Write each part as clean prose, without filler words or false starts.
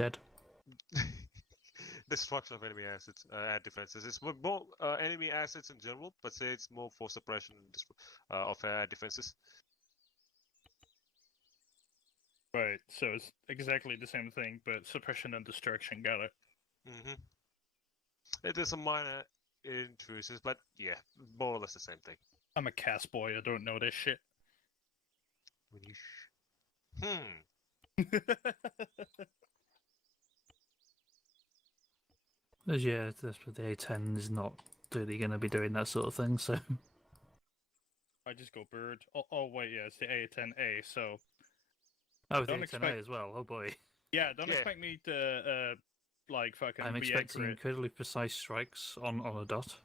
Dead. Destruction of enemy assets and defenses. It's more enemy assets in general, but say it's more for suppression of defenses. Right, so it's exactly the same thing, but suppression and destruction, got it. Mm-hmm. It is a minor intrusions, but yeah, more or less the same thing. I'm a cast boy, I don't know this shit. Yeah, the A10 is not really going to be doing that sort of thing, so... I just go bird. Oh wait, yeah, it's the A10A, so... Oh, the Don't A10A expect- as well, oh boy. Yeah, don't expect me to, like, fucking I'm be expecting accurate. incredibly precise strikes on a dot.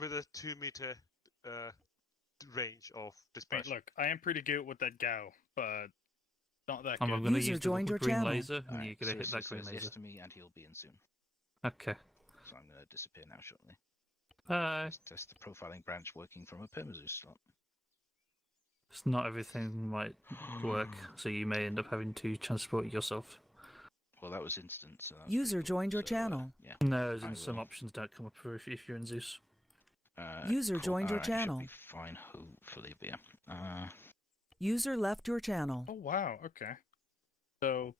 With a 2-meter range of I mean, dispersion. look, I am pretty good with that Gao, but not that I'm good. going to User use the joined your green channel. laser, and Alright, you're going to hit that green says laser. yes to me, and he'll be in soon. Okay. So I'm going to disappear now shortly. Bye. Test the profiling branch working from a Permazeus slot. It's not everything might work, so you may end up having to transport it yourself. Well, that was instant. So that's User pretty cool. joined your So, channel. Yeah. No, as I in some will. options don't come up if you're in Zeus. User Cool. joined your Alright, should channel. be fine, hopefully, but yeah. User left your channel. Oh wow, okay. So,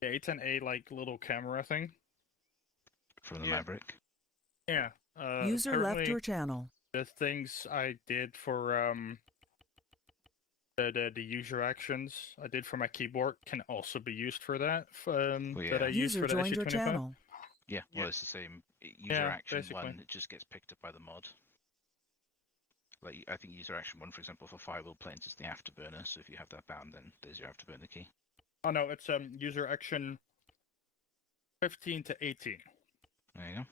the A10A, like, little camera thing? From the Yeah. Maverick. Yeah. User left apparently your channel. the things I did for, the user actions I did for my keyboard can also be used for that, that I used User for the joined your SU-25. channel. Yeah, well, Yeah. it's the same. User Yeah, action basically. 1, it just gets picked up by the mod. Like, I think user action 1, for example, for firewall planes is the afterburner, so if you have that bound, then there's your afterburner key. Oh no, it's user action 15 to 18. There you go.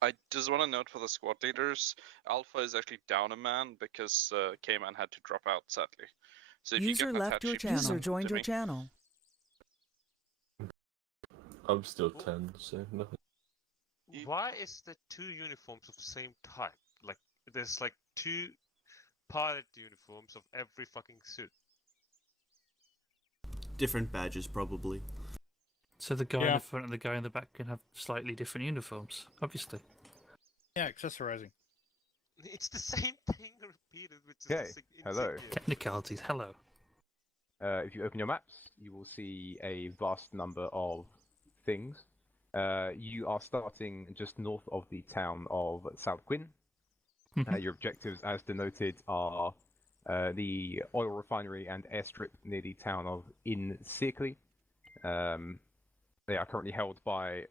I just want to note for the squad leaders, Alpha is actually down a man because K-Man had to drop out, sadly. So if User you get left your Hitachi, channel. User to joined your me. channel. I'm still 10, so nothing. Why is there 2 uniforms of the same type? Like, there's like 2 pilot uniforms of every fucking suit. Different badges, probably. So the guy in Yeah. the front and the guy in the back can have slightly different uniforms, obviously. Yeah, accessorizing. It's the same thing repeated, which is Okay, hello. insignia. Technicalities, hello. If you open your maps, you will see a vast number of things. You are starting just north of the town of South Quinn. Your objectives, as denoted, are the oil refinery and airstrip near the town of In Sirkli. They are currently held by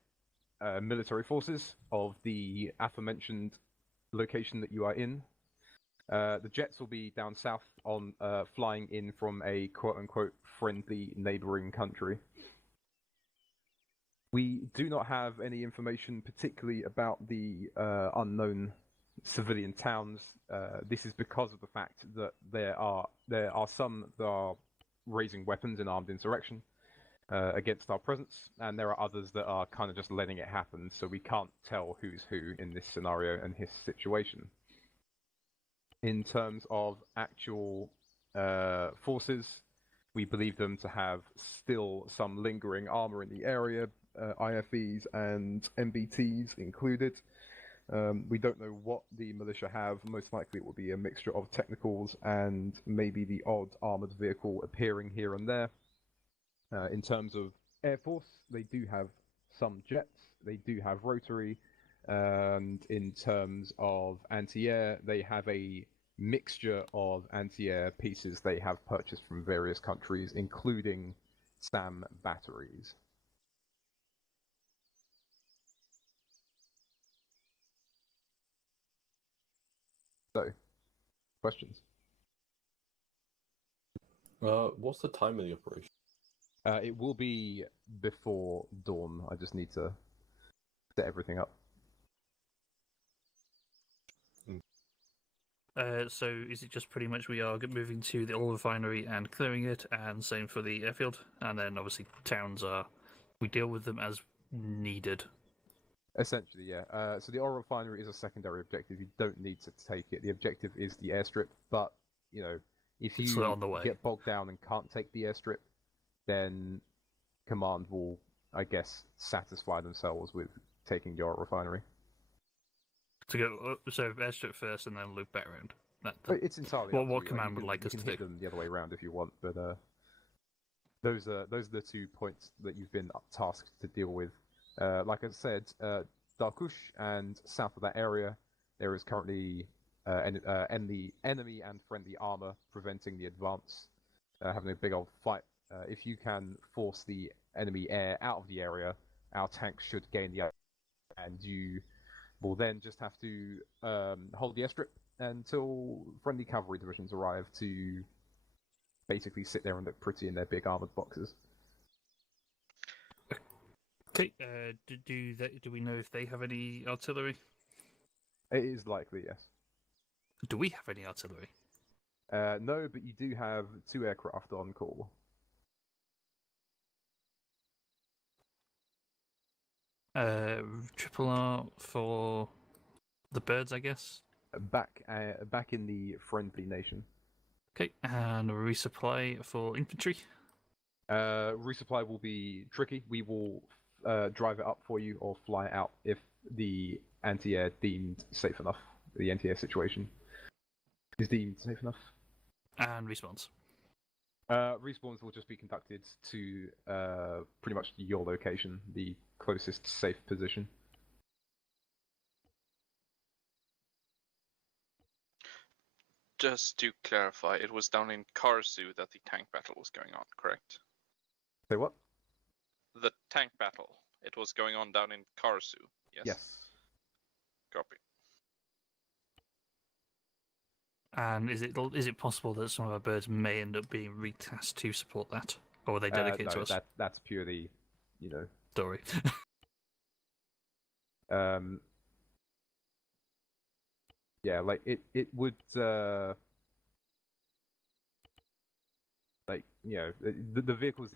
military forces of the aforementioned location that you are in. The jets will be down south on flying in from a quote-unquote friendly neighboring country. We do not have any information particularly about the unknown civilian towns. This is because of the fact that there are some that are raising weapons in armed insurrection against our presence, and there are others that are kind of just letting it happen, so we can't tell who's who in this scenario and his situation. In terms of actual forces, we believe them to have still some lingering armor in the area, IFEs and MBTs included. We don't know what the militia have. Most likely it will be a mixture of technicals and maybe the odd armored vehicle appearing here and there. In terms of Air Force, they do have some jets, they do have rotary, and in terms of anti-air, they have a mixture of anti-air pieces they have purchased from various countries, including SAM batteries. So, questions? What's the time of the operation? It will be before dawn. I just need to set everything up. So is it just pretty much we are moving to the oil refinery and clearing it, and same for the airfield, and then obviously towns we deal with them as needed. Essentially, yeah. So the oil refinery is a secondary objective. You don't need to take it. The objective is the airstrip, but you know, if you So on the way. get bogged down and can't take the airstrip, then Command will, I guess, satisfy themselves with taking your refinery. To go, so airstrip first and then loop back around. It's entirely what up to what you. command You would can, like you us can to hit do. them the other way around if you want, but those are the 2 points that you've been tasked to deal with. Like I said, Darkush and south of that area, there is currently enemy and friendly armor preventing the advance, having a big old fight. If you can force the enemy air out of the area, our tanks should gain the and you will then just have to hold the airstrip until friendly cavalry divisions arrive to basically sit there and look pretty in their big armored boxes. Okay. Do we know if they have any artillery? It is likely, yes. Do we have any artillery? No, but you do have 2 aircraft on call. Triple R for the birds, I guess. Back in the friendly nation. Okay, and a resupply for infantry. Resupply will be tricky. We will drive it up for you or fly out if the anti-air deemed safe enough. The anti-air situation is deemed safe enough. And respawns. Respawns will just be conducted to pretty much your location, the closest safe position. Just to clarify, it was down in Karsu that the tank battle was going on, correct? Say what? The tank battle. It was going on down in Karsu, yes? Yes. Copy. And is it possible that some of our birds may end up being retasked to support that, or are they dedicated to us? That's purely, Story. Yeah, like it would like the vehicles,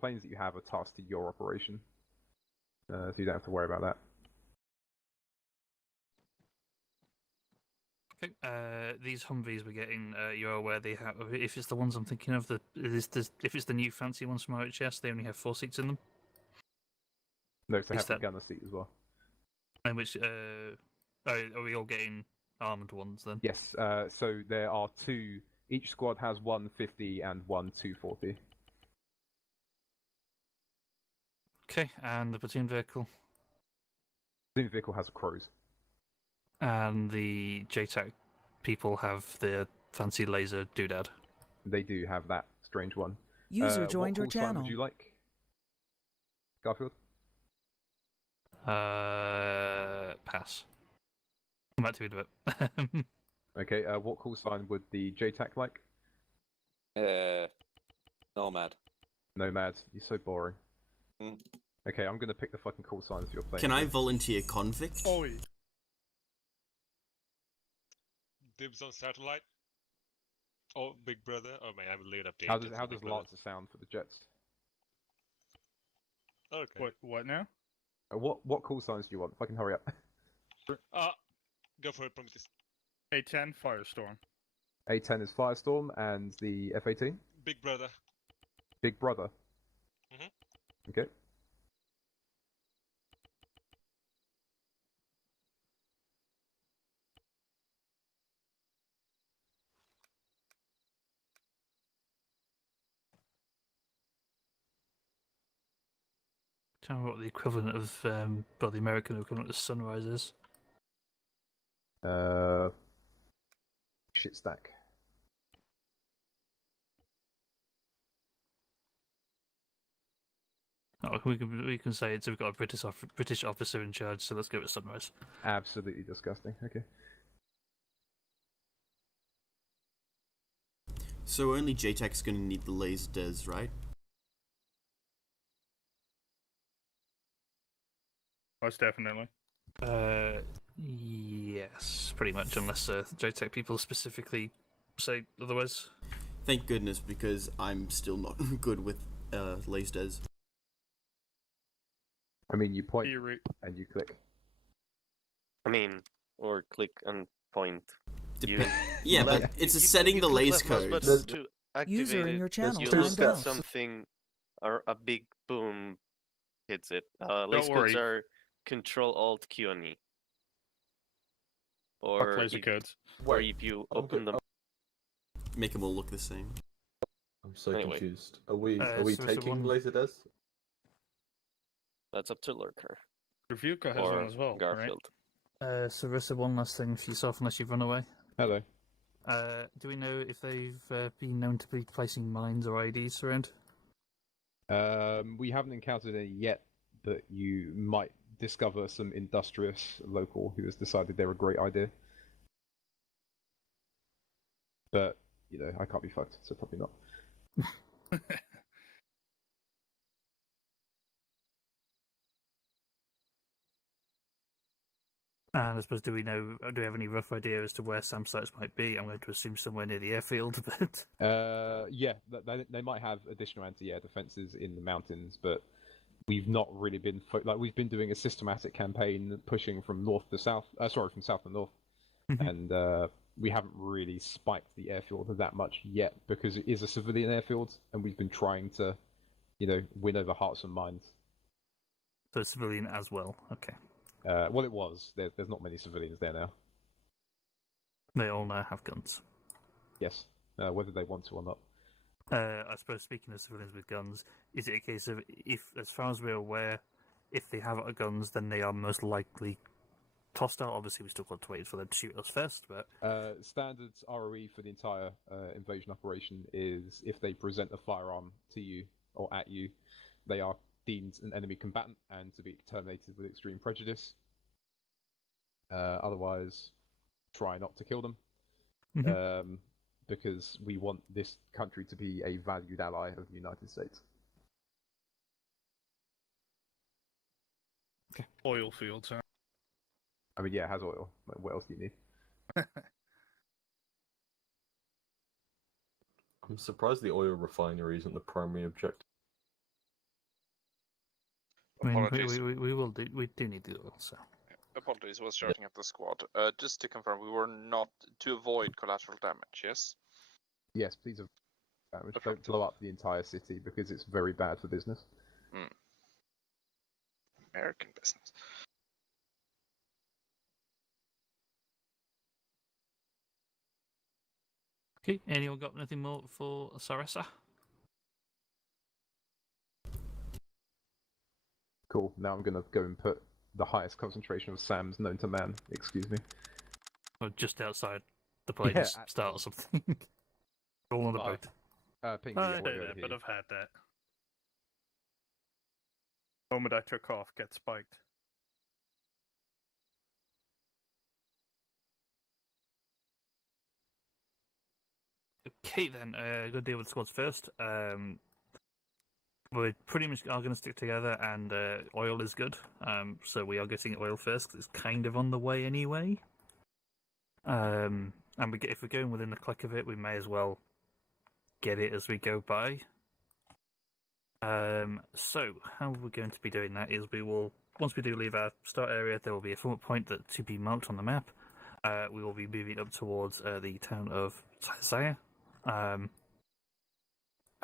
planes that you have are tasked to your operation, so you don't have to worry about that. Okay. These Humvees we're getting, you're aware they have. If it's the ones I'm thinking of, if it's the new fancy ones from RHS, they only have 4 seats in them. No, so have a gunner seat as well. And which are we all getting armored ones then? Yes. So there are 2. Each squad has 1 50 and 1 240. Okay, and the platoon vehicle. The platoon vehicle has crows. And the JTAC people have the fancy laser doodad. They do have that strange one. User joined your what call sign channel. would you like, Garfield? Pass. Come back to it a bit. Okay. What call sign would the JTAC like? Nomad. Nomad. You're so boring. Mm. Okay, I'm gonna pick the fucking call signs you're playing. Can I volunteer convict? Oh, Dibs on satellite. Oh, Big Brother. Oh man, I'm late update. How does Lancer sound for the Jets? Okay. What now? What call signs do you want? If I can hurry up. Go for it, Prometheus. A10 Firestorm. A10 is Firestorm, and the F18? Big Brother. Big Brother. Mhm. Okay. Tell me what the equivalent of, well, the American equivalent of Sunrise is. Shit stack. Oh, we can say it's we've got a British officer in charge, so let's go with Sunrise. Absolutely disgusting. Okay. So only JTAC's going to need the lasers, right? Most definitely. Yes, pretty much, unless JTAC people specifically say otherwise. Thank goodness, because I'm still not good with lasers. I mean, you point and you click. I mean, or click and point. Yeah, but it's setting the laser code. User in your channel you timed look at out. something, or a big boom hits it. Don't Lace codes worry. are Control Alt Q and E. Fuck Or laser codes. or if you open them. Make them all look the same. I'm so Anyway. confused. Are we so taking one- Laserdez? That's up to Lurker Revuka has or one as well, right? Garfield. Sarissa, one last thing for yourself, unless you've run away. Hello. Do we know if they've been known to be placing mines or IDs around? We haven't encountered any yet, but you might discover some industrious local who has decided they're a great idea. But, you know, I can't be fucked, so probably not. And I suppose, do we have any rough idea as to where SAM sites might be? I'm going to assume somewhere near the airfield, but... Yeah, they might have additional anti-air defenses in the mountains, but we've not really been... we've been doing a systematic campaign pushing from north to south... from south to north. And we haven't really spiked the airfield that much yet, because it is a civilian airfield, and we've been trying to, you know, win over hearts and minds. So civilian as well, okay. Well, it was. There's not many civilians there now. They all now have guns. Yes, whether they want to or not. I suppose, speaking of civilians with guns, is it a case of, if, as far as we're aware, if they have guns, then they are most likely hostile? Obviously, we still got to wait for them to shoot us first, but... Standard ROE for the entire invasion operation is if they present a firearm to you or at you, they are deemed an enemy combatant and to be terminated with extreme prejudice. Otherwise, try not to kill them. Because we want this country to be a valued ally of the United States. Okay. Oil fields, huh? I mean, yeah, it has oil. Like, what else do you need? I'm surprised the oil refinery isn't the primary objective. I mean, Apologies. we do need the oil, so... Apologies, was shouting at the squad. Just to confirm, we were not to avoid collateral damage, yes? Yes, please don't blow up the entire city because it's very bad for business. American business. Okay, anyone got anything more for Sarissa? Cool, now I'm gonna go and put the highest concentration of SAMs known to man, excuse me. Or just outside the plane, Yeah, start or something. All on the boat. Ping I me know that, but I've had that. The moment I took off, get spiked. Okay then, good deal with squads first. We pretty much are going to stick together, and oil is good. So we are getting oil first, 'cause it's kind of on the way anyway. And if we're going within a click of it, we may as well get it as we go by. So how we're going to be doing that is we will, once we do leave our start area, there will be a forward point that to be marked on the map. We will be moving up towards the town of Saya.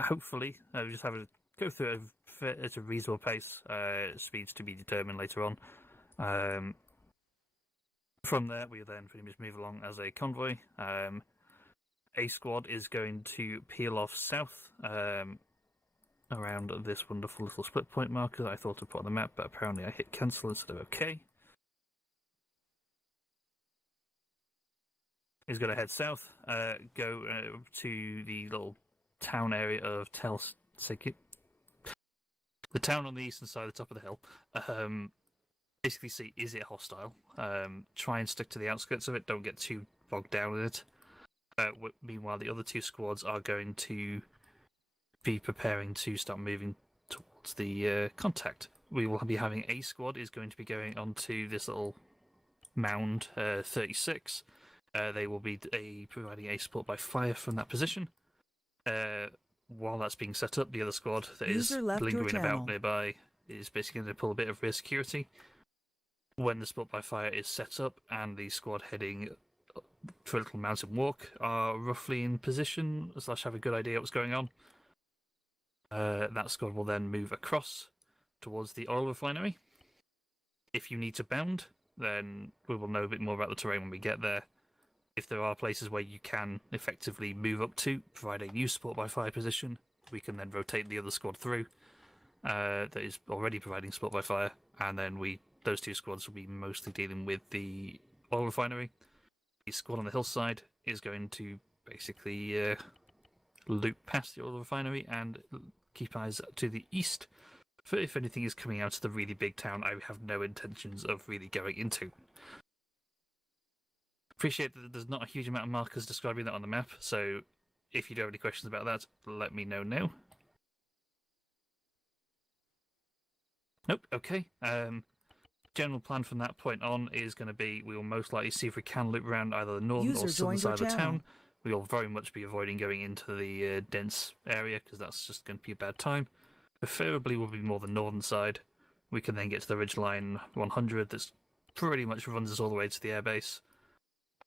Hopefully, we just have a go through it at a reasonable pace. Speeds to be determined later on. From there, we will then pretty much move along as a convoy. A squad is going to peel off south around this wonderful little split point marker that I thought to put on the map, but apparently I hit cancel instead of OK. He's going to head south, go to the little town area of the town on the eastern side, the top of the hill. Basically see, is it hostile? Try and stick to the outskirts of it, don't get too bogged down in it. Meanwhile, the other two squads are going to be preparing to start moving towards the contact. We will be having a squad is going to be going onto this little mound 36. They will be providing a support by fire from that position. While that's being set up, the other squad that is lingering about nearby is basically going to pull a bit of rear security. When the support by fire is set up and the squad heading for a little mountain walk are roughly in position / have a good idea what's going on. That squad will then move across towards the oil refinery. If you need to bound, then we will know a bit more about the terrain when we get there. If there are places where you can effectively move up to, provide a new support by fire position, we can then rotate the other squad through that is already providing support by fire, and then those two squads will be mostly dealing with the oil refinery. The squad on the hillside is going to basically loop past the oil refinery and keep eyes to the east for if anything is coming out of the really big town I have no intentions of really going into. Appreciate that there's not a huge amount of markers describing that on the map, so if you do have any questions about that, let me know now. Nope, okay. General plan from that point on is going to be we will most likely see if we can loop around either the northern or southern side of the town. We will very much be avoiding going into the dense area because that's just going to be a bad time. Preferably will be more the northern side. We can then get to the Ridgeline 100 that's pretty much runs us all the way to the airbase.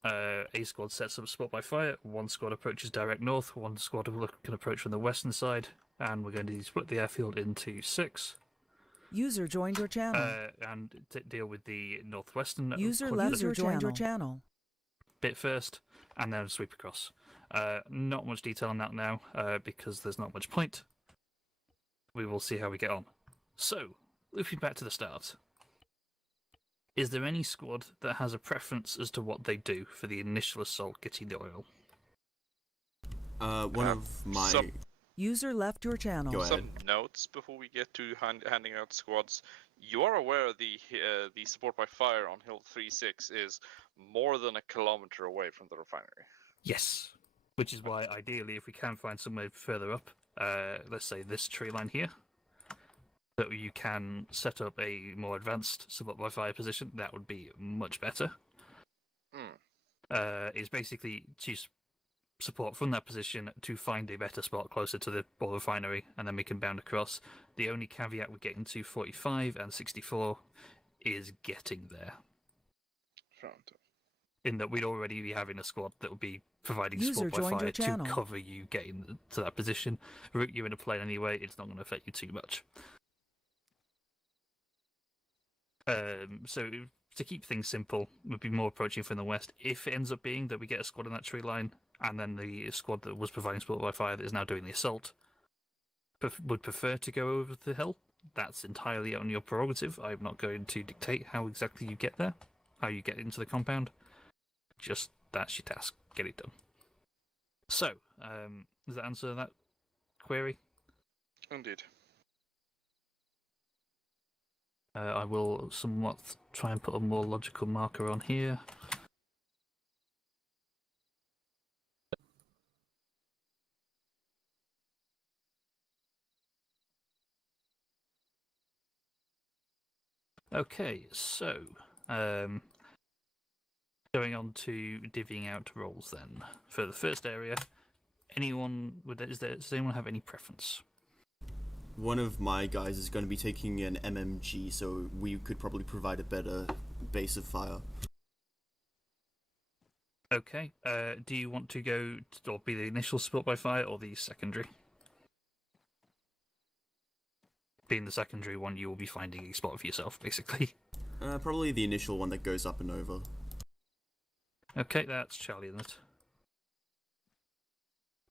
A squad sets up support by fire, one squad approaches direct north, one squad can approach from the western side, and we're going to split the airfield into 6. User joined your channel. And deal with the northwestern. User left your channel. Bit first, and then sweep across. Not much detail on that now, because there's not much point. We will see how we get on. So, looping back to the start. Is there any squad that has a preference as to what they do for the initial assault getting the oil? One of my... User left your channel. Go ahead. Some notes before we get to handing out squads. You are aware the support by fire on Hill 36 is more than a kilometer away from the refinery. Yes, which is why ideally, if we can find somewhere further up, let's say this tree line here, that you can set up a more advanced support by fire position, that would be much better. Is basically choose support from that position to find a better spot closer to the oil refinery, and then we can bound across. The only caveat we get into 45 and 64 is getting there. In that we'd already be having a squad that would be providing support by fire to cover you getting to that position. Route you in a plane anyway, it's not going to affect you too much. So to keep things simple, we'd be more approaching from the west. If it ends up being that we get a squad in that tree line, and then the squad that was providing support by fire that is now doing the assault would prefer to go over the hill, that's entirely on your prerogative. I'm not going to dictate how exactly you get there, how you get into the compound. Just that's your task. Get it done. So, does that answer that query? Indeed. I will somewhat try and put a more logical marker on here. Okay, so going on to divvying out roles then. For the first area, does anyone have any preference? One of my guys is going to be taking an MMG, so we could probably provide a better base of fire. Okay, do you want to go or be the initial support by fire or the secondary? Being the secondary one, you will be finding a spot for yourself, basically. Probably the initial one that goes up and over. Okay, that's Charlie, isn't it?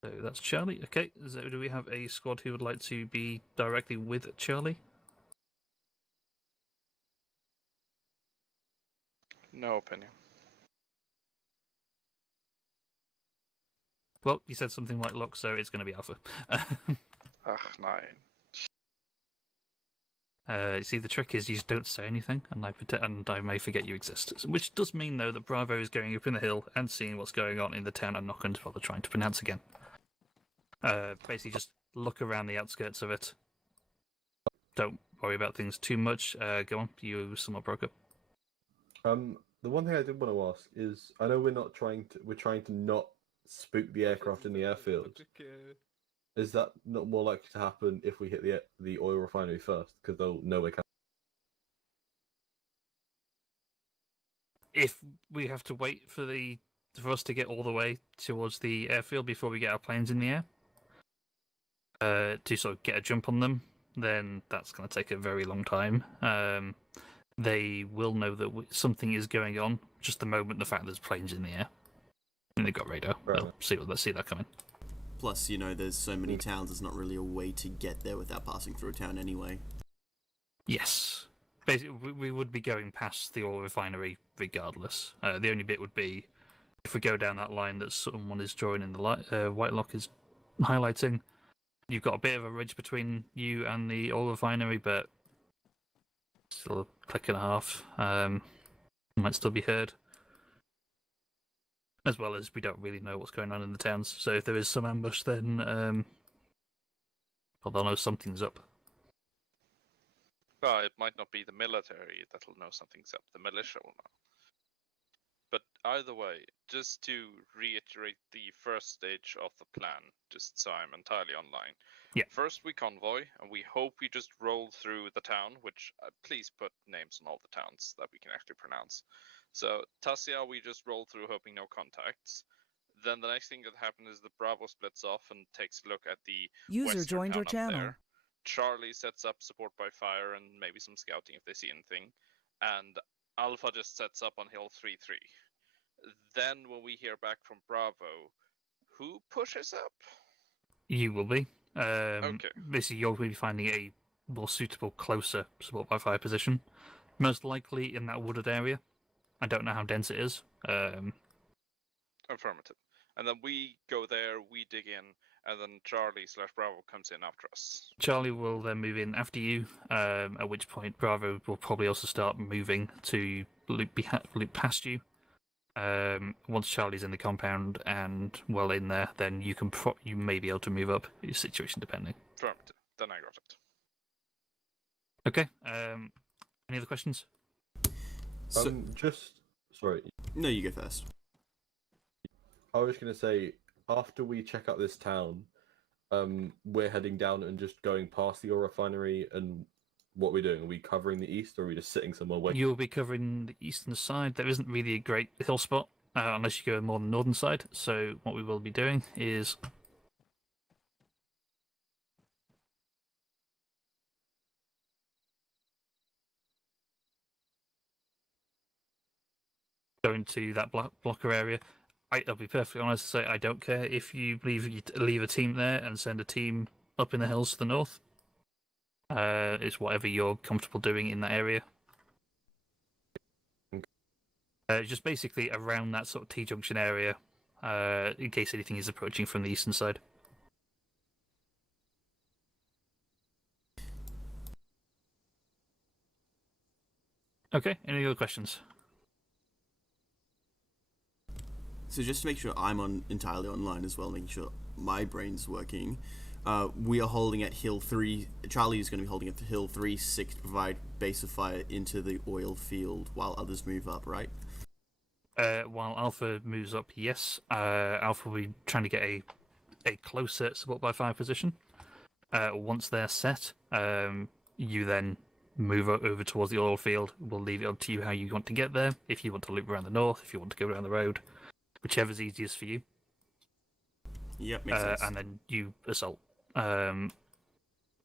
So that's Charlie. Okay, so do we have a squad who would like to be directly with Charlie? No opinion. Well, you said something like Locke, so it's going to be Alpha. Nine. See, the trick is you just don't say anything, and I may forget you exist. Which does mean, though, that Bravo is going up in the hill and seeing what's going on in the town. I'm not going to bother trying to pronounce again. Basically, just look around the outskirts of it. Don't worry about things too much. Go on, you somewhat broke up. The one thing I did want to ask is, I know we're trying to not spook the aircraft in the airfield. Is that not more likely to happen if we hit the oil refinery first? Because they'll know we're coming. If we have to wait for the for us to get all the way towards the airfield before we get our planes in the air, to sort of get a jump on them, then that's going to take a very long time. They will know that something is going on just the moment the fact there's planes in the air. And they've got radar. Right. They'll see that coming. Plus, there's so many towns, there's not really a way to get there without passing through a town anyway. Yes. Basically, we would be going past the oil refinery regardless. The only bit would be if we go down that line that someone is drawing in the White Lock is highlighting. You've got a bit of a ridge between you and the oil refinery, but still a click and a half. Might still be heard. As well as we don't really know what's going on in the towns. So if there is some ambush, then they'll know something's up. Well, it might not be the military that'll know something's up. The militia will know. But either way, just to reiterate the first stage of the plan, just so I'm entirely online. Yeah. First we convoy, and we hope we just roll through the town, which please put names on all the towns that we can actually pronounce. So Tassia, we just roll through hoping no contacts. Then the next thing that happens is the Bravo splits off and takes a look at the User western joined town your up channel. there. Charlie sets up support by fire and maybe some scouting if they see anything. And Alpha just sets up on Hill 3-3. Then when we hear back from Bravo, who pushes up? You will be. Okay. Basically, you'll be finding a more suitable, closer support by fire position. Most likely in that wooded area. I don't know how dense it is. Affirmative. And then we go there, we dig in, and then Charlie/Bravo comes in after us. Charlie will then move in after you, at which point Bravo will probably also start moving to loop past you. Once Charlie's in the compound and well in there, then you may be able to move up, situation depending. Affirmative. Then I got it. Okay. Any other questions? Sorry. No, you go first. I was going to say, after we check out this town, we're heading down and just going past the oil refinery, and what we're doing? Are we covering the east, or are we just sitting somewhere waiting? You'll be covering the eastern side. There isn't really a great hill spot, unless you go more on the northern side. So what we will be doing is going to that blocker area. I'll be perfectly honest to say I don't care if you leave a team there and send a team up in the hills to the north. It's whatever you're comfortable doing in that area. Just basically around that sort of T-junction area, in case anything is approaching from the eastern side. Okay, any other questions? So just to make sure I'm entirely online as well, making sure my brain's working, we are holding at Hill 3. Charlie is going to be holding at Hill 3-6 to provide base of fire into the oil field while others move up, right? While Alpha moves up, yes. Alpha will be trying to get a closer support by fire position. Once they're set, you then move over towards the oil field. We'll leave it up to you how you want to get there. If you want to loop around the north, if you want to go around the road, whichever's easiest for you. Yep, makes sense. And then you assault.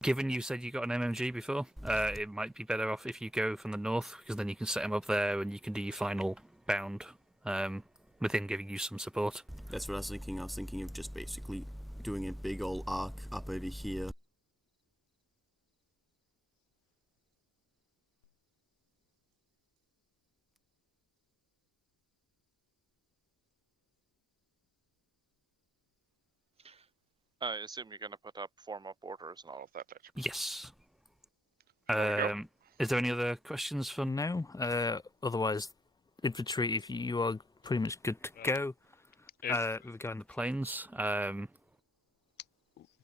Given you said you got an MMG before, it might be better off if you go from the north, because then you can set him up there and you can do your final bound with him giving you some support. That's what I was thinking. I was thinking of just basically doing a big old arc up over here. I assume you're going to form up orders and all of that later. Yes. There you Is there any other questions for now? Otherwise, infantry, if you are pretty much good to go regarding the planes.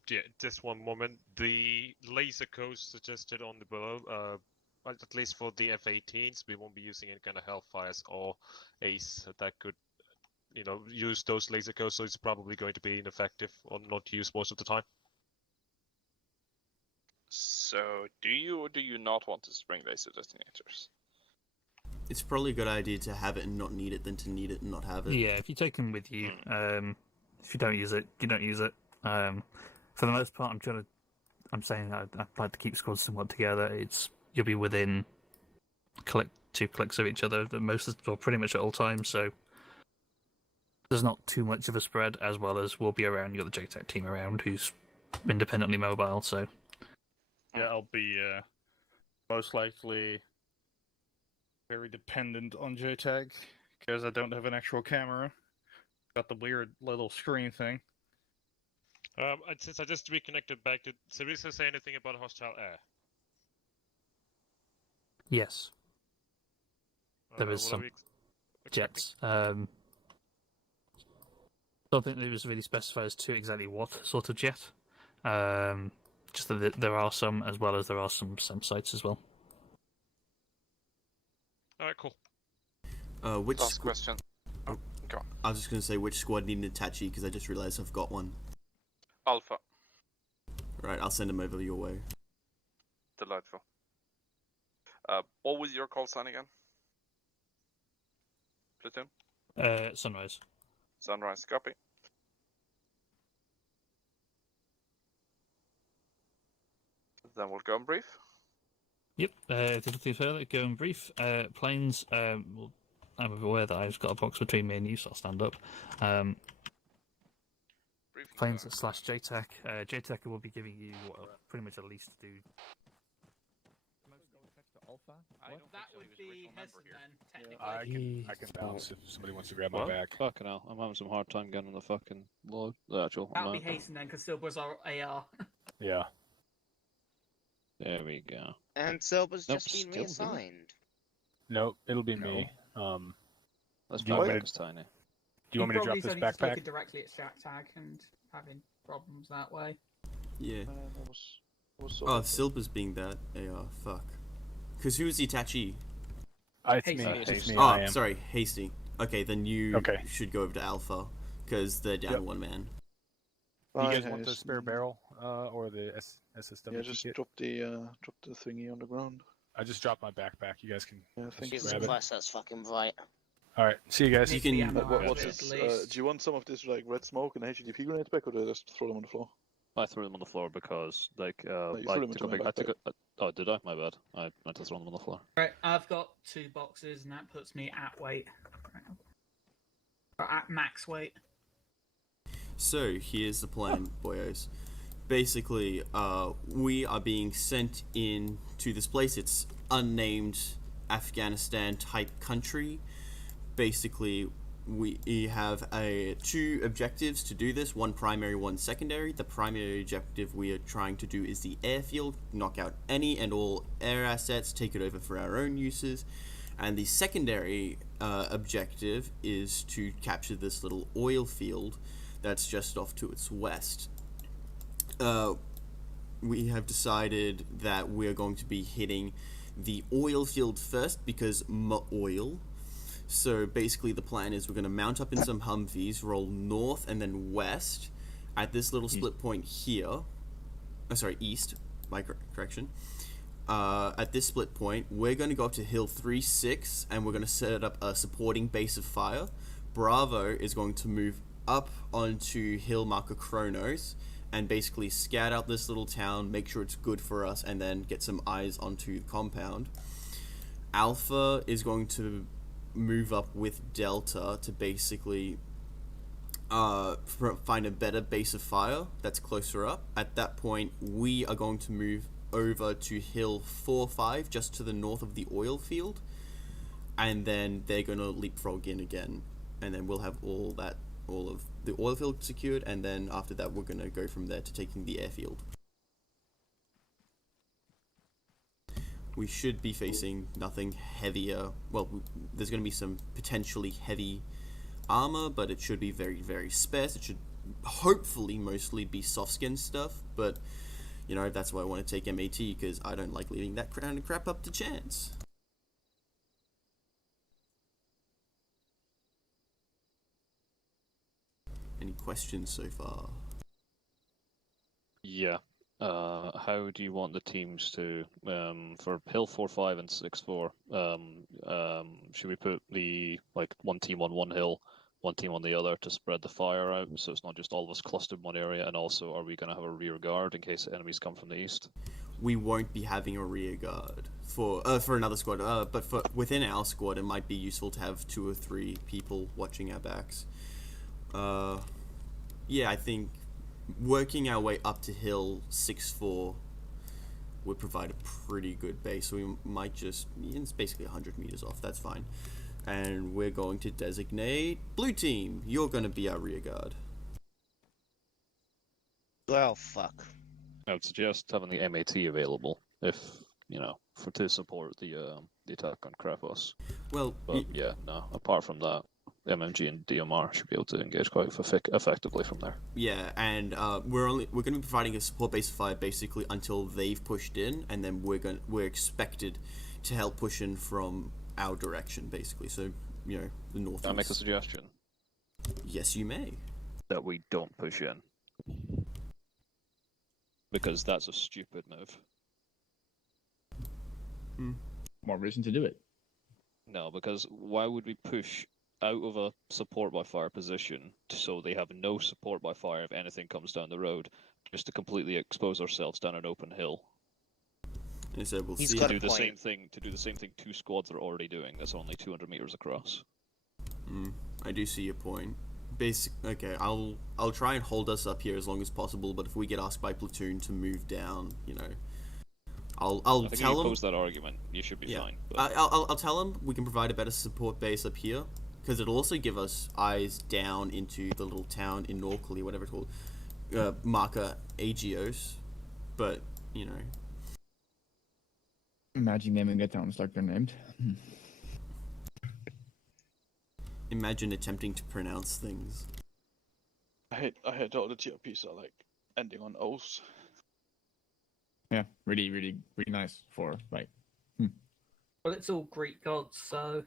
Yeah, just one moment. The laser codes suggested on the below, at least for the F-18s, we won't be using any kind of Hellfires or Ace that could, use those laser codes, so it's probably going to be ineffective or not used most of the time. So, do you or do you not want to spring laser detonators? it's probably a good idea to have it and not need it than to need it and not have it. Yeah, if you take them with you, if you don't use it, you don't use it. For the most part, I'm saying I'd like to keep squads somewhat together. You'll be within two clicks of each other or pretty much at all times, so there's not too much of a spread, as well as we'll be around. You got the JTAC team around who's independently mobile, so Yeah, I'll be most likely very dependent on JTAG because I don't have an actual camera. Got the weird little screen thing. Since I just reconnected back, did Sarisa say anything about hostile air? yes, there is What are some we expecting? jets. Don't think it was really specified as to exactly what sort of jet. Just that there are some, as well as there are some sites as well. Alright, cool. Which Last question. Oh, go on. I was just going to say which squad need an Itachi because I just realized I've got one. Alpha. Right, I'll send him over your way. Delightful. What was your call sign again? Platoon? Sunrise. Sunrise, copy. Then we'll go and brief. Yep, if there's nothing further, go and brief. Planes, well, I'm aware that I've got a box between me and you, so I'll stand up. Planes / JTAC. JTAC will be giving you pretty much a lease to do. That would be Heston then, technically. I can bounce if somebody wants to grab my What? back. Fucking hell, I'm having some hard time getting on the fucking log. The actual That would be map. Hasten then, because Silver's our AR. Yeah. There we go. And Silver's Nope, just been still reassigned. Nope, it'll be No. me. That's do you want me backpack's to, tiny. do you want me to drop He's this probably just backpack? looking directly at Shack Tag and having problems that way. Yeah. That was Oh, Silver's being that AR. Fuck. Because who's the Itachi? It's me. It's me. Oh, I am. sorry, Hasty. Okay, then you should go over to Alpha because they're down one man. Do you guys want the spare barrel or the SSW? Yeah, just drop the thingy on the ground. I just dropped my backpack. You guys can Jesus grab it. Christ, that's fucking right. All right, see you guys. You can. What's this? Do you want some of this like red smoke and HDP grenades back, or do I just throw them on the floor? I threw them on the floor because, like, you threw them into my backpack. Oh, did I? My bad. I meant to throw them on the floor. Right, I've got 2 boxes, and that puts me at weight. Or at max weight. So here's the plan, boyos. Basically, we are being sent in to this place. It's unnamed Afghanistan type country. Basically, we have 2 objectives to do this, one primary, one secondary. The primary objective we are trying to do is the airfield, knock out any and all air assets, take it over for our own uses. And the secondary objective is to capture this little oil field that's just off to its west. We have decided that we're going to be hitting the oil field first because oil. So basically the plan is we're going to mount up in some Humvees, roll north and then west at this little split point here. Oh, sorry, east, my correction. At this split point, we're going to go up to Hill 3-6 and we're going to set up a supporting base of fire. Bravo is going to move up onto Hill Marker Kronos and basically scout out this little town, make sure it's good for us, and then get some eyes onto the compound. Alpha is going to move up with Delta to basically find a better base of fire that's closer up. At that point, we are going to move over to Hill 4-5, just to the north of the oil field, and then they're going to leapfrog in again, and then we'll have all of the oil field secured, and then after that we're going to go from there to taking the airfield. We should be facing nothing heavier. Well, there's going to be some potentially heavy armor, but it should be very, very sparse. It should hopefully mostly be soft skin stuff, but you know, that's why I want to take MAT, because I don't like leaving that kind of crap up to chance. Any questions so far? Yeah. how do you want the teams to for Hill 4-5 and 6-4? Should we put the one team on one hill, one team on the other to spread the fire out, so it's not just all of us clustered in one area? And also, are we going to have a rear guard in case enemies come from the east? We won't be having a rear guard for another squad, but for within our squad, it might be useful to have 2 or 3 people watching our backs. Yeah, I think working our way up to hill 6-4 would provide a pretty good base. So we might just, it's basically 100 meters off. That's fine. And we're going to designate blue team. You're going to be our rear guard. Well, fuck. I would suggest having the MAT available if to support the attack on Krapos. Well, but yeah, no. Apart from that, MMG and DMR should be able to engage quite effectively from there. Yeah, and we're going to be providing a support base of fire basically until they've pushed in, and then we're expected to help push in from our direction basically. So the north. Can I make a suggestion? Yes, you may. That we don't push in. Because that's a stupid move. More reason to do it. No, because why would we push out of a support by fire position so they have no support by fire if anything comes down the road, just to completely expose ourselves down an open hill? And so we'll He's see. got To a do the point. same thing. To do the same thing 2 squads are already doing. That's only 200 meters across. I do see your point. Okay, I'll try and hold us up here as long as possible. But if we get asked by platoon to move down, I'll I think tell if you them. pose that argument, you should be fine. I'll tell them we can provide a better support base up here, because it'll also give us eyes down into the little town in Norcley, whatever it's called, Marca Agios. But Imagine naming the towns like they're named. imagine attempting to pronounce things. I hate all the TRPs are like ending on O's. Yeah, really, really, really nice for like. Well, it's all Greek gods, so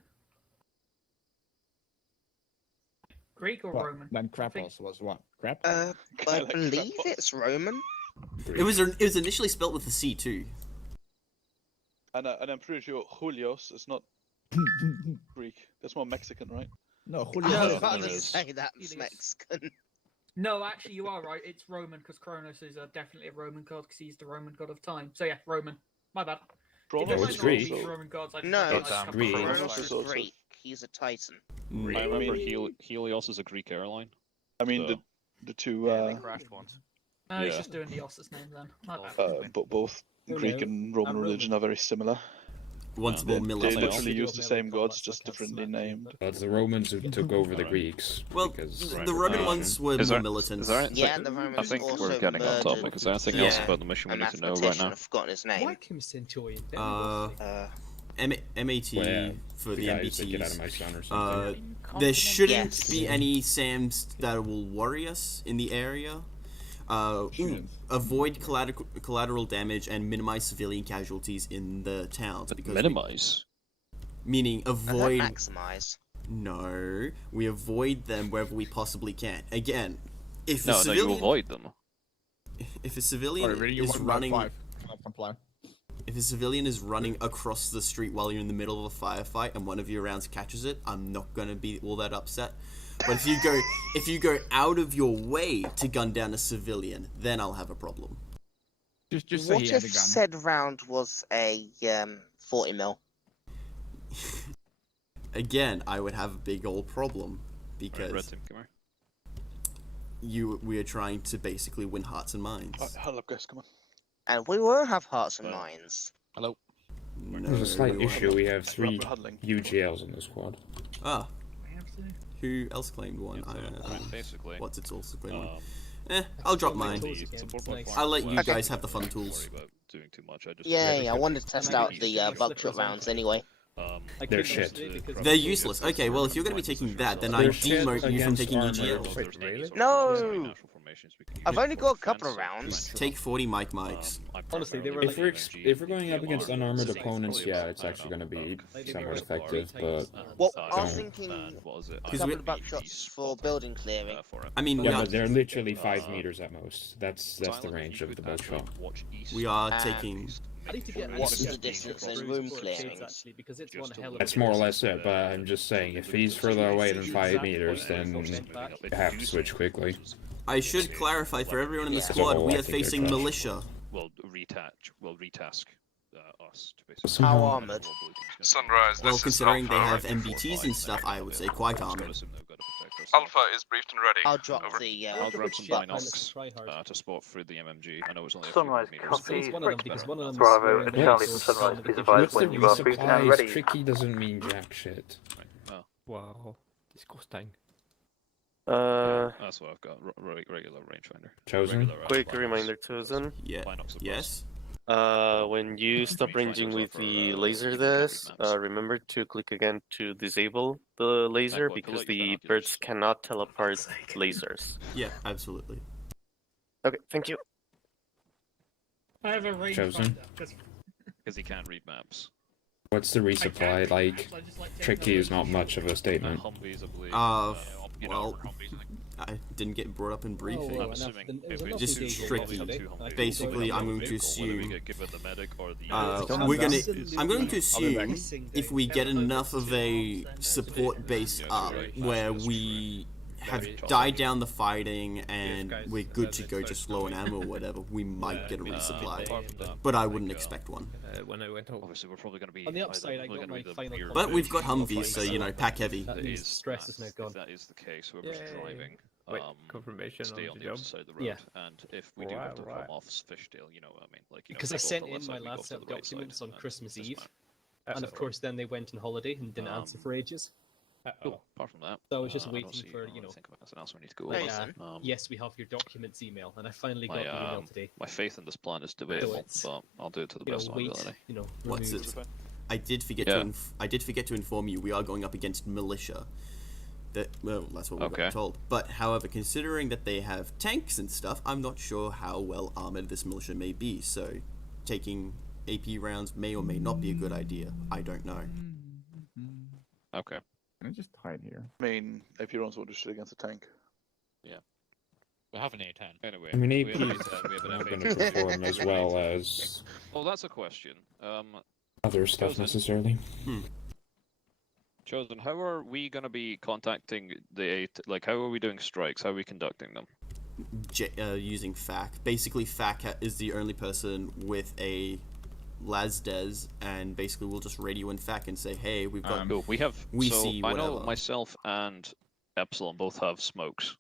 Greek or Roman? Then Krapos was what? Crap? I like believe Krapos. it's Roman. It was initially spelt with a C too. And I'm pretty sure Julios is not Greek. That's more Mexican, right? No, I Julio. was no, about no, to no. say that's Julius. Mexican. No, actually, you are right. It's Roman because Kronos is definitely a Roman god because he's the Roman god of time. So yeah, Roman. My bad. Kronos If it's it's is Greek. also- Roman gods, I just No, recognise it's a couple of Greek. Roman Kronos gods. is also- Greek. He's a Titan. I remember mean- Helios is a Greek airline. I mean So- the two They crashed once. No, he's Yeah. just doing the Ossus name then. My bad. both Greek and Roman religion are very similar. Once Yeah. more They militant. literally use the same gods, just differently named. But it's the Romans who took over the Greeks. Well, because the Roman ones were Is more there- militant. is there- Yeah, So, the Romans I think also we're getting off murdered topic. Is there anything else Yeah. about the mission a we need to know right mathematician. now? I've forgotten his name. Like him, Centurion. MAT Well, for the guys that get out of my MBTs. son or something. There shouldn't Yes. be any SAMs that will worry us in the area. Avoid collateral damage and minimize civilian casualties in the towns. Because Minimize. meaning I avoid. thought maximize. No, we avoid them wherever we possibly can. Again, if a No, civilian, you avoid them. if a civilian Alright, you is want running, five. Not comply. if a civilian is running across the street while you're in the middle of a firefight and one of your rounds catches it, I'm not gonna be all that upset. But if you go out of your way to gun down a civilian, then I'll have a problem. Just say What he had a if gun. said round was a 40 mil? Again, I would have a big old problem because Red team, come here. we are trying to basically win hearts and minds. Hello, guys, come on. And we will have hearts and minds. Hello. No, There's a slight we issue. won't. We have 3 We're huddling. UGLs in the squad. Ah, who else claimed one? Basically. What's its also claimed one? I'll drop mine. Nice. I'll let you Okay. guys have the fun tools. Doing too much. I just Yeah, I wanted to test out the buckshot rounds anyway. They're shit. They're useless. Okay, well if you're going to be taking that, then I They're shit demote you from against taking armor. UGL. Wait, really? No! formations we can use. I've only for got a couple defense, of rounds. Take 40 mics. Honestly, they were If we're going up against unarmored opponents, yeah, it's I actually don't going to be know, somewhat support effective, but Well, I don't. was thinking what was it? a couple of buckshots for building clearing. I mean, Yeah, but they're literally 5 Uh, meters at most. That's the range of the buckshot. we are taking. I need to get What's the distance in room clearing? actually, because it's one hell of That's more or less it, but I'm just saying, if he's further away than 5 meters, then you have to switch quickly. I should clarify for everyone in the squad, we are facing militia. Will retask us to basically. How armored? Sunrise, Well, this is considering they Alpha. have MBTs and stuff, I would say quite armored. Alpha is briefed and ready. I'll drop Over. the. I'll grab some shit, binocs pilot, to spot through the MMG. I know it's only a Sunrise, few meters. copy. It's one of them because one of them Bravo, is Charlie from Sunrise, please advise What's the when you are briefed and resupply? ready. Tricky doesn't mean jack shit. Oh, Wow, disgusting. that's what I've got. Regular rangefinder. Chosen? Regular, Quick binocs. reminder, Chosen. Yeah. Binocs, of Yes. When you stop ranging with the laser this, remember to click again to disable the laser because the birds cannot tell apart lasers. Yeah, absolutely. Okay, thank you. I have a range Chosen. Because he can't read maps. What's the resupply like? Tricky is not much of a statement. Humvees, I believe. Well, I didn't get brought up in briefing. I'm assuming if we Just we'll tricky. probably have 2 Humvees. Basically, I'm going to Whether we assume. get given the medic or the I'm going to assume if we get enough of a support base up where we have died down the fighting and we're good to go, just low on ammo or whatever, we might get a resupply. But I wouldn't expect one. When I went home. Obviously, we're probably going to be On the upside, I got my final. But we've got Humvees, so you know, pack heavy. That means stress is now gone. If that is the case, whoever's driving, Wait, confirmation stay on on the the job? other side of the road. Yeah. And if we do have to come off Fishdale, you know what I mean? Like, you know, Because they I go sent to the in left my side, we go last to set of the right documents side, on and Christmas this Eve, map. and of course then they went on holiday and didn't answer for ages. Apart from that, So I was just I don't waiting see- for, I you know. think of anything else we need to go Yeah, over. yes, we have your documents email, and I finally got My, the email today. my faith in this plan is debatable, it's, but I'll do it to the you know, best of my wait, ability. you know, What's removed. it? I did forget to inform you we are going up against militia. That, well, that's what we got told. But however, considering that they have tanks and stuff, I'm not sure how well armored this militia may be. So, taking AP rounds may or may not be a good idea. I don't know. Okay. Can I just hide here? I mean, AP rounds will do shit against a tank. Yeah. We have an A10. Anyway, I mean, we AP have an is A10, we have an not going M8. to perform as well as Oh, that's a question. other stuff Chosen. necessarily. Chosen, how are we going to be contacting the eight? Like, how are we doing strikes? How are we conducting them? Using FAC. Basically, FAC is the only person with a LASDES, and basically we'll just radio in FAC and say, hey, we've got... Cool. We have... We so see I whatever. know myself and Epsilon both have smokes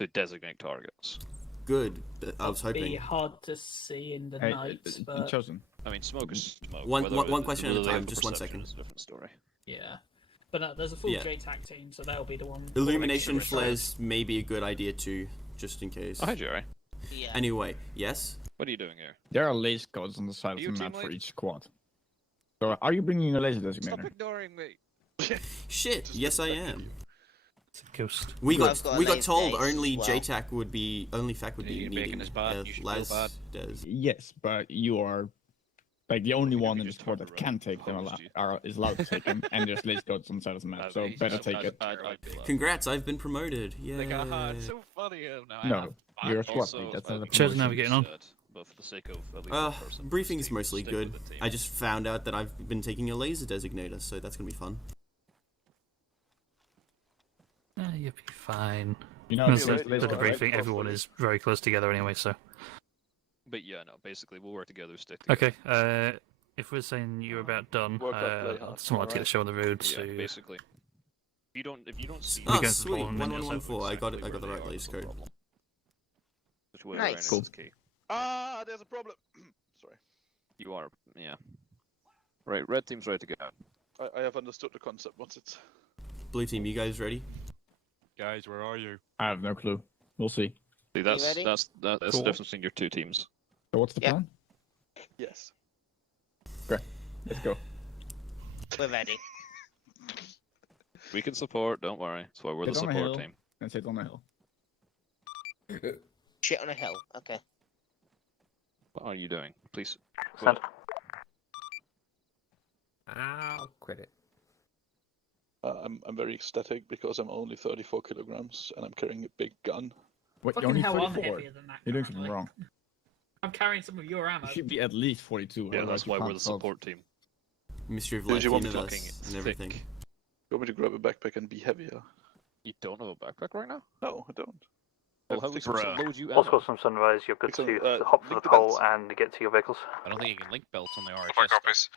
to designate targets. Good. I was Be hoping. hard to see in the Hey, night, but Chosen. I mean, smoke is smoke. One Whether question at a whether they time, have just 1 perception second. is a different story. yeah. But no, there's a full Yeah. JTAC team, so they'll be the one. Illumination flares may be a good idea too, just in case. Oh, hi, Jerry. Yeah. Anyway, yes? What are you doing here? There are laser codes on the side of You the map team for lead? each squad. So, are you bringing a laser Stop designator? ignoring me. Shit, yes I am. It's a ghost. We I've got a got laser told case only as well. JTAC would be, only FAC would be You're making needing us bad, you should feel LAS bad. does. Yes, but you are like the only one in the just squad have that to can take them, host you. is allowed to take them, and there's laser codes on the side of the map, so better take it. Congrats, I've been promoted. Yeah. Like, it's so funny. No, you're a squad Also, lead, that's not a Chosen, how are we promotion. getting on? But for the sake of at least one person, Briefing is stay- mostly stick good. with the team. I just found out that I've been taking a laser designator, so that's gonna be fun. You'll be fine. You know, Honestly, it's laser the code, right? debriefing, everyone is very close together anyway, so. But yeah, no, basically we'll work together, stick together. Okay, if we're saying you're about done, Work up, play hard. someone like to get the show on the road, Yeah, so. basically. If you don't see Oh, go to the sweet. ball and then yourself 1114. I got it. I exactly got the where right they are, laser that's the code. problem. Which way Nice. around Cool. is key. Ah, there's a problem. Sorry. You are, yeah. Right, red team's ready to go. I have understood the concept once it's... Blue team, you guys ready? Guys, where are you? I have no clue. We'll see. See, that's ready? that's that's Cool. the difference between your two teams. So what's the Yeah. plan? Yes. Great. Let's go. We're ready. We can support. Don't worry. That's why we're the Sit on a support hill. team. And sit on the hill. Shit on a hill. Okay. What are you doing? Please. Send. I'll quit it. I'm very ecstatic because I'm only 34 kilograms and I'm carrying a big gun. What, Fucking you're only hell, I'm 34? heavier than that. You're doing something wrong. I'm carrying some of your ammo. You should be at least 42. Yeah, otherwise that's you why we're can't the solve. support team. Mystery of Dude, Life you want me to- universe and everything. You want me to grab a backpack and be heavier? You don't have a backpack right now? No, I don't. Well, how are we supposed to load you Also ammo? got some sunrise. You're good Because, to hop to the link the pole belts. and get to your vehicles. I don't think you can link belts on the RHS. Four copies.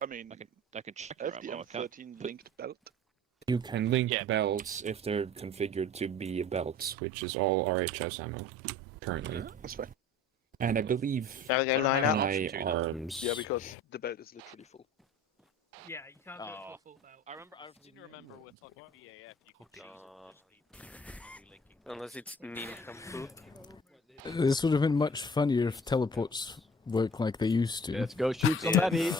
I mean, I can check I your have the ammo. I can't. M13 linked belt. You can link Yeah. belts if they're configured to be belts, which is all RHS ammo currently. That's fine. And I believe Shall we go line up? my arms. Yeah, because the belt is literally full. Yeah, you can't go to Oh. a full belt. I seem to remember with fucking BAF, you could Unless it's Nin Kampu. This would have been much funnier if teleports work like they used to. Let's go shoot somebody.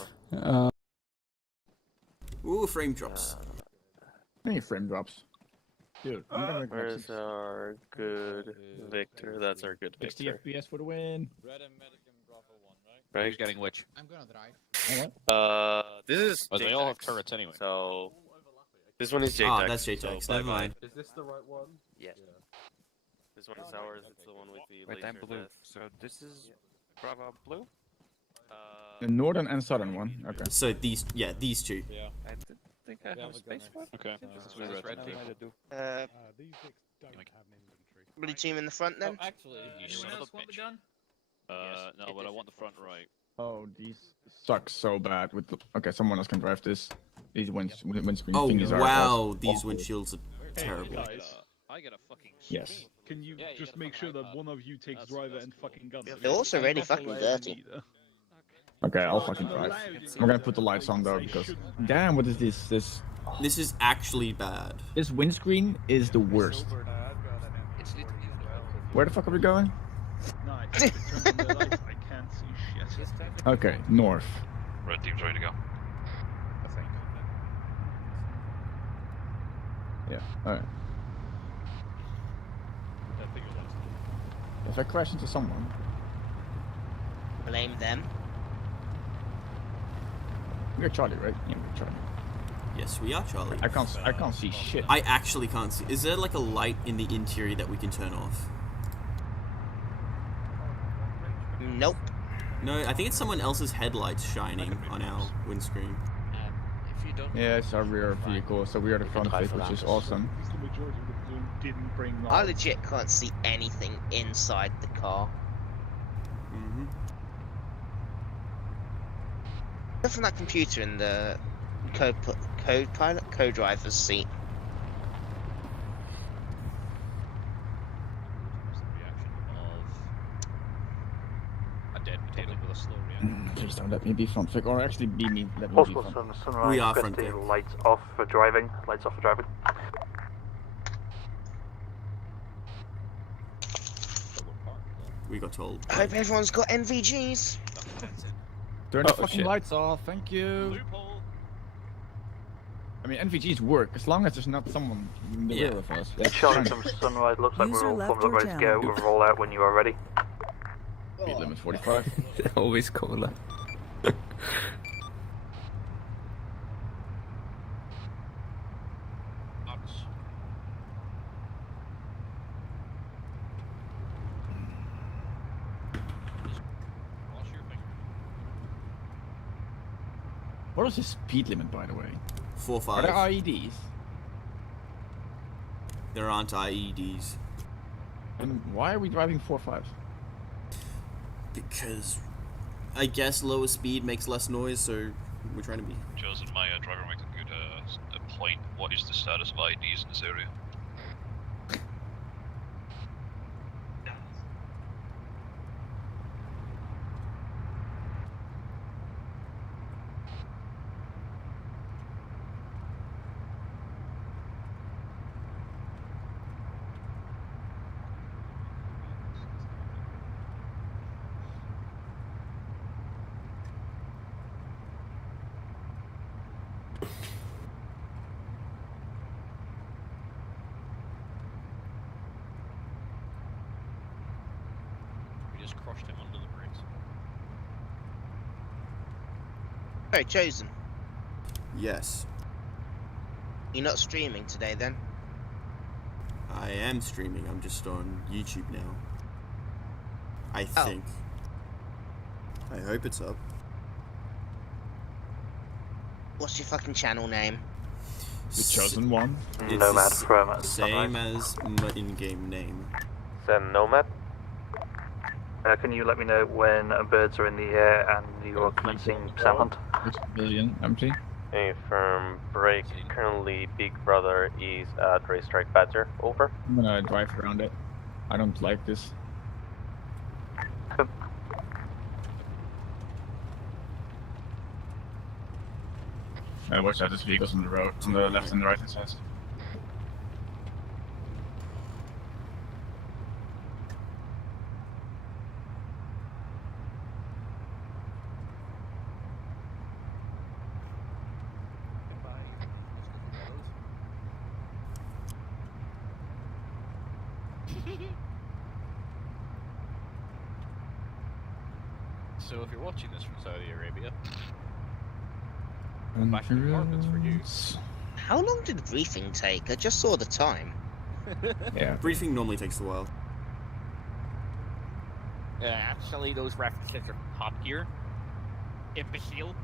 Ooh, frame drops. Any frame drops? Dude, I'm gonna make Where's our good Victor? That's our good 60 Victor. FPS for the win. Right? Who's getting which? I'm gonna drive. This is. Well, they all have JTAX, turrets anyway. So this one is JTAX. Ah, that's JTAX. So Never bye-bye. mind. Is this the right one? Yeah. This one is ours. It's the one with the Wait, I'm laser blue. death. So this is Bravo blue? The northern and southern one. Okay. So these two. Yeah. I did think I have a space for it. Okay. This This is red team. Blue team in the front then? Actually, you son Anyone of else a want the bitch. gun? No, but I want the front right. Oh, these suck so bad. With the... Okay, someone else can drive this. These windscreen Oh thingies are wow, these awful. windshields are terrible. I get a fucking. Yes. Can you just make sure that one of you takes driver and fucking guns? They're also really fucking dirty. Okay, I'll fucking drive. I'm gonna put the lights on though because damn, what is this? This is actually bad. This windscreen is the worst. Where the fuck are we going? Nice. Turn on the lights. I can't see shit. Okay, north. Red team's ready to go. Yeah. All right. If I crash into someone, Blame them. we're Charlie, right? Yeah, we're Charlie. Yes, we are, Charlie. I can't see shit. I actually can't see. Is there like a light in the interior that we can turn off? Nope. No, I think it's someone else's headlights shining on our windscreen. If you don't. Yeah, it's our rear vehicle, so we are the front of it, which is awesome. The majority of the balloon didn't bring I light. legit can't see anything inside the car. Mm-hmm. Except from that computer in the co-driver's seat. A dead potato with a slow reaction. Please don't let me be front fig, or actually be me. Let me be Possible front. sunrise. We are front requesting fig. lights off for driving. Lights off for driving. We got told. I hope everyone's got NVGs. Turn the Oh, fucking shit. lights off. Thank you. I mean, NVGs work as long as there's not someone in the rear of us. That's Showing fine. some sunrise. Looks like User we're all left formed up your ready to go. channel. We'll roll out when you are ready. Speed limit 45. Always cooler. What is the speed limit, by the way? 4-5. Are there IEDs? There aren't IEDs. And why are we driving 4.5? Because I guess lower speed makes less noise, so we're trying to be. Chosen my driver might compute a point. What is the status of IDs in this area? crushed him under the bridge. Hey, Chosen. Yes, You're not streaming today then? I am streaming. I'm just on YouTube now. I Oh. think. I hope it's up. What's your fucking channel name? The Chosen One. It's Nomad the from same Sunrise. as my in-game name. Then Nomad. Can you let me know when birds are in the air and you are commencing sound hunt? It's billion empty. Hey, from break, currently Big Brother is at Racetrack Badger. Over. I'm gonna drive around it. I don't like this. Watch out, there's vehicles on the road, on the left and the right hand side. So if you're watching this from Saudi Arabia, And back in the apartments for you. How long did the briefing take? I just saw the time. Yeah. Briefing normally takes a while. Actually, those references are Top Gear. Imbecile.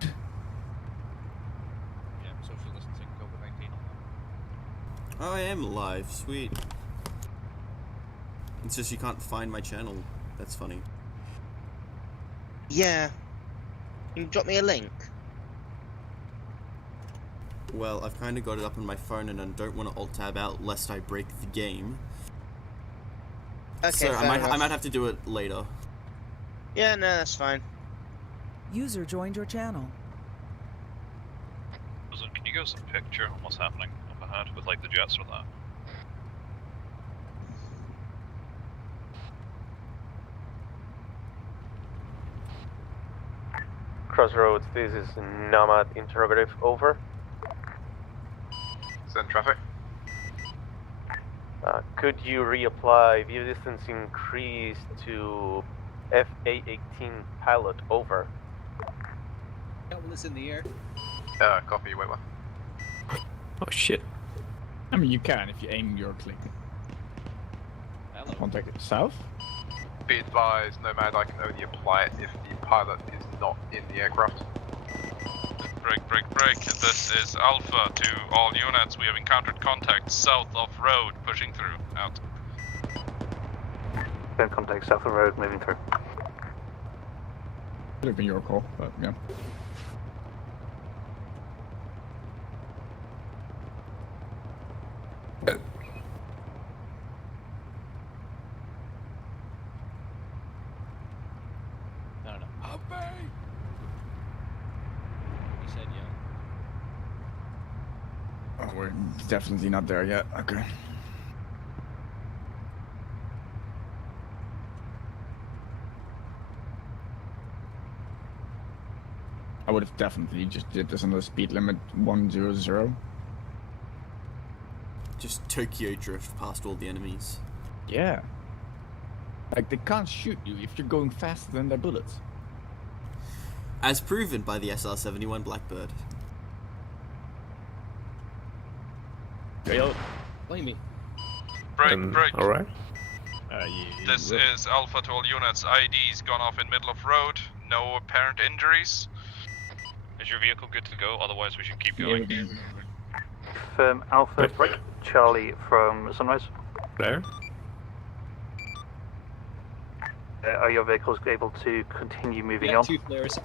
Yeah, social distancing, COVID-19 on that. Oh, I am live. Sweet. It's just you can't find my channel. That's funny. Yeah. Can you drop me a link? Well, I've kind of got it up on my phone and I don't want to alt-tab out lest I break the game. Okay, so fair I enough. might have to do it later. Yeah, no, that's fine. User joined your channel. Can you give us a picture on what's happening up ahead with like the jets or that? Crossroads, this is Nomad interrogative. Over. Send traffic. Could you reapply view distance increase to FA18 pilot? Over. Well, it's in the air. Copy, wait one. Oh shit. I mean, you can if you aim your click. Hello. Contact it south. Be advised, Nomad, I can only apply it if the pilot is not in the aircraft. Break. This is Alpha to all units. We have encountered contact south of road, pushing through. Out. Then contact south of the road, moving through. Could have been your call, but yeah. I don't know. He said yeah. Oh, we're definitely not there yet. Okay. I would have definitely just did this on the speed limit 100. Just Tokyo drift past all the enemies. Yeah. Like, they can't shoot you if you're going faster than their bullets. As proven by the SR-71 Blackbird. Blame me. Break. Alright. This is Alpha to all units. ID's gone off in middle of road. No apparent injuries. Is your vehicle good to go? Otherwise, we should keep going. Firm Alpha, Charlie from Sunrise. There. Are your vehicles able to continue moving on? Two flares.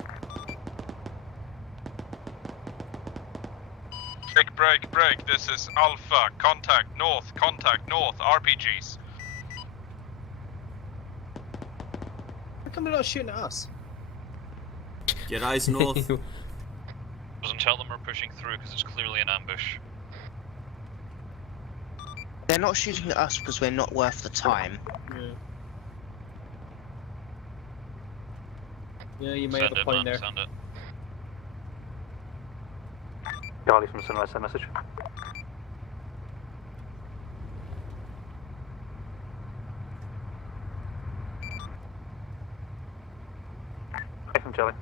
Break. This is Alpha. Contact north, RPGs. How come they're not shooting at us? Get eyes north. Doesn't tell them we're pushing through because it's clearly an ambush. They're not shooting at us because we're not worth the time. Yeah, you may have a point there. Send it. Charlie from Sunrise, send message. from Charlie.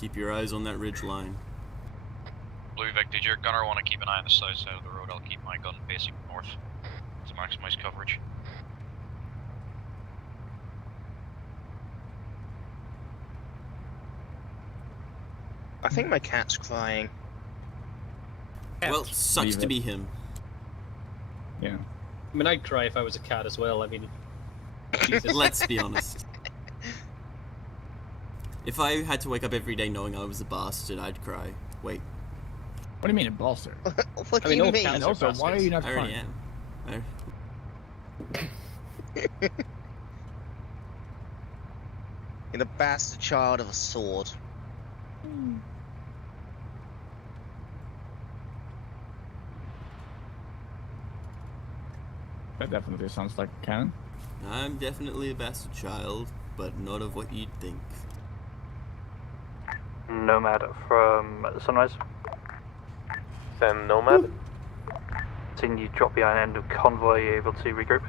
Keep your eyes on that ridge line. Blue Vic, did your gunner want to keep an eye on the south side of the road? I'll keep my gun facing north to maximize coverage. I think my cat's crying. Well, sucks Leave to it. be him. Yeah. I mean, I'd cry if I was a cat as well. I mean, Jesus. Let's be honest. If I had to wake up every day knowing I was a bastard, I'd cry. Wait. What do you mean a bastard? What I do mean, you all mean? cats And are also, why are you not I already crying? am. You're the bastard child of a sword. That definitely sounds like a cannon. I'm definitely a bastard child, but not of what you'd think. Nomad from Sunrise. Then Nomad. Seeing you drop behind end of convoy, you able to regroup?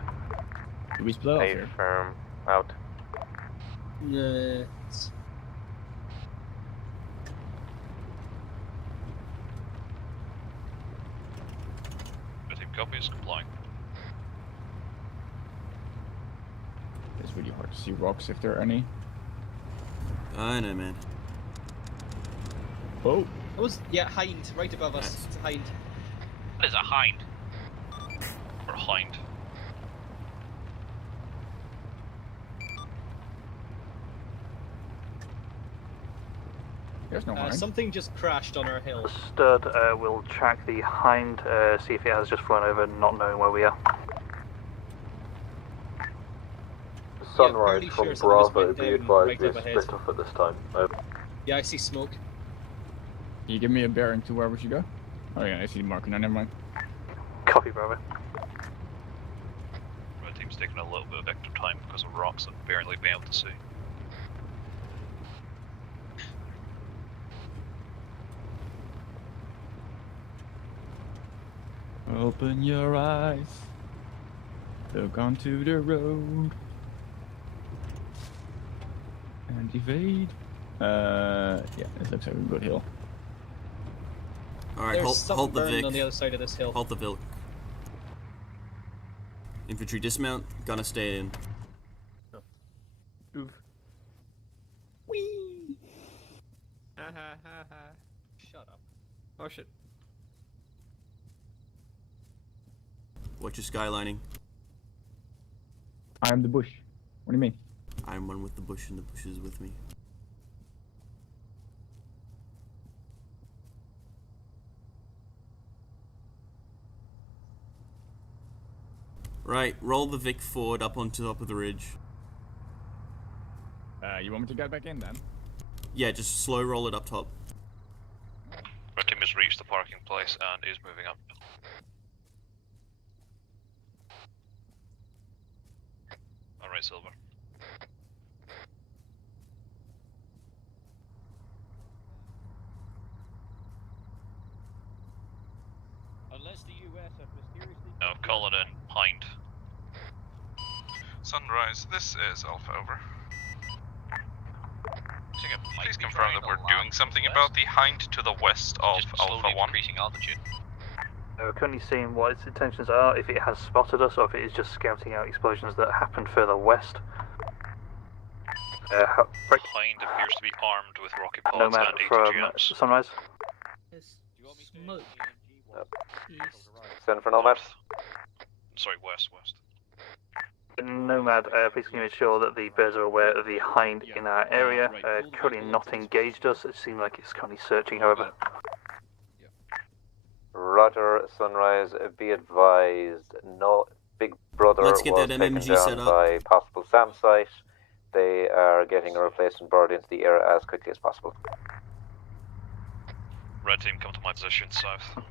Do we split off Stay here? firm. Out. Red team copies, complying. It's really hard to see rocks if there are any. I know, man. Oh. That was, yeah, hind, right above us. It's a hind. What is a hind? Or a hind? There's no hind. Something just crashed on our hill. Stud will track the hind, see if it has just flown over, not knowing where we are. Sunrise fairly from sure something just Bravo, went be down advised right we're up ahead. split off at this time. Over. Yeah, I see smoke. Can you give me a bearing to where we should go? Oh yeah, I see the marker now, never mind. Copy, Bravo. Red team's taking a little bit of extra time because of rocks I've barely been able to see. Open your eyes. Look onto the road. And evade. Yeah, this looks like a good hill. Alright, There's hold something the burning Vic. on the other side of this hill. Hold the Vic. Infantry dismount, gonna stay in. Oof. Whee! Shut up. Oh shit. Watch your skylining. I am the bush. What do you mean? I'm one with the bush and the bush is with me. Right, roll the Vic forward up onto top of the ridge. You want me to get back in then? Yeah, just slow roll it up top. Red team has reached the parking place and is moving up. Alright, Silver. Unless the US have mysteriously... Now call it in, hind. Sunrise, this is Alpha, over. Please confirm that we're doing something about the hind to the west of Alpha 1. Increasing altitude. We're currently seeing what its intentions are, if it has spotted us or if it is just scouting out explosions that happened further west. Hind appears to be armed with rocket pods Nomad and from JDAMs. Sunrise. Smoke. East. Send for Nomad. Sorry, west. Nomad, please can you ensure that the birds are aware of the hind in our area? Currently not engaged us, it seems like it's currently searching, however. Roger, Sunrise, be advised, no Big Brother Let's get was that taken MMG down set up. by possible SAM site. They are getting a replacement bird into the air as quickly as possible. Red team, come to my position south.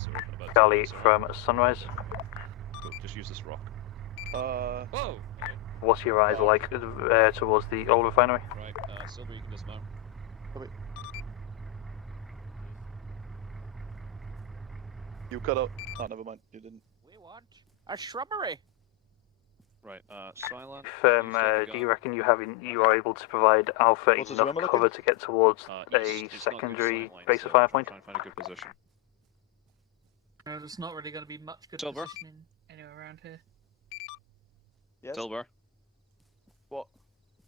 once they're open about Charlie 2 minutes. from Sunrise. Cool, just use this rock. Uh. Whoa! What's your eyes like towards the old refinery? Right, Silver, you can dismount. You cut out. Oh, never mind. You didn't. We want a shrubbery. Right, silent. Do you reckon you are able to provide Alpha What's his enough rumor cover looking? to get towards East, a it's not good secondary sight line, base so of fire point? try and find a good position. There's not really going to be much good Silver. positioning anywhere around here. Yes. Silver. What?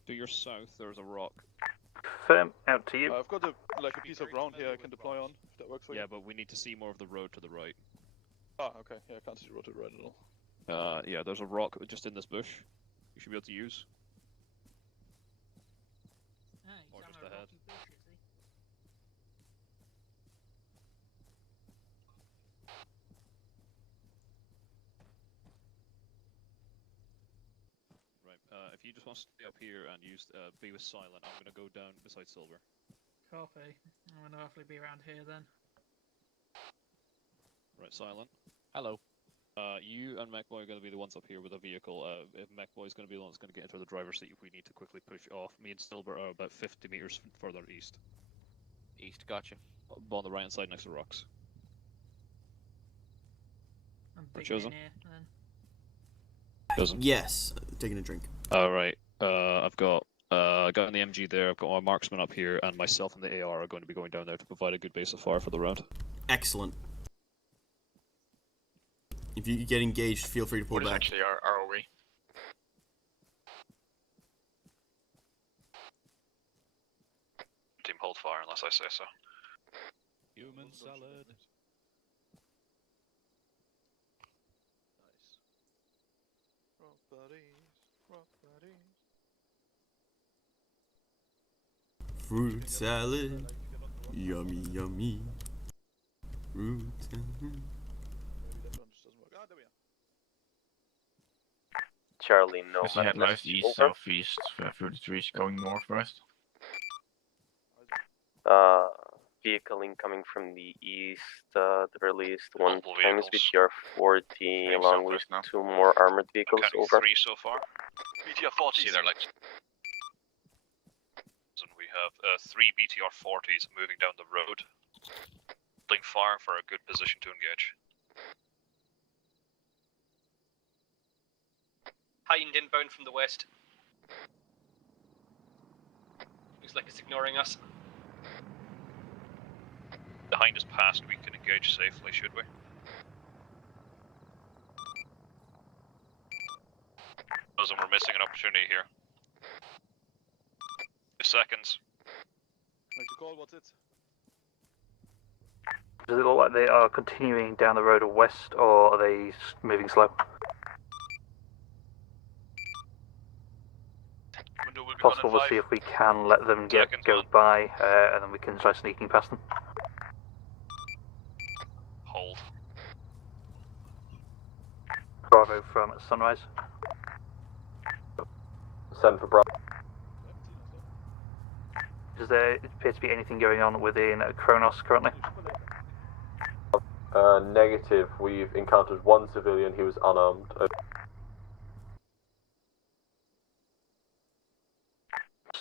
To your south, there's a rock. Firm, out to you. I've got a piece of ground here I can deploy on. If that works for you. Yeah, but we need to see more of the road to the right. Ah, okay. Yeah, I can't see the road to the right at all. Yeah, there's a rock just in this bush. You should be able to use. Or just ahead. Right, if you just want to stay up here and use be with silent, I'm gonna go down beside Silver. Copy. I'm going to roughly be around here then. Right, silent. Hello. You and MacBoy are going to be the ones up here with a vehicle. If MacBoy's going to be the one that's going to get into the driver's seat, we need to quickly push off. Me and Silver are about 50 meters further east. East, gotcha. On the right hand side next to rocks. I'm We're big chosen. in here then. Chosen. Yes, taking a drink. Alright, I've got in the MG there, I've got my marksman up here, and myself and the AR are going to be going down there to provide a good base of fire for the round. Excellent. If you get engaged, feel free to pull What is back. actually our ROE? Team hold fire unless I say so. Human salad. Rock buddies, rock buddies. Fruit salad. Yummy, yummy. Fruit salad. Charlie, no. As I had left east, southeast, through the trees, going northwest. Vehicle incoming from the east, the very least. One times BTR 40 along with now. 2 more armored vehicles. Counting Over. 3 so far. BTR 40s. See, they're like. And we have 3 BTR 40s moving down the road, holding fire for a good position to engage. Hind inbound from the west. Looks like it's ignoring us. The Hind is passed, we can engage safely, should we? Those we're missing an opportunity here. 2 seconds. Make the call, what's it? Does it look like they are continuing down the road west, or are they moving slow? Possible to see if we can let them go by, and then we can try sneaking past them. Hold. Bravo from Sunrise. Send for Bravo. Does there appear to be anything going on within Kronos currently? Negative. We've encountered 1 civilian. He was unarmed.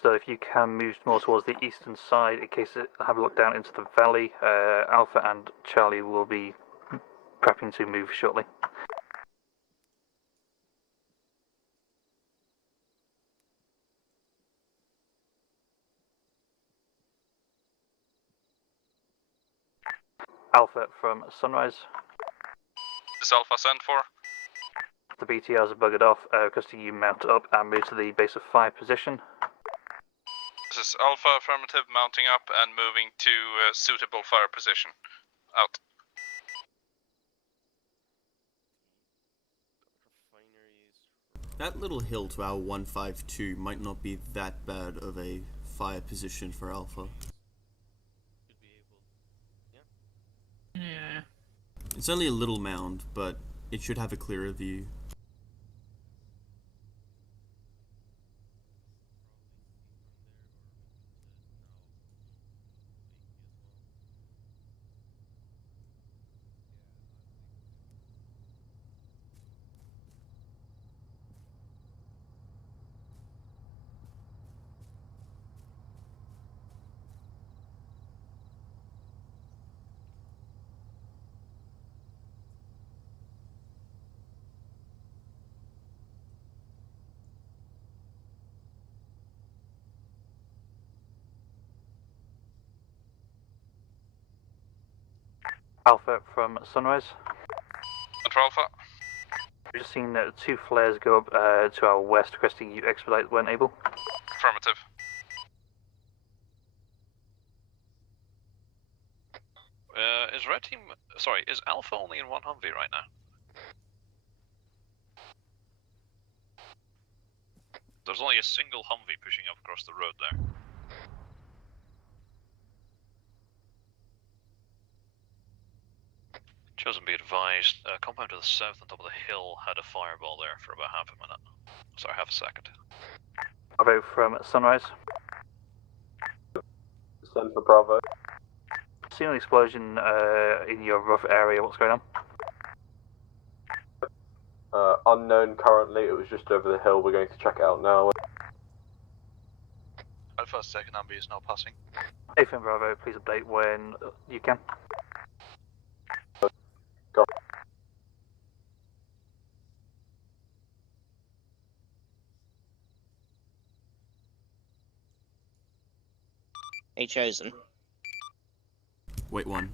So if you can move more towards the eastern side, in case it have a look down into the valley, Alpha and Charlie will be prepping to move shortly. Alpha from Sunrise. Is Alpha sent for? The BTRs are buggered off, requesting you mount up and move to the base of 5 position. This is Alpha affirmative, mounting up and moving to suitable fire position. Out. That little hill to our 152 might not be that bad of a fire position for Alpha. Yeah. It's only a little mound, but it should have a clearer view. Alpha from Sunrise. Control Alpha. We've just seen 2 flares go up to our west, requesting you expedite when able. Affirmative. Is Red Team... Sorry, is Alpha only in one Humvee right now? There's only a single Humvee pushing up across the road there. Chosen be advised, compound to the south on top of the hill had a fireball there for about half a minute. Sorry, half a second. Bravo from Sunrise. Send for Bravo. Seen an explosion in your rough area, what's going on? Unknown currently, it was just over the hill, we're going to check it out now. Alpha, second Humvee is now passing. AFM Bravo, please update when you can. Go. A Chosen. Wait one.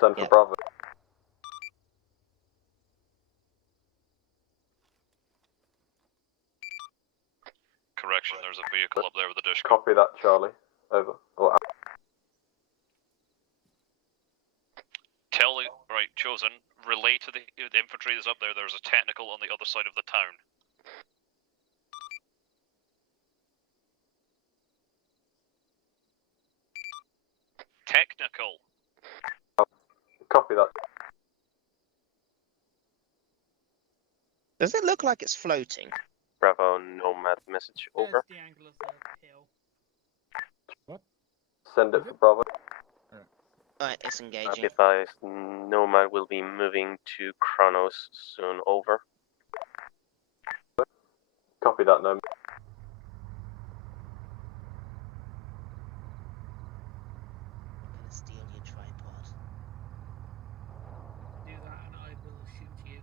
Send for Bravo. Correction, there's a vehicle up there with a dish. Copy that, Charlie. Over. Or out. Tell the... Right, Chosen, relay to the infantry that's up there, there's a technical on the other side of the town. Technical. Copy that. Does it look like it's floating? Bravo, Nomad message over. The angle of the hill. What? Send it for Bravo. Alright, it's engaging. Be advised, Nomad will be moving to Kronos soon, over. Copy that, Nomad. I'm gonna steal your tripod. Do that and I will shoot you.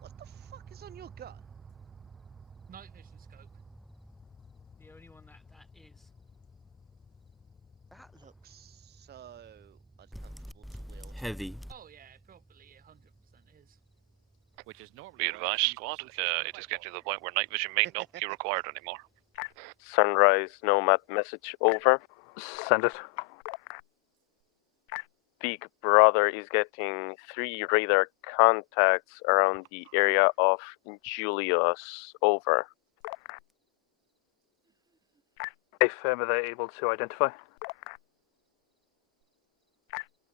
What the fuck is on your gun? Night vision scope. The only one that is. That looks so uncomfortable to wield. Heavy. Oh yeah, it probably 100% is. Which is normally. Be advised, squad, it is getting to the point where night vision may not be required anymore. Sunrise, Nomad message over. Send it. Big Brother is getting 3 radar contacts around the area of Julius, over. AFM, are they able to identify?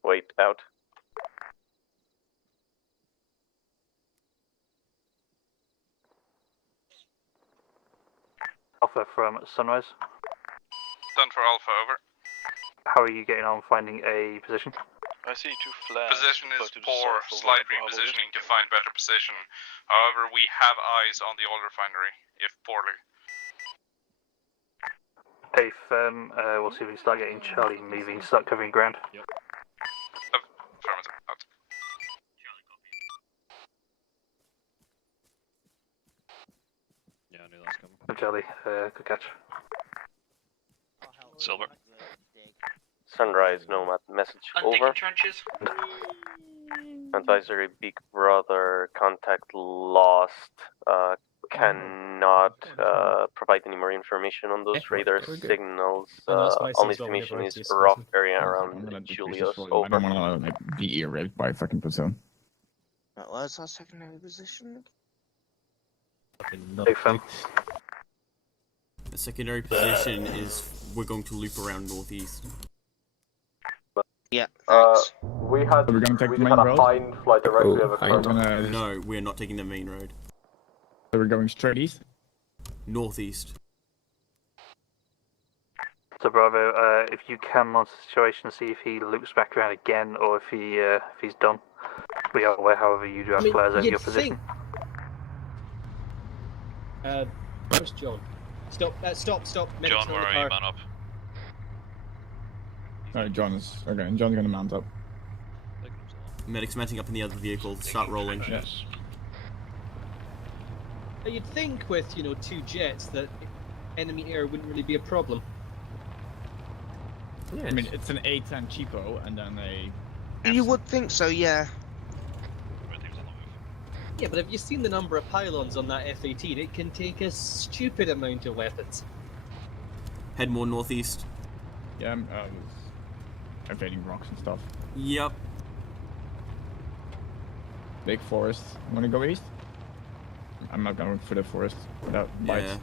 Wait, out. Alpha from Sunrise. Done for Alpha, over. How are you getting on finding a position? I see 2 flares. Position is close to the poor, south of slight Bravo. repositioning to find better position. However, we have eyes on the oil refinery, if poorly. AFM, we'll see if we can start getting Charlie moving, start covering ground. Yep. Affirmative, out. Yeah, I knew that was coming. Charlie, good catch. Silver. Sunrise, Nomad message over. trenches. Advisory, Big Brother contact lost. Cannot provide any more information on those radar signals. Only information is a rough area around Julius, I over. don't want to be ear-raped by a fucking platoon. What was our secondary position? AFM. The secondary position is we're going to loop around northeast. Yeah, We had, Are we gonna take the main had a road? hind fly directly over Kronos. No, we're not taking the main road. So we're going straight east? Northeast. So Bravo, if you can monitor the situation, see if he loops back around again, or if he's done. We are aware, however, you do have flares over your position. Where's John? Stop! Stop! Medics John, on where the are car. you, man up? Alright, John is... Okay, and John's gonna mount up. Medics mounting up in the other vehicle. Start rolling. Yes. You'd think with 2 jets that enemy air wouldn't really be a problem. I mean, it's an A10 cheapo, and then a. You would think so, yeah. Yeah, but have you seen the number of pylons on that F-18? It can take a stupid amount of weapons. Head more northeast. Yeah, evading rocks and stuff. Yep. Big forest. Want to go east? I'm not going for the forest without bites. Yeah.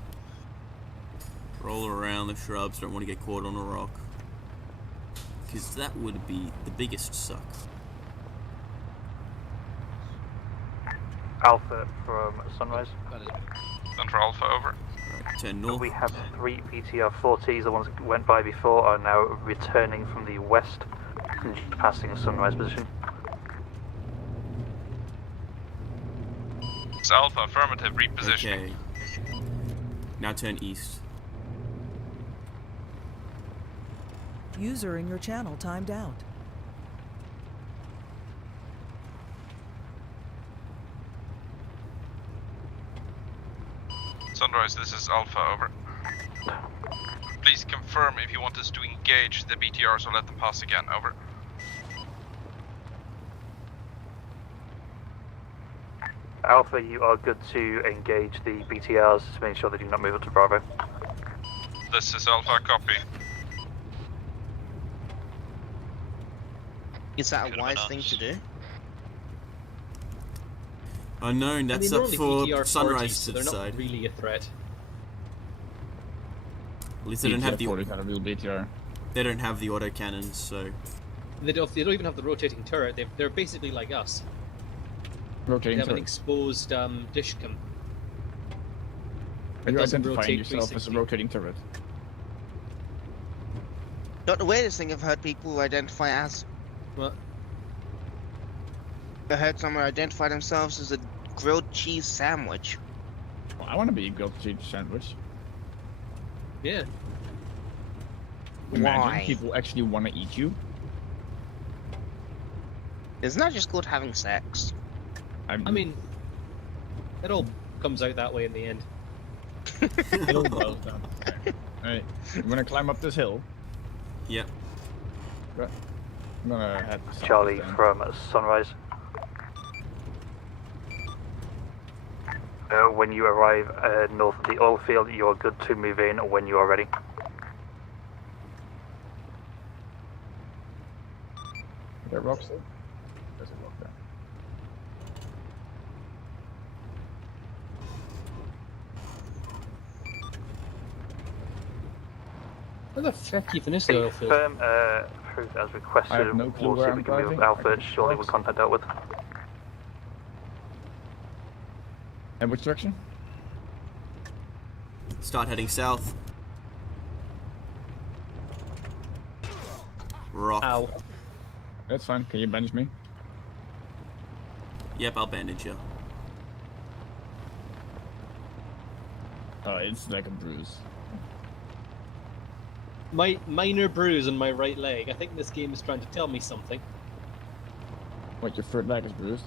Roll around the shrubs. Don't want to get caught on a rock. Because that would be the biggest suck. Alpha from Sunrise. Central Alpha, over. Right, 10 north. We have 3 BTR-40s, the ones that went by before are now returning from the west and passing a Sunrise position. It's Alpha, affirmative, repositioning. Okay. Now turn east. User in your channel timed out. Sunrise, this is Alpha, over. Please confirm if you want us to engage the BTRs or let them pass again, over. Alpha, you are good to engage the BTRs to make sure they do not move up to Bravo. This is Alpha, copy. Is that a wise thing to do? Unknown, that's up for Sunrise to they're decide. not really a threat. At least they don't have the got a real BTR. They don't have the autocannons, so They don't even have the rotating turret. They're basically like us. Rotating They have an turret. exposed dishcam. Are you doesn't identifying rotate yourself as a 360. rotating turret? Not the weirdest thing I've heard people identify as. What? I heard someone identify themselves as a grilled cheese sandwich. Well, I want to be a grilled cheese sandwich. Yeah. Imagine Why? people actually want to eat you. It's not just good having sex. I mean, it all comes out that way in the end. It all boils down. Alright, I'm gonna climb up this hill. Yep. Right. I'm gonna head south Charlie then. from Sunrise. When you arrive north of the oil field, you are good to move in when you are ready. There are rocks there? There's a rock there. Where the feck even is the oil field? Firm approved as requested. I have no clue We'll see where if we I'm can move driving. Alpha I can shortly cross. with contact dealt with. And which direction? Start heading south. Rock. Ow. That's fine. Can you bandage me? Yep, I'll bandage you. Oh, it's like a bruise. My minor bruise on my right leg. I think this game is trying to tell me something. What, your third leg is bruised?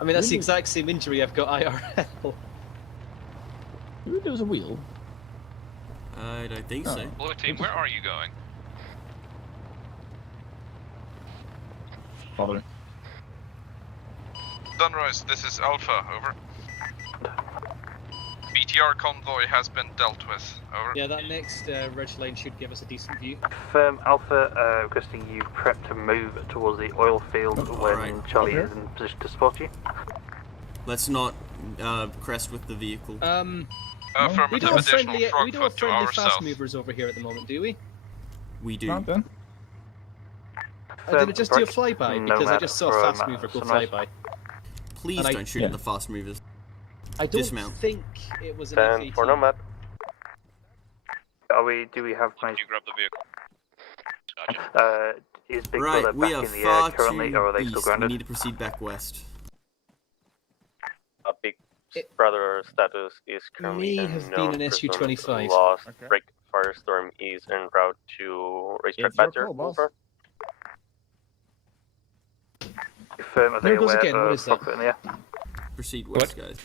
I mean, that's the Really? exact same injury I've got IRL. Maybe there was a wheel. I don't think Oh. so. Blue team, where are you going? Follow me. Sunrise, this is Alpha, over. BTR convoy has been dealt with, over. Yeah, that next red line should give us a decent view. Firm Alpha, requesting you prep to move towards the oil field when alright. Charlie Okay. is in position to spot you. Let's not crest with the vehicle. We Affirmative, don't have additional friendly, frog we don't foot have to friendly our fast south. movers over here at the moment, do we? We do. Right then. Did it just do a Break. flyby? Because I Nomad just saw a from, fast mover go Sunrise. flyby. Please And I- don't shoot at the fast movers. I don't Dismount. think it was an And F-18. for Nomad. Do we have my, You grab the vehicle. Gotcha. is Big Right, Brother we back are in the far air currently, too or are they east. still We grounded? need to proceed back west. A big brother status is currently may have unknown. been an SU-25. Presumed Lost. Okay. Break Firestorm is en route to Racetrack It's your Badger. call, boss. Over. Firm, are they There goes aware again, what of is that? Frogfoot in the air? Proceed west, guys.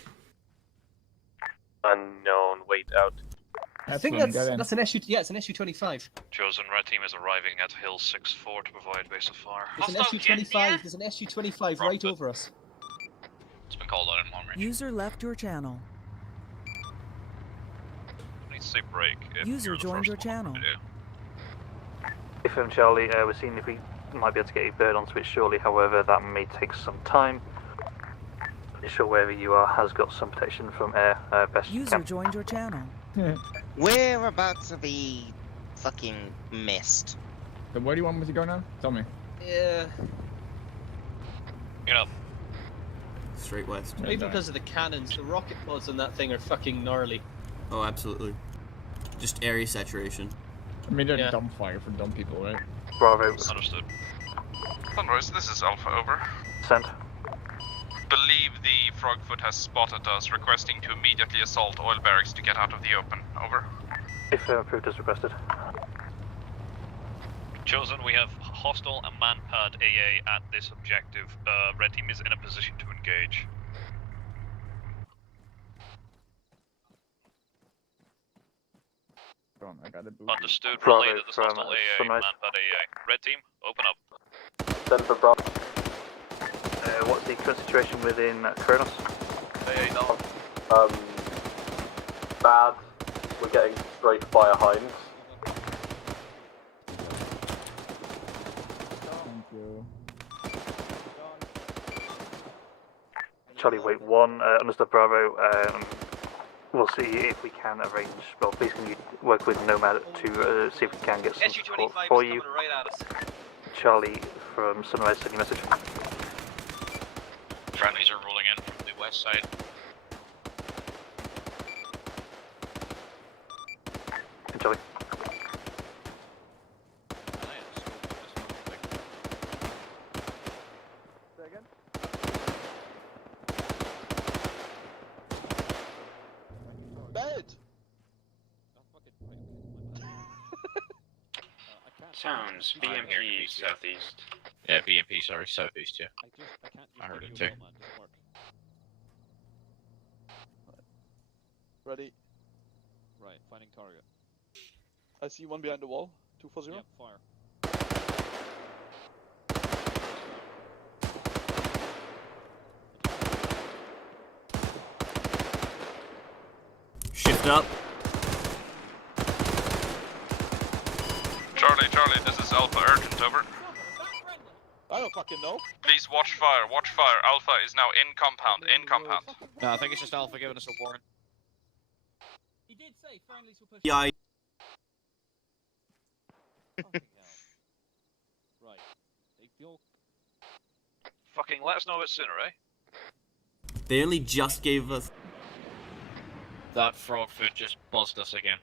Unknown. Wait out. I think that's an SU. Yeah, it's an SU-25. Chosen red team is arriving at Hill 6-4 to provide base of fire. There's an SU-25. There's an SU-25 right over us. It's been called out in long range. User left your channel. Needs to say break. If User you're the joined first your one channel. to do. If Charlie, we're seeing if we might be able to get a bird onto it shortly. However, that may take some time. Pretty sure wherever you are has got some protection from air. Best you User can. joined your channel. We're about to be fucking missed. So where do you want me to go now? Tell me. Yeah. You know. Straight west. Maybe because of the cannons, the rocket pods on that thing are fucking gnarly. Oh, absolutely. Just area saturation. I mean, they're dumb fire for dumb people, right? Bravo. Understood. Sunrise, this is Alpha, over. Send. Believe the Frogfoot has spotted us, requesting to immediately assault oil barracks to get out of the open. Over. If approved as requested. Chosen, we have hostile and manpad AA at this objective. Red team is in a position to engage. I got it. Understood. Bravo Relay that this from hostile AA, Sunrise. manpad AA. Red team, open up. Send for Bravo. What's the current situation within Kronos? AA down. Bad. We're getting sprayed by a hind. Thank you. Charlie, wait 1. Understood, Bravo. We'll see if we can arrange. Well, please can you work with Nomad to see if we can get some support for you. Right at us. Charlie from Sunrise, send your message. Friendlies are rolling in from the west side. Charlie. Say again? Bed! Sounds BMP southeast. Yeah, BMP, sorry, southeast, yeah. I heard it too. Ready. Right, finding target. I see one behind the wall. 240. Yep, fire. Shift up. Charlie, this is Alpha, urgent, over. I don't fucking know. Please watch fire, Alpha is now in compound, No, I think it's just Alpha giving us a warning. He did say friendlies will push. Yeah. Right. They feel. Fucking let us know a bit sooner, eh? They only just gave us. That Frogfoot just buzzed us again.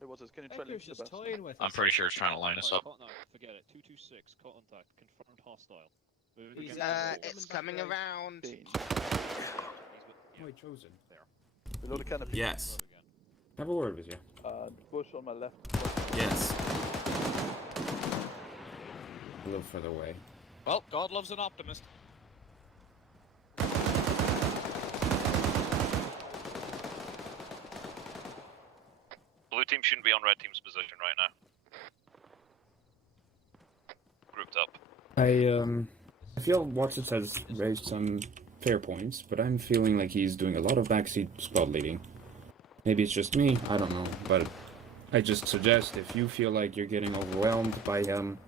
Hey, what's this? Can you try to just toying with I'm us. pretty sure it's trying to line us up. No, forget it. 226, contact, confirmed hostile. He's, It's coming around. Wait, Chosen. There. Below the canopy. Yes. Have a word with you. Bush on my left. Yes. A little further away. Well, God loves an optimist. Blue team shouldn't be on red team's position right now. Grouped up. I feel Watson has raised some fair points, but I'm feeling like he's doing a lot of backseat squad leading. Maybe it's just me, I don't know, but I just suggest if you feel like you're getting overwhelmed by him,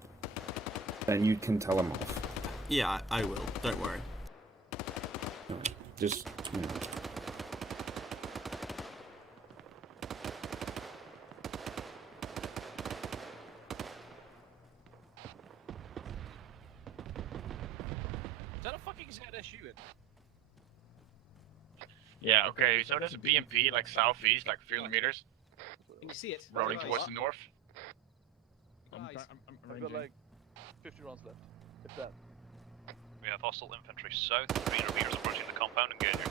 then you can tell him off. Yeah, I will. Don't worry. Just, you know. Is that a fucking ZSU in? Yeah, okay, so there's a BMP, like southeast, like 300 meters. Can you see it? Rolling Guys. towards the north. Guys. I've got like 50 rounds left. If that. We have hostile infantry south, 300 meters approaching the compound, engaging.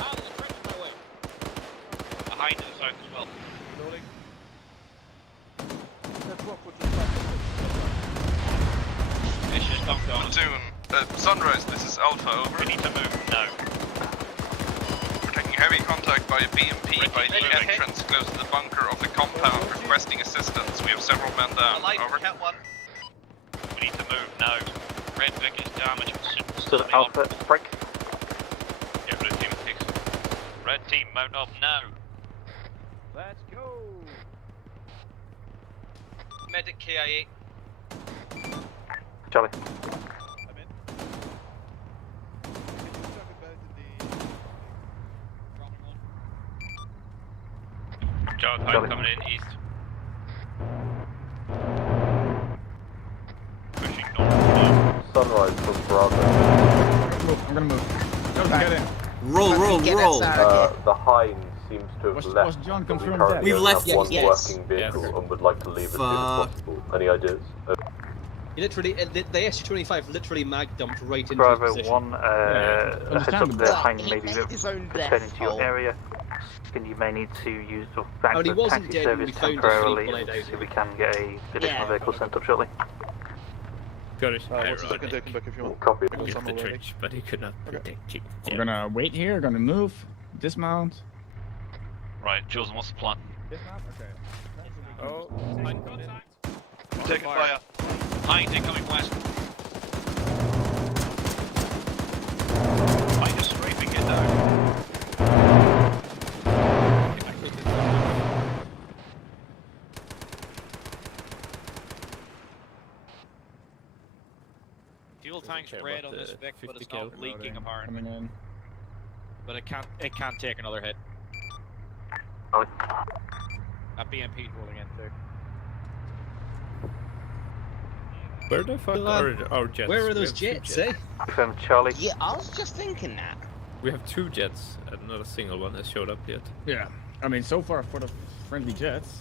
Ah, there's a friend on my way. Behind to the south as well. Loading. It's just dunked on us. Platoon, Sunrise, this is Alpha, over. We need to move now. We're taking heavy contact by a BMP by the entrance close to the bunker of the compound, requesting assistance. We have several men down. Over. We need to move now. Red Vic is damaged. Still Alpha, break. Yeah, red team, please. Red team, mount up now. Let's go. Medic KIA. Charlie. John Charlie. coming in east. Pushing north. Sunrise from Bravo. I'm gonna move. Jonathan, get in. Roll. The Hind seems to have left. Was John but we confirmed currently that? We've only left. have one Yes. working vehicle and would like to leave as soon as possible. Any ideas? You literally, the SU-25 literally mag dumped right into his Bravo position. 1, heads up there, Hind may be returning to your area. And you may need to use the back Oh, and he to the wasn't taxi dead when service we found him, temporarily he bled and out. see if we can get a additional vehicle sent up shortly. Got it. What's the second taken back if you want? Copy. I got With some the already. trench, but he could not protect you. We're gonna wait here, gonna move, dismount. Right, Chosen, what's the plan? Dismount? Okay. Oh, Line contact. Taking fire. Hind incoming west. Hind is strafing it now. Fuel tank's care red about on this the Vic, but 50 it's not cal leaking Coming apparently. in. But it can't take another hit. That BMP's rolling in too. where the fuck are our jets? Where are We those have two jets, eh? Confirm Charlie. Yeah, I was just thinking that. We have 2 jets, and not a single one has showed up yet. Yeah. I mean, so far for the friendly jets,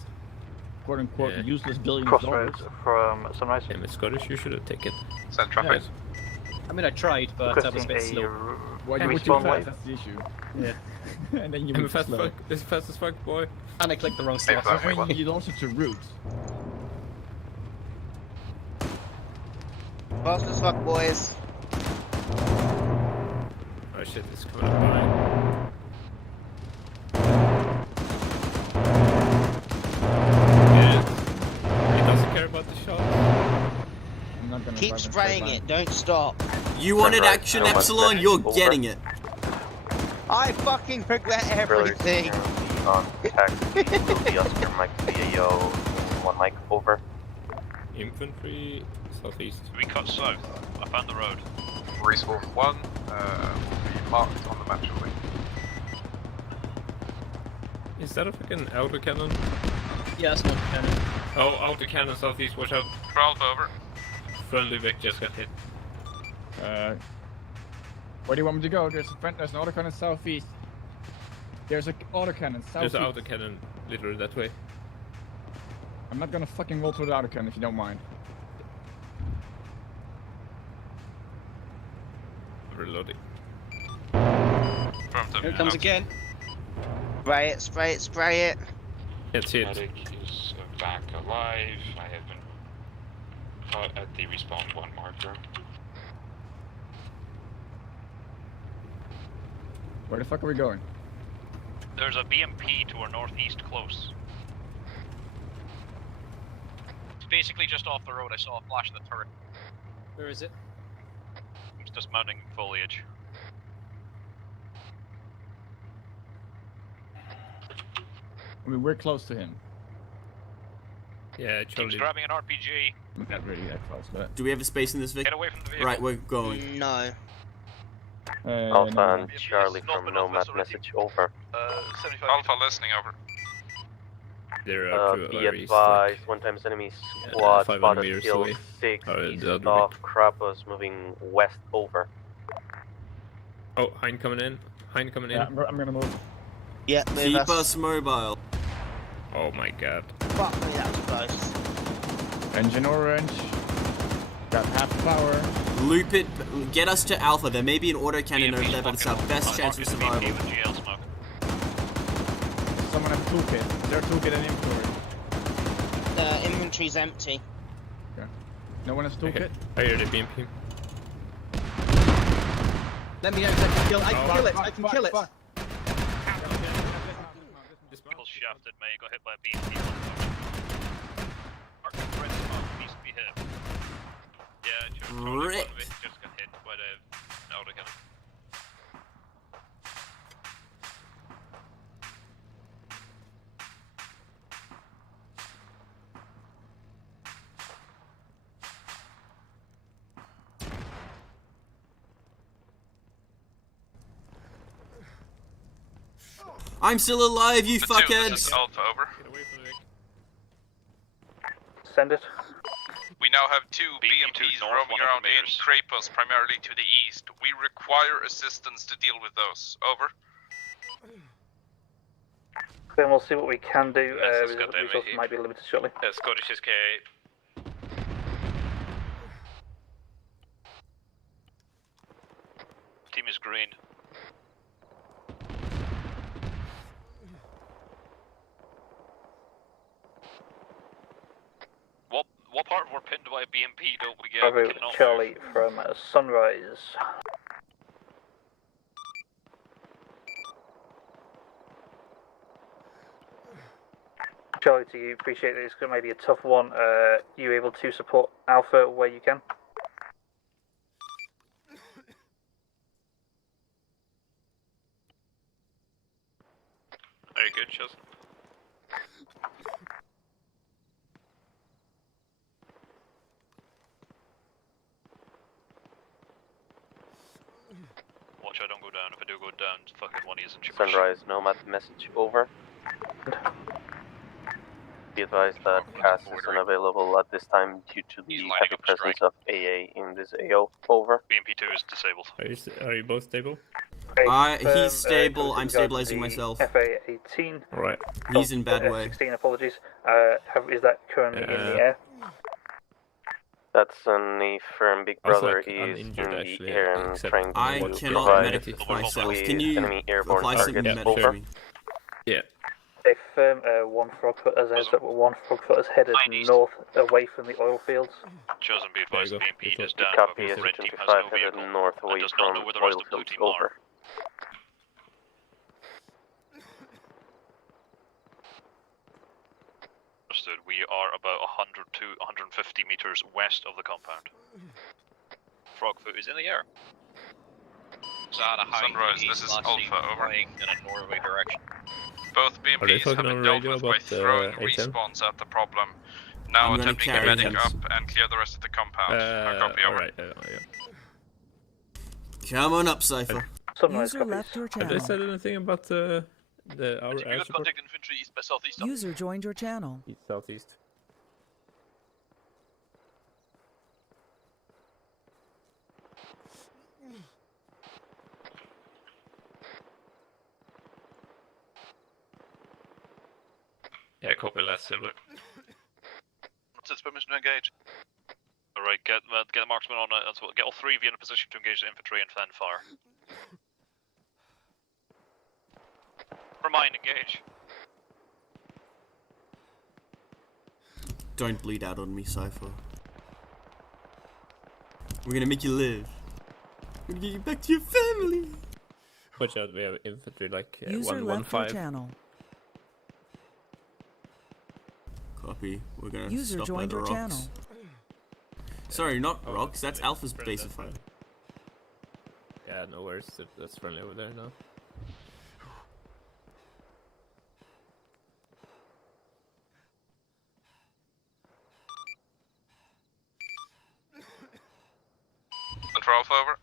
quote unquote, Yeah. useless billions of dollars. Crossroads from Sunrise. Damn it, Scottish, you should have taken. Send traffic. I mean, I tried, but I was a Requesting bit a slow. Why you were too respawn fast? wave. That's the issue. Yeah. And then you I'm were fast slow. fuck. This fast as fuck, boy. And I clicked the wrong slot. Hey, I mean, you launched it to route. Fast as fuck, boys. Oh shit, it's coming up behind. Yeah. He doesn't care about the shot. I'm not gonna Keep drive in spraying straight it, don't stop. You wanted action, Sunrise, Epsilon. You're over. getting it. I fucking regret everything. On taxi, will be Oscar Mike VAO, 1 Mike, over. Infantry, southeast. We cut south. I found the road. Respawn 1 will be marked on the map shortly. Is that a fucking autocannon? Yeah, that's not cannon. Oh, autocannon southeast, watch out. 12 over. Friendly Vic just got hit. Where do you want me to go? There's an autocannon southeast. There's an autocannon southeast. There's an autocannon literally that way. I'm not gonna fucking roll through the autocannon if you don't mind. Reloading. Here it comes again. Spray it, spray it, spray it. That's it. Medic is back alive. I have been caught at the respawn 1 marker. Where the fuck are we going? There's a BMP to our northeast close. It's basically just off the road. I saw a flash of the turret. Where is it? It's just mounting foliage. I mean, we're close to him. Yeah, Team's totally. grabbing an RPG. I'm not really that close, but... Do we have a space in this, Vic? Get away from the vehicle. Right, we're going. No. Alpha no. and Charlie from Nomad message, over. 75. Alpha listening, over. There are two Be REs, advised, like, 1 times enemy 500 squad meters spotted away. hill 6 Or east the other of Krapos, moving west, over. Oh, Hein coming in. Hein coming in. Yeah, I'm gonna move. Yeah, move Keep us. us mobile. Oh my god. Fuck me, that was close. Engine orange. Got half power. Loop it. Get us to Alpha. There may be an autocannon over there, but it's our best chance of survival. With GL smoke. Someone have a toolkit. Is there a toolkit in inventory? The inventory's empty. Okay. No one has a toolkit? I hear the BMP. Let me out, I can kill it. I can Oh, kill it. fuck, I can fuck, kill it. fuck. shafted, mate. Got hit by a BMP. Red needs to be hit. Yeah, Rick. Just got hit by the autocannon. I'm still alive, you The 2, this fuckheads! is Alpha, over. Send it. We now have 2 BMPs north, roaming 100 around in meters. Krapos, primarily to the east. We require assistance to deal with those. Over. Then we'll see what we can do. goddamn Resources it. might be limited shortly. Scottish SK8. Team is green. What part we're pinned by a BMP don't we get? Bravo Cannot Charlie from Sunrise. Charlie, to you, appreciate that it's going to be a tough one. You able to support Alpha where you can? Very good, Chosen. Watch I don't go down. If I do go down, fucking one isn't gibberish. Sunrise Nomad message over. Be advised that CAS is unavailable at this time due to the heavy presence of AA in this AO. Over. BMP2 is disabled. Are you both stable? He's stable, I'm stabilizing myself. FA-18. Right. He's in bad way. F-16, apologies. Is that currently in the air? That's a firm Big I was, Brother like, is in uninjured, the actually, air and except trying to I cannot provide medic myself. with Can you enemy airborne apply some targets medic over. for me? Yeah. A firm one Frogfoot as heads up, one Frogfoot is headed north away from the oil fields. Chosen, be advised, There you go. BMP is down. Copy However, red team has S25 no headed vehicle. north away And does not from know where the rest oil of blue fields. team Over. are. Understood. We are about 100 to 150 meters west of the compound. Frogfoot is in the air. Sunrise, this is Alpha, over. In a northerly direction. Both Are they BMPs talking have been on dealt radio with by about, throwing A10? respawns at the problem. Now I'm gonna attempting to carry medic him. up and clear the rest of the compound. I copy, over. Alright, yeah. Come on up, Cypher. Sunrise User copies. left your Have they channel. said anything about our air support? infantry east by southeast. User joined your channel. East, southeast. Yeah, copy last similar. What's its permission to engage? Alright, get the marksman on it as well. Get all three of you in a position to engage the infantry and then fire. Remind, engage. Don't bleed out on me, Cypher. We're gonna make you live. We're gonna get you back to your family. Watch out, we have infantry like User left your 115. channel. Copy. We're gonna User stop by joined the your rocks. channel. Sorry, not rocks. That's Alpha's base of fire. Yeah, no worries. That's friendly over there now. Control Alpha, over.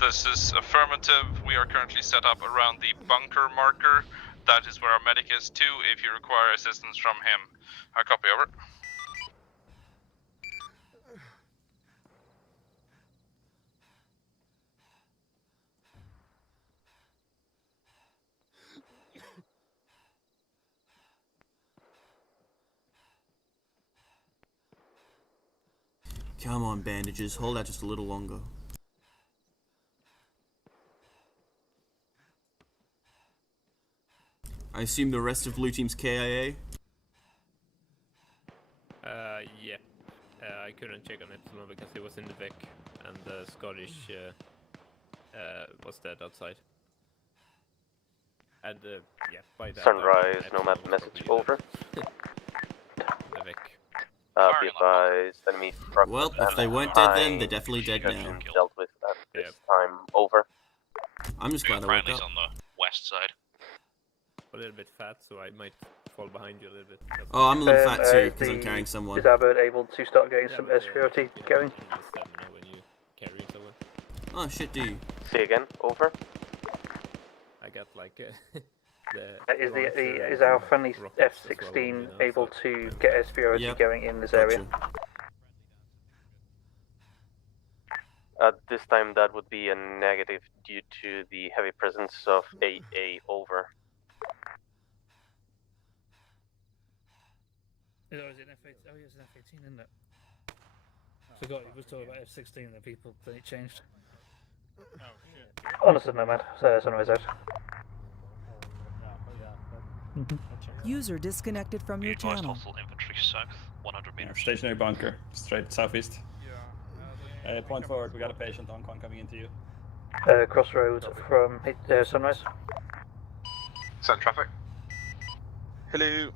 This is affirmative. We are currently set up around the bunker marker. That is where our medic is too, if you require assistance from him. I copy, over. Come on, bandages. Hold out just a little longer. I assume the rest of blue team's KIA? Yeah. I couldn't fish was dead outside. And yeah, by that Sunrise, Nomad message over. Be advised, enemy truck. Well, if they weren't dead then, they're definitely dead now. Dealt with at this time, over. I'm just glad I woke up. on the west side. A little bit fat, so I might fall behind you a little bit. Oh, I'm a little fat too, because I'm carrying someone. Is our bird able to start getting some security going? When you carry someone. Oh shit, do you? Say again, over. I got like Is our friendly F-16 able to get security going in this area? At this time, that would be a negative due to the heavy presence of AA, over. Oh, is it an F-18? Oh, yeah, it's an F-18, isn't it? Forgot you was talking about F-16 that people then it changed. Understood, Nomad. Sunrise out. User disconnected from your channel. Infantry south, 100 meters. Stationary bunker, straight southeast. Point forward, we got a patient on con coming into you. Crossroads from Sunrise. Send traffic. Hello.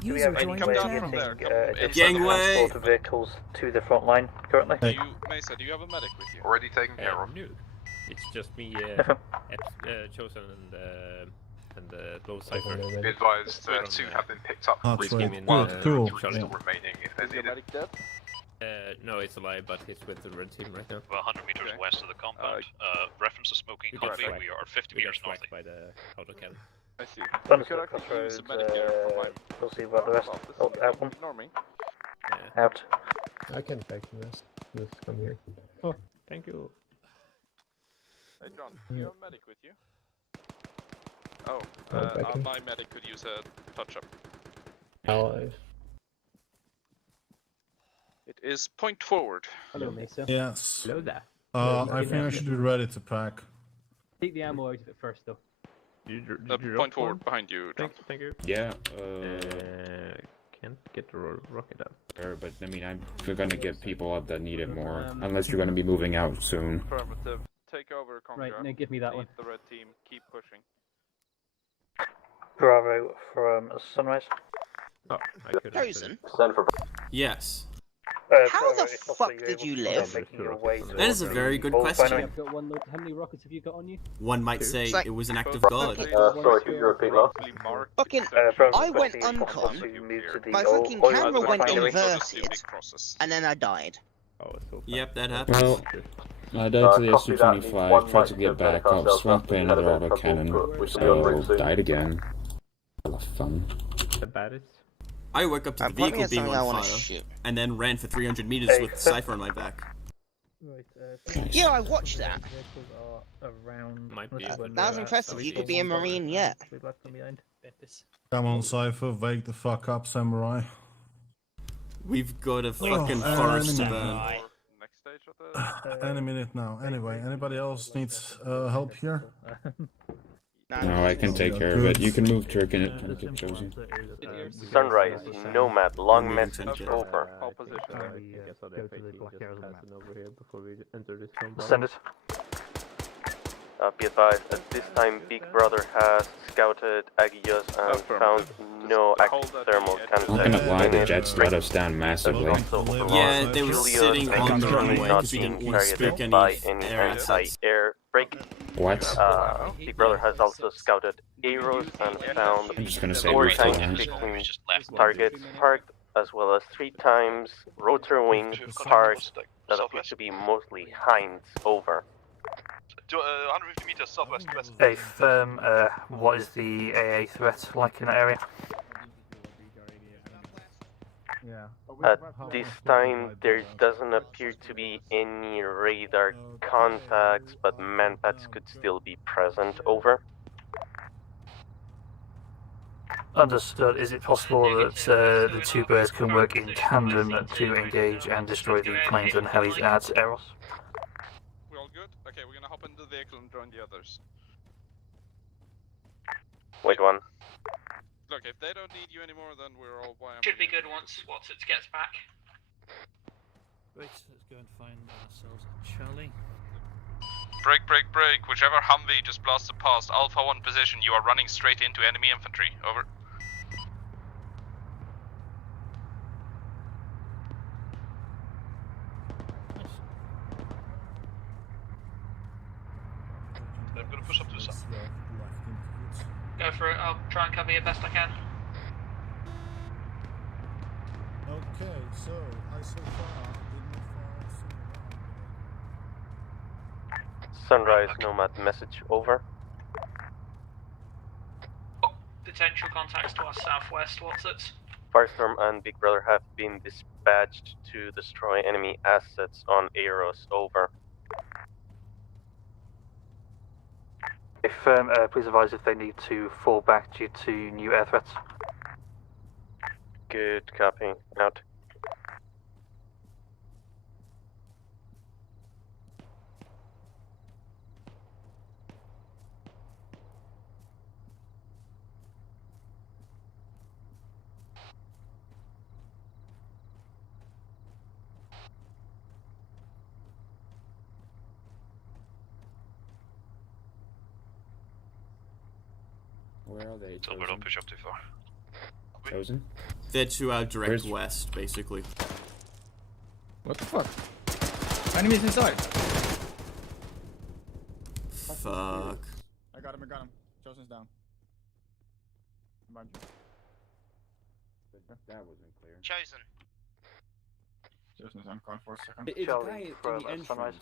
Do we have any way of getting additional transport vehicles to the front line currently? Mesa, do you have a medic with you? Already taken care of. No. It's just me, Chosen and Low Cypher. Be advised, two have been picked up. Please Cool. give me Cool. Three Still remaining if they're needed. No, it's alive, but he's with the red team right now. Well, 100 meters west of the compound. Reference to smoking coffee, we are 50 meters north. By the autocannon. I see. Understood, Crossroads. We'll see about the rest. Oh, out one. Ignore me. Out. I can take this. Just come here. Oh, thank you. Hey John, do you have a medic with you? Oh, my medic could use a touch-up. Allies. It is point forward. Hello, Mesa. Yes. Hello there. I think I should be ready to pack. Take the ammo out of it first, though. Point forward behind you, John. Thank you. Yeah, can't get the rocket up. Sure, but I mean, we're gonna get people up that need it more, unless you're gonna be moving out soon. Affirmative. Take over, Conqueror. Right, now give me that one. The red team, keep pushing. Bravo from Sunrise. Oh, I could Chosen? Send for. Yes. How the fuck did you live? That is a very good question. I've got one load. How many rockets have you got on you? One might say it was an act of God. Sorry, could you repeat that? Fucking, I went uncon, my fucking camera went inverted, and then I died. Yep, that happens. Well, I died to the SU-25, tried to get back up, swapped by another autocannon, so died again. A lot of fun. The baddest. I woke up to the vehicle being on fire, and then ran for 300 meters with Cypher on my back. Yeah, I watched that. That was impressive. You could be a Marine yet. Come on, Cypher, wake the fuck up, Samurai. We've got a fucking forest to burn. Any minute now. Anyway, anybody else needs help here? No, I can take care of it. You can move Turk in it and get Chosen. Sunrise, Nomad, long message over. Send it. Be advised, at this time Big Brother has scouted Agios and found no active thermal Not gonna lie, the jets let us down massively. Yeah, they were sitting on the runway because we didn't want to spook any air assets. Air break. What? Big Brother has also scouted arrows and found I'm just gonna say 4 we're times fine. fixing targets parked, as well as 3 times rotor wing parked that appear to be mostly hinds, over. 150 meters southwest west. A firm, what is the AA threat like in that area? At this time, there doesn't appear to be any radar contacts, but manpads could still be present, over. Understood. Is it possible that the two birds can work in tandem to engage and destroy the planes and helis at Eros? We all good? Okay, we're gonna hop into the vehicle and join the others. Wait one. Look, if they don't need you anymore, then we're all YM. Should be good once Watsits gets back. Right, let's go and find ourselves a Charlie. Break, break, break. Whichever Humvee just blasted past Alpha 1 position, you are running straight into enemy infantry. Over. I'm gonna push up to the side. Go for it. I'll try and cover you best I can. Okay, so I so far did not find Sunrise Nomad message over. Potential contacts to our southwest. What's it? Firestorm and Big Brother have been dispatched to destroy enemy assets on Eros. Over. If please advise if they need to fall back due to new air threats. Good copy. Out. Where are they? Silver, don't push up too far. Chosen? They're to our direct west, basically. What the fuck? Enemies inside! Fuck. I got him. Chosen's down. That wasn't clear. Chosen. Chosen's on call for a second. It's a guy in the entrance.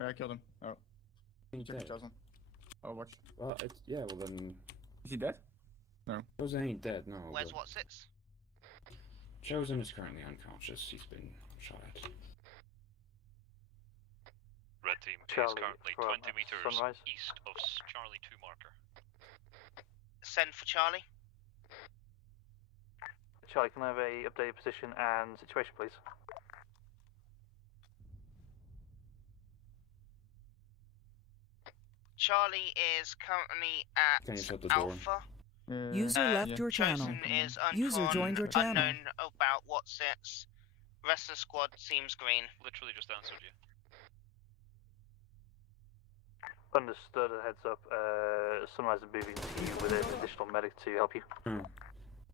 Yeah, I killed him. Oh. He's Check dead. Chosen. Oh, watch. Well, it's, yeah, well then... Is he dead? No. Chosen ain't dead, no. Where's but Watsits? Chosen is currently unconscious. He's been shot at. Red team Charlie is currently from 20 meters Sunrise. east of Charlie 2 marker. Send for Charlie. Charlie, can I have a updated position and situation, please? Charlie is currently at Can you shut the door? Alpha. User left your channel. Chosen is User joined your channel. unknown about Watsits. Rest of the squad seems green. Literally just answered you. Understood, a heads up. Sunrise is moving to you with an additional medic to help you.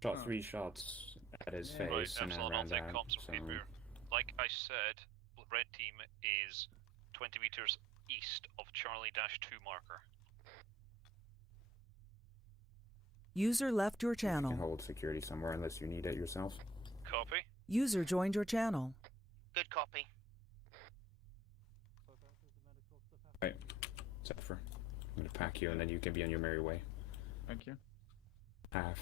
Shot 3 shots at his face Right, and then Epsilon, I'll ran take down. comms from So... Peter. Like I said, red team is 20 meters east of Charlie-2 marker. User left your You can channel. hold security somewhere unless you need it yourself. Copy. User joined your channel. Good copy. Right. Zephyr. I'm gonna pack you and then you can be on your merry way. Thank you. Half.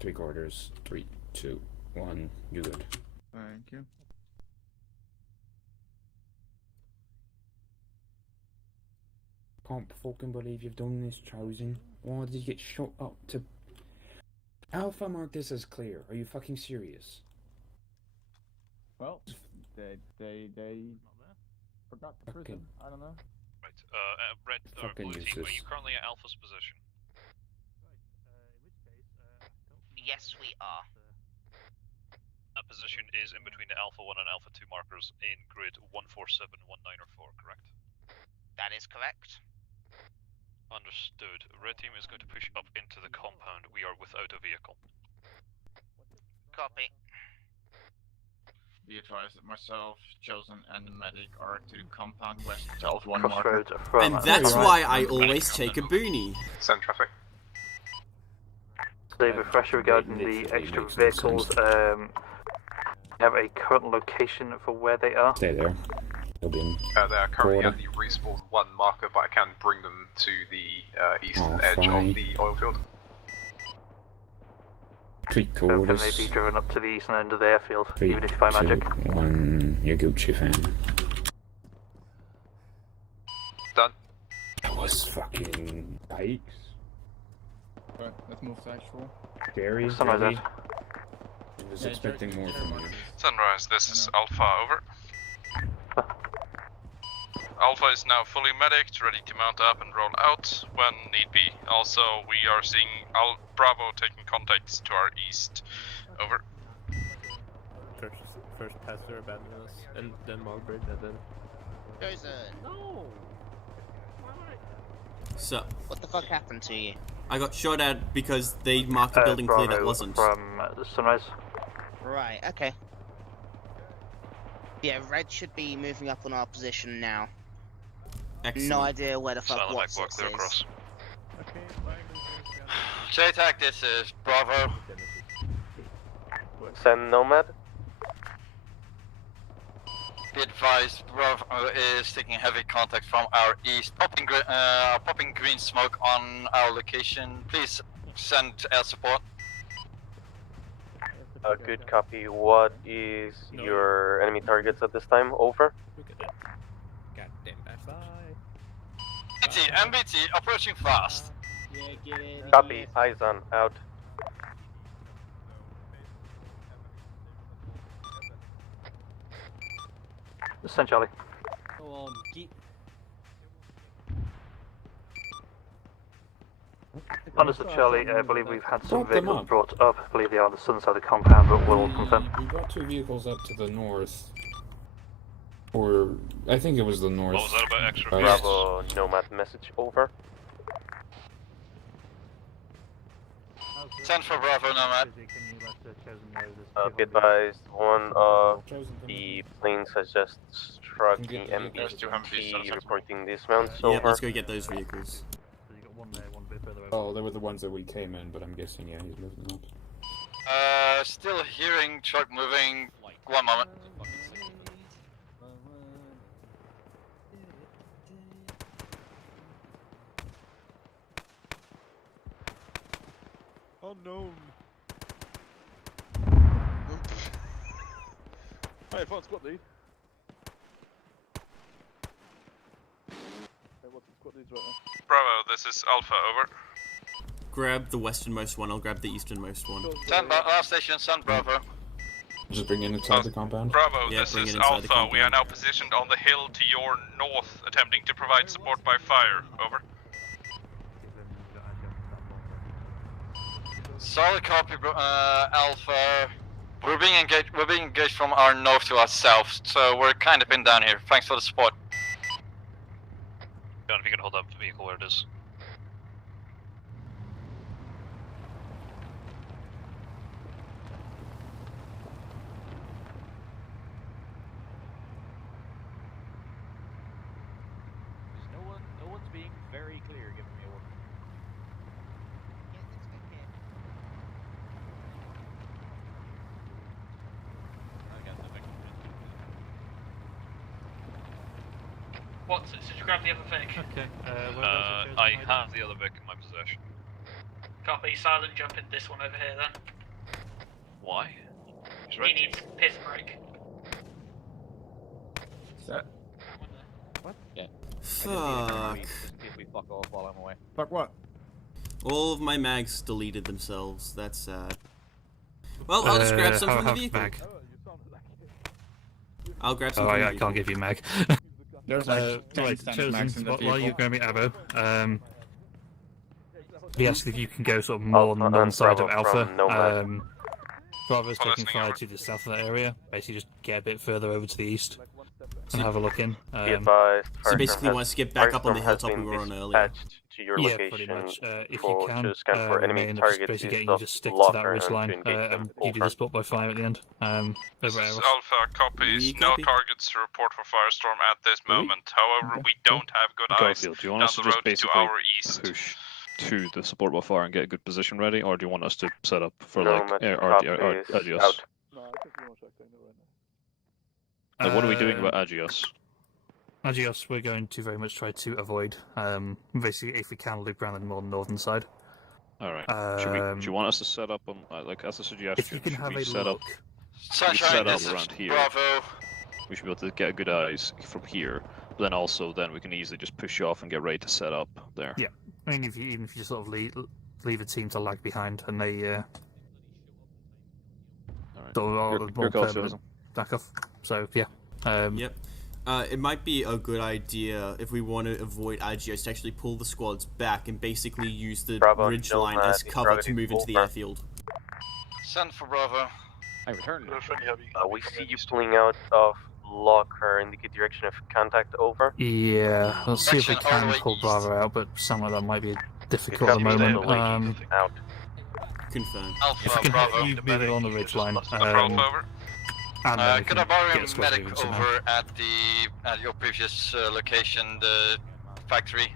3/4. 3, 2, 1. You good. Thank you. Can't fucking believe you've done this, Chosen. Why did you get shot up to... Alpha marked this as clear. Are you fucking serious? Well, they forgot the prison. I don't know. Right, red or Fucking blue team, are useless. you currently at Alpha's position? Yes, we are. That position is in between the Alpha 1 and Alpha 2 markers in grid 147, 194, correct? That is correct. Understood. Red team is going to push up into the compound. We are without a vehicle. Copy. Be advised that myself, Chosen, and the medic are to the compound west of 1 marker. Crossroads from... And that's why I always take a boonie. Send traffic. The refresher regarding the extra vehicles, have a current location for where they are? Stay there. They'll be in They are currently quarter. at the respawn 1 marker, but I can bring them to the eastern edge fine. of the oil field. 3/4. Can they be driven up to the eastern end of the airfield, 3, even if you find 2, magic? 1. You're Gucci fan. Done. That was fucking bikes. Right, let's move to actual. Scary. Sunrise really. out. I was expecting more from you. Sunrise, this is Alpha, over. Alpha is now fully medicked, ready to mount up and roll out when need be. Also, we are seeing Bravo taking contacts to our east. Over. First passenger abandoned us, and then Margaret, and then... There's a... No! So, What the fuck happened to you? I got shot at because they marked a building clear that wasn't. From Sunrise. Right, okay. Yeah, Red should be moving up on our position now. Excellent. No idea where the fuck Watson is. JTAC, this is Bravo. Send Nomad. Be advised, Bravo is taking heavy contact from our east, popping green smoke on our location. Please send air support. Good copy. What is your enemy targets at this time? Over. Goddamn MBT, approaching fast. Yeah, get in. Copy. Eyes on. Out. Send Charlie. Go on, get. Understood, Charlie. I believe we've had some vehicles brought up. I believe they are on the southern side of the compound, but we'll confirm. We got 2 vehicles up to the north. Or, I think it was the north. What was that about extra Bravo, Nomad message. Over. Send for Bravo, Nomad. Be advised, one of the planes has just struck the MBT, reporting dismounts. Yeah, Over. let's go get those vehicles. Oh, they were the ones that we came in, but I'm guessing, yeah, he's moving up. Still hearing truck moving. 1 moment. Unknown. Hey, fine, squad lead. Hey, what's the squad leads right now? Bravo, this is Alpha, over. Grab the westernmost one, I'll grab the easternmost one. Send last station, send Bravo. Just bring it inside the compound? Bravo, Yeah, this bring is it inside the Alpha. compound. We are now positioned on the hill to your north, attempting to provide support by fire. Over. Solid copy, Alpha. We're being engaged from our north to our south, so we're kind of pinned down here. Thanks for the support. John, if you can hold up the vehicle where it is. No one's being very clear giving me a order. Watson, did you grab the other thing? Okay. I have the other Vic in my possession. Copy. Silent jump in this one over here then. Why? He's He right. needs piss break. What? Yeah. Fuck. Just in case we fuck off while I'm away. Fuck what? All of my mags deleted themselves. That's sad. Well, I'll just grab some from the vehicle. Mag. I'll grab some Oh, from the I vehicle. can't give you mag. There's like 10 standard mags in the while you're vehicle. going to be Avo, he asked if you can go sort of more on the non-side of Alpha. Bravo's taking fire to the south of that area. Basically, just get a bit further over to the east and have a look in. Be advised, So basically, Firestorm want us to get back up on the Firestorm has hilltop we been were on earlier. dispatched to your Yeah, location pretty much. If for you can, to scan for enemy remain, targets. basically getting east you just of stick to Locker that ridge and line. to engage them. You do the spot by fire at the end. This Over is Eros. Alpha, copies. No Copy. targets to report for Firestorm at this moment. However, we don't have good eyes Garfield, do you want down us to the just road to basically our east. push to the support by fire and get a good position ready, or do you want us to set up for Nomad like air copies, Agios? out. Like, what are we doing about Agios? Agios, we're going to very much try to avoid. Basically, if we can, loop around the more northern side. Alright. Do you want us to set up on, like, as a suggestion, If you can should have we a set look. up, Sunshine, set up this around is here? Bravo. We should be able to get good eyes from here. But then also, then we can easily just push you off and get ready to set up there. Yeah, I mean, even if you just sort of leave a team to lag behind and they sort of Your are more call, permanent Susan. back off. So yeah. Yep. It might be a good idea if we want to avoid IGS to actually pull the squads back and basically use the ridge line as cover to move into the airfield. Send for Bravo. I returned. We see you pulling out of locker, indicate direction of contact, over. Yeah, let's see if we can pull Bravo out, but some of that might be difficult at the moment. Out. Confirm. If we can you move it on the ridge line. And then we could can I borrow get a a squad medic moving somehow. over at your previous location, the factory?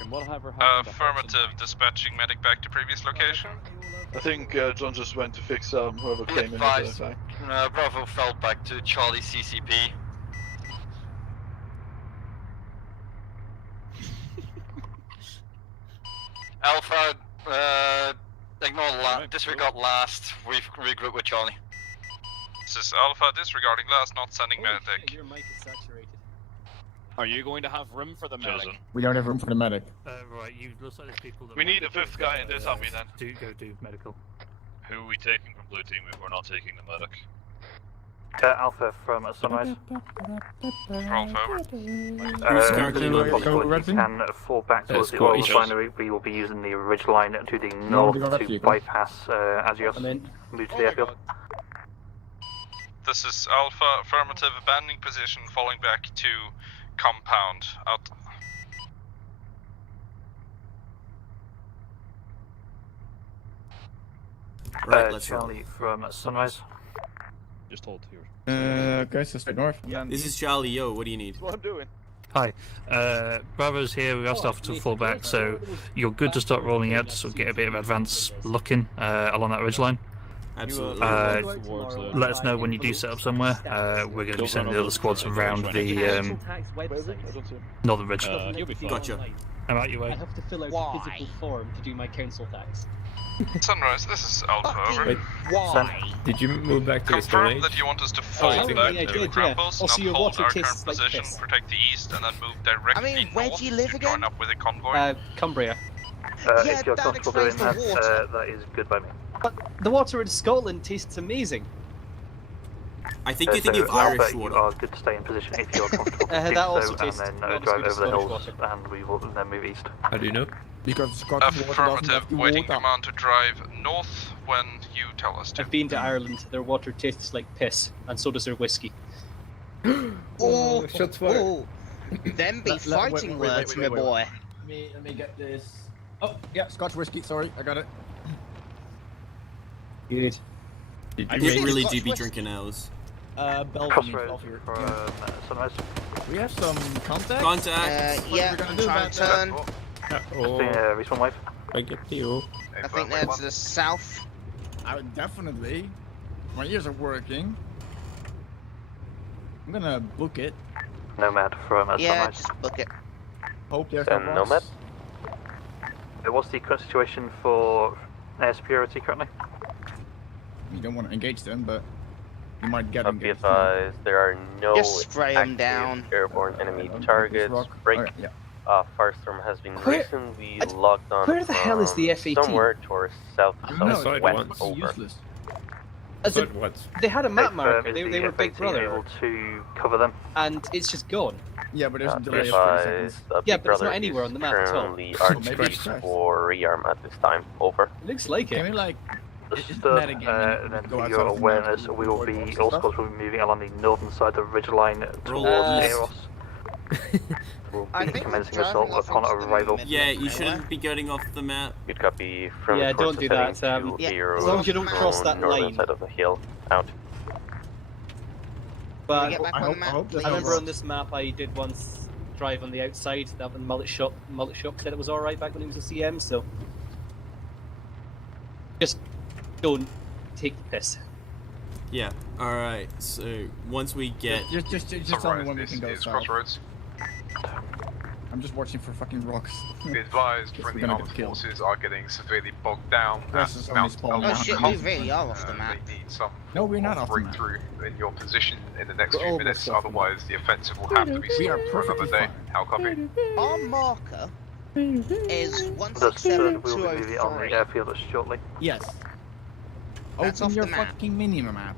Okay, whatever Affirmative, dispatching medic back to previous location. I think John just went to fix whoever came in. Advised, Bravo fell back to Charlie CCP. Alpha, disregard last. We've regrouped with Charlie. This is Alpha, disregarding last, not sending medic. Your mic is saturated. Are you going to have room for the medic? We don't have room for the medic. Right, you looks like there's people that... We need a fifth guy in this army then. Do medical. Who are we taking from blue team if we're not taking the medic? Alpha from Sunrise. Alpha over. You can fall back towards the oil refinery. We will be using the ridge line to the north to bypass Agios. Move to the airfield. This is Alpha, affirmative, abandoning position, falling back to compound. Out. Right, let's Charlie from Sunrise. Just hold here. Okay, so straight north. This is Charlie. Yo, what do you need? That's what I'm doing. Hi, Bravo's here. We asked Alpha to fall back, so you're good to start rolling out to sort of get a bit of advance looking along that ridge line. Absolutely. Let us know when you do set up somewhere. We're going to be sending the other squads around the northern ridge. Gotcha. I'm out your way. I have to fill out a physical form to do my council tax. Sunrise, this is Alpha over. Wait, why? Did you move back to the Stone Confirm Age? that you want us to fall back to Grampos, Also, your not hold water our tastes current like position, piss. protect the east, and then move directly where north do you live to again? join up with a convoy. Cumbria. Yeah, If you're that comfortable doing explains the water. that is good by me. But the water in Scotland tastes amazing. I think you're thinking of Irish water. You are good to stay in position if you're comfortable That doing also so, tastes and then not as drive good as over the Scottish hills, water. and we will then move east. How do you know? Because Scottish water doesn't Affirmative, have the waiting water. command to drive north when you tell us to. I've been to Ireland. Their water tastes like piss, and so does their whiskey. Oh, shots fired. oh. Them be fighting words, my boy. Let me get this. Oh, yeah, Scotch whiskey. Sorry, I got it. Good. You really do be drinking ours. Belgium. Crossroads from Sunrise. We have some contact. Contact. What Yeah, are we gonna do try about and that? turn. Respawn wave. I get you. I think they're to the south. I would definitely. My ears are working. I'm gonna book it. Nomad from Yeah, Sunrise. just book it. Hope there's And no Nomad? What's the current situation for air superiority currently? You don't want to engage them, but you might get Be engaged. advised, there are no Just spray 'em active down. airborne enemy this targets. rock. Break. Okay, yeah. Firestorm has been Where- recently locked on. where the hell is the from F-18? Somewhere towards south I don't know, southwest. it's fucking Over. useless. As in, what? they had a map If, marker. is They the were Big F-18 Brother, able to cover them? and it's just gone. Yeah, but there's a Be delay of 30 seconds. advised, Yeah, Big but it's not Brother anywhere is on the map at all. currently So maybe archived it's trash. for rearm at this time. Over. It looks like Can it. we like Just metagaming and then go for outside your of the awareness, map we will and be, avoid all stuff? squads will be moving along the northern side of the ridge line towards Eros. We'll I be think we're commencing driving assault off upon into the arrival. middle. Yeah, you shouldn't be getting off the map. Good copy from Yeah, the don't course do heading that, to yeah, Heroes as long as you don't cross on that northern line. side of the hill. Out. But Get back I on the hope- I map, hope this I remember works. on this map I did once drive on the outside. That when Mullet Shop said it was alright back when he was a CM. So just don't take the piss. Yeah. All right. So once we get, Just tell me when we can go south. Crossroads. I'm just watching for fucking rocks. Be advised, We're friendly gonna armed get killed. forces are getting severely bogged down Yes, at it's only Mount spawn. Oh shit, we really are off the map. They need some No, we're not off the map. breakthrough in your position in the next We're few almost minutes, off the map. otherwise the offensive will have to be We are stopped for another perfectly day. fine. How copy? Our marker is Understood, we will be moving on the 167-203. airfield shortly. Yes. That's Open off your the map. fucking mini map.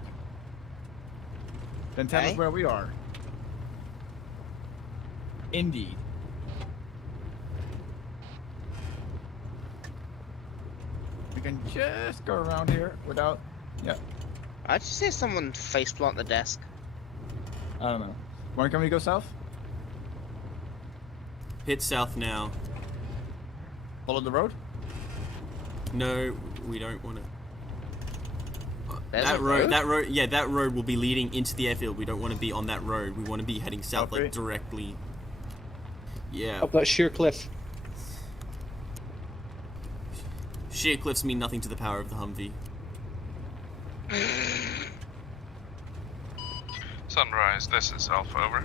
Then tell Okay. us where we are. Indeed. We can just go around here without... Yeah. I just see someone faceplant the desk. I don't know. Can we go south? Hit south now. Follow the road? No, we don't want to. There's That a road, road? that road will be leading into the airfield. We don't want to be on that road. We want to be heading south, like directly. Yeah. Up that sheer cliff. Sheer cliffs mean nothing to the power of the Humvee. Sunrise, this is Alpha, over.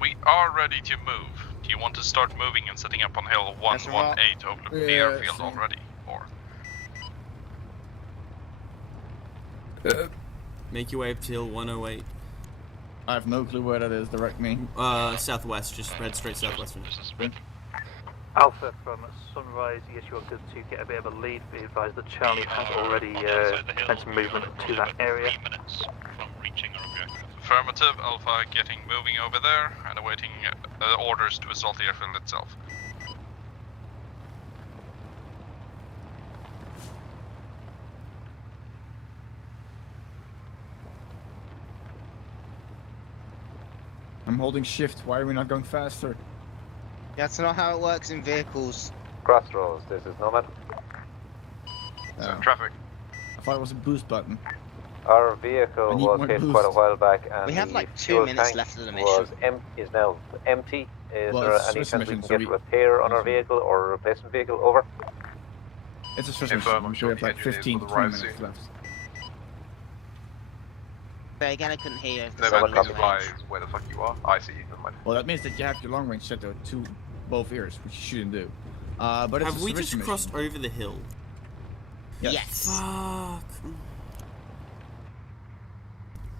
We are ready to move. Do you want to start moving and setting up on hill 118 overlooking the airfield already? Or Make your way up to hill 108. I have no clue where that is. Direct me. Southwest. Just head straight southwest. Alpha from Sunrise, yes, you are good to get a bit of a lead. Be advised that Charlie has already spent some movement to that area. affirmative, Alpha getting moving over there and awaiting orders to assault the airfield itself. I'm holding shift. Why are we not going faster? That's not how it works in vehicles. Crossroads, this is Nomad. Traffic. I thought it was a boost button. Our vehicle was hit quite a while back, and we have the like 2 fuel minutes tank left of the mission. is now empty. Is Well, there it's any Swiss chance we mission, can get repair on our vehicle or a replacement vehicle? Over. It's a Swiss mission. I'm sure we have like 15 to 20 minutes left. But again, I couldn't hear. No, but please advise where the fuck you are. I see you. Never mind. Well, that means that you have your long range set to both ears, which you shouldn't do. But it's have a we Swiss just mission. crossed over the hill? Yes. Fuck.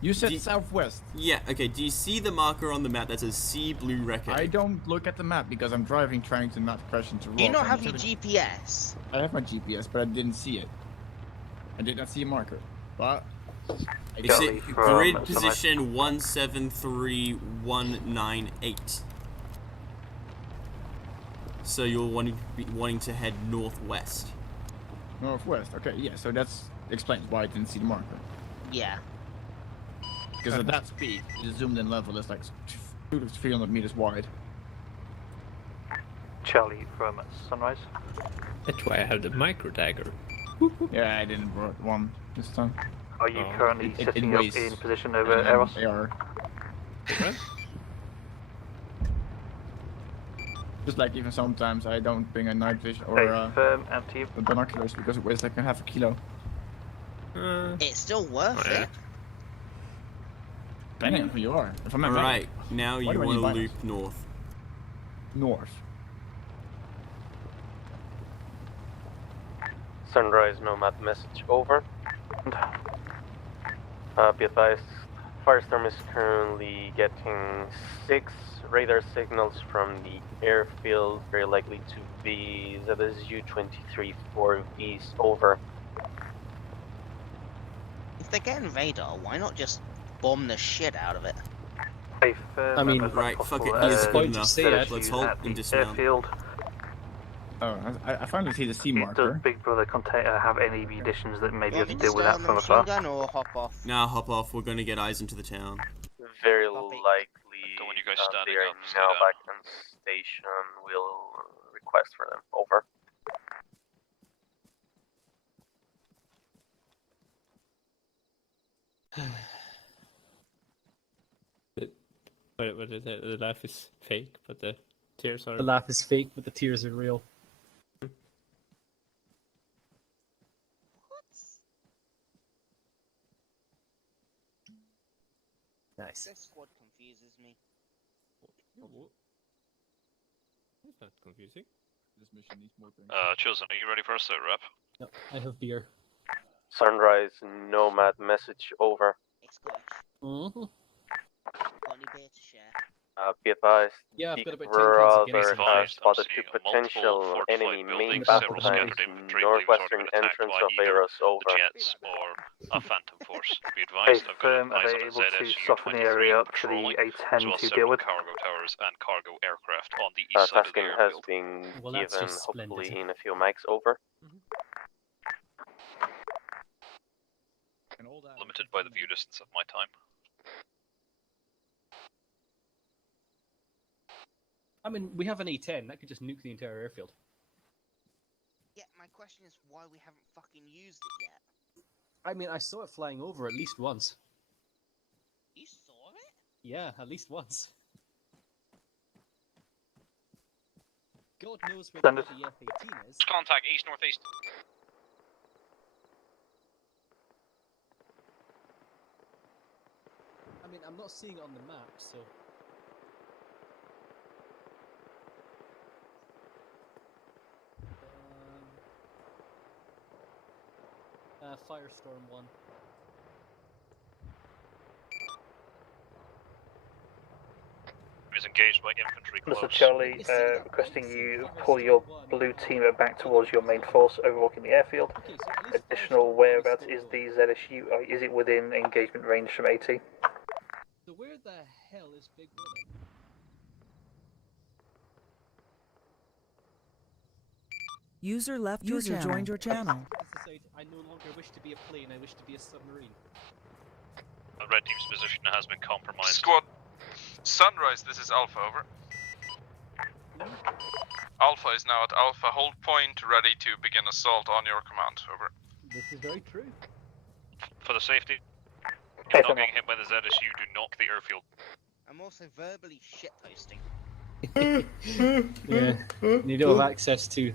You said southwest. Yeah, okay, do you see the marker on the map that says sea blue record? I don't look at the map because I'm driving, trying to not crash into rocks. Do you not have your GPS? I have my GPS, but I didn't see it. I did not see a marker. But... Is it grid position 173198? So you're wanting to head northwest. Northwest, okay, yeah, so that explains why I didn't see the marker. Yeah. Because at that speed, the zoomed in level is like 200 to 300 meters wide. Charlie from Sunrise. That's why I have the micro dagger. Yeah, I didn't brought one this time. Are you currently setting up in position over Eros? AR. Just like even sometimes I don't bring a night vision or binoculars because it weighs like a half a kilo. It's still worth it. Depending on who you are. If I'm at Alright, now you want to loop north. North. Sunrise Nomad message over. Be advised, Firestorm is currently getting 6 radar signals from the airfield, very likely to be ZSU-23-4 east, over. If they're getting radar, why not just bomb the shit out of it? I mean, right, fuck it, he's good enough. Let's halt and dismount. Airfield. Oh, I finally see the C marker. Does Big Brother have any munitions that maybe have to deal with start that on the from afar? machine gun or hop off? Nah, hop off, we're gonna get eyes into the town. Very likely, So when you guys standing they're up, slow now down. back on station. We'll request for them, over. But the laugh is fake, but the tears are... The laugh is fake, but the tears are real. Nice. This squad confuses me. It's not confusing. This mission needs more things. Chosen, are you ready for a sit rep? Yep, I have beer. Sunrise Nomad message over. It's Scottish. Mm-hmm. Got any beer to share? Be advised. Yeah, I've got about 10 Brother cans has spotted two potential enemy main battle tanks northwestern entrance of Eros. Over. Jets or a Phantom Force. Be advised, I've got Are eyes they on a able to ZSU soften the 23 area up to patrolling, the as A10 well as to several deal with? cargo towers and cargo aircraft on the east side of the Tasking has airfield. been Well, that's given, just hopefully splendid. in a few mics. Over. Limited by the view distance of my time. I mean, we have an A10. That could just nuke the entire airfield. Yeah, my question is why we haven't fucking used it yet. I mean, I saw it flying over at least once. You saw it? Yeah, at least once. God knows where the bloody F-18 is. Contact east-northeast. I mean, I'm not seeing it on the map, so... Firestorm 1. Is engaged by infantry close. Mr. Charlie, requesting you pull your blue team back towards your main force overlooking the airfield. Additional whereabouts is the ZSU, is it within engagement range from AT? So where the hell is Big Brother? User left your channel. Joined your channel. I no longer wish to be a plane, I wish to be a submarine. The red team's position has been compromised. Squad, Sunrise, this is Alpha, over. Alpha is now at Alpha. Hold point, ready to begin assault on your command, over. This is very true. For the safety, if not getting hit by the ZSU, do knock the airfield. I'm also verbally shitposting. Yeah, you don't have access to...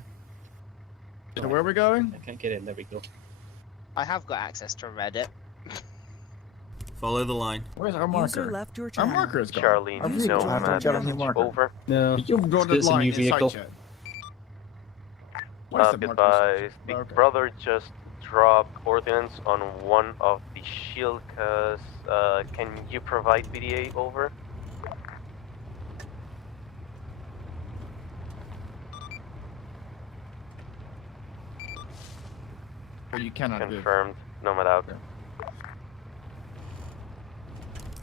So where are we going? I can't get in, there we go. I have got access to Reddit. Follow the line. Where's our marker? User left your Our channel. marker is gone. Charlie, no, over. No, You've got it's the a line new inside vehicle. chat. Where's the Be marker? advised, Big Brother just dropped ordnance on one of the Shilkas. Can you provide BDA, over? Oh, you cannot Confirmed. Nomad out.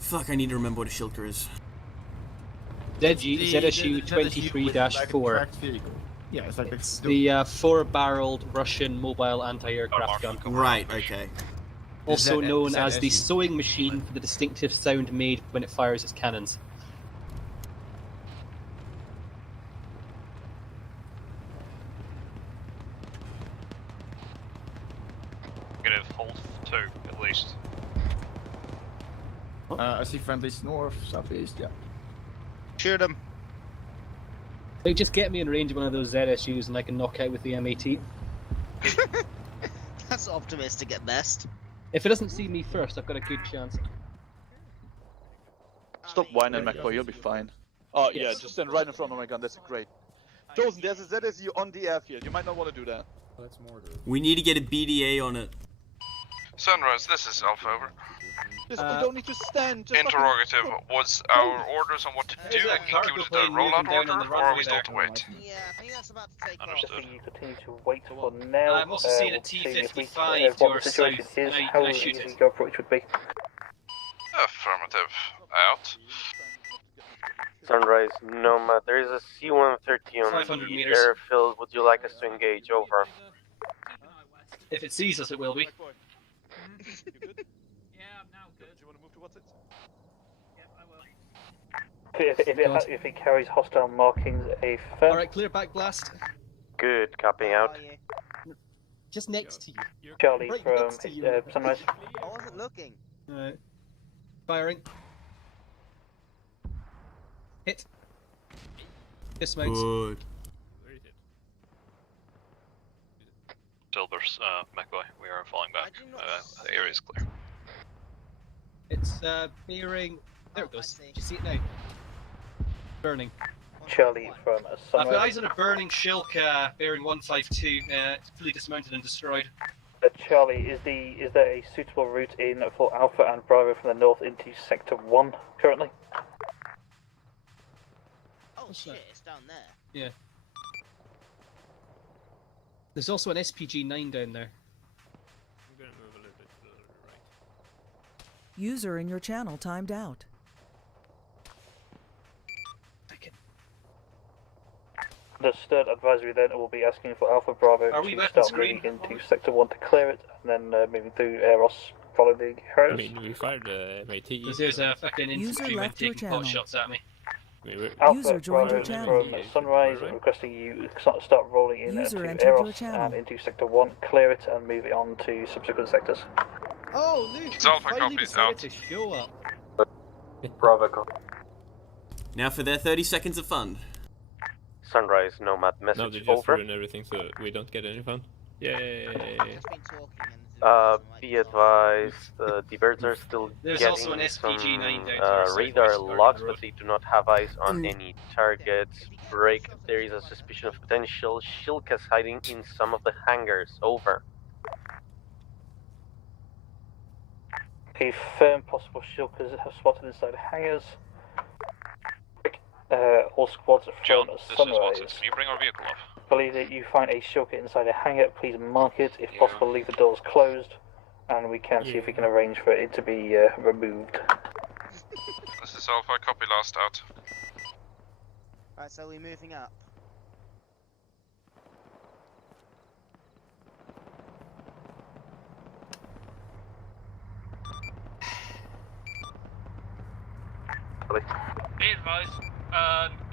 Fuck, I need to remember what a Shilker is. ZSU 23-4. Yeah, it's like it's the 4-barreled Russian mobile anti-aircraft gun. Right, okay. Also known as the sewing machine for the distinctive sound made when it fires its cannons. Negative, hold 2 at least. I see friendlies north, southeast, yeah. Shoot him. Like, just get me in range of one of those ZSUs and I can knock out with the M18. That's optimistic at best. If it doesn't see me first, I've got a good chance. Stop whining, McCoy, you'll be fine. Oh, yeah, just stand right in front of my gun, that's great. Chosen, there's a ZSU on the airfield, you might not want to do that. That's mortar. We need to get a BDA on it. Sunrise, this is Alpha, over. Just, you don't need to stand, just Interrogative, was our orders on what to do included the rollout order, or are we still to wait? Yeah, I think that's about to take Understood. You continue to wait for now. I'm also seeing a T-55 to what our the situation south. is, Can how I easy shoot it? your approach would be. Affirmative. Out. Sunrise, Nomad, there is a C-130 on 500 the meters. airfield. Would you like us to engage, over? If it sees us, it will be. If it carries hostile markings, a firm. Alright, clear back blast. Good, copying out. Just next to you. Charlie Right from next to you. Sunrise. I wasn't looking. Alright. Firing. Hit. Dismounts. Good. Silvers, McBoy, we are falling back. The area is clear. It's bearing. There it goes. Do you see it now? Burning. Charlie from I've got Sunrise. eyes on a burning Shilk bearing 152. It's fully dismounted and destroyed. Charlie, is there a suitable route in for Alpha and Bravo from the north into Sector 1 currently? What's that? shit, it's down there. Yeah. There's also an SPG-9 down there. I'm gonna move a little bit further to the right. User in your channel timed out. The start advisory then will be asking for Alpha Bravo Are we to back start on screen? moving into Sector 1 to clear it, and then moving through Eros, follow the I heroes. mean, we fired the MAT. Because there's a fucking User infantryman left your taking channel. pot shots at me. Alpha User joined your Bravo channel. from Sunrise requesting you start rolling in User into entered your Eros channel. and into Sector 1, clear it, and move it on to subsequent sectors. Oh, Luke, It's you Alpha finally copies decided out. to show up. Bravo. Now for their 30 seconds of fun. Sunrise Nomad No, message they just over. ruin everything so we don't get any fun. Yay! Be advised, the birds are still There's getting also an SPG-9 some down to our radar southwest part logs, of the but road. they do not have eyes on any targets. Break. There is a suspicion of potential Shilkas hiding in some of the hangars. Over. A firm possible Shilkas have spotted inside hangars. All squads John, from this is Sunrise. Watson. Can you bring our vehicle up? Believe that you find a Shilka inside a hangar, please mark it. If possible, leave the doors closed, and we can see if we can arrange for it to be removed. This is Alpha, copy last out. Right, so we're moving up. Be advised,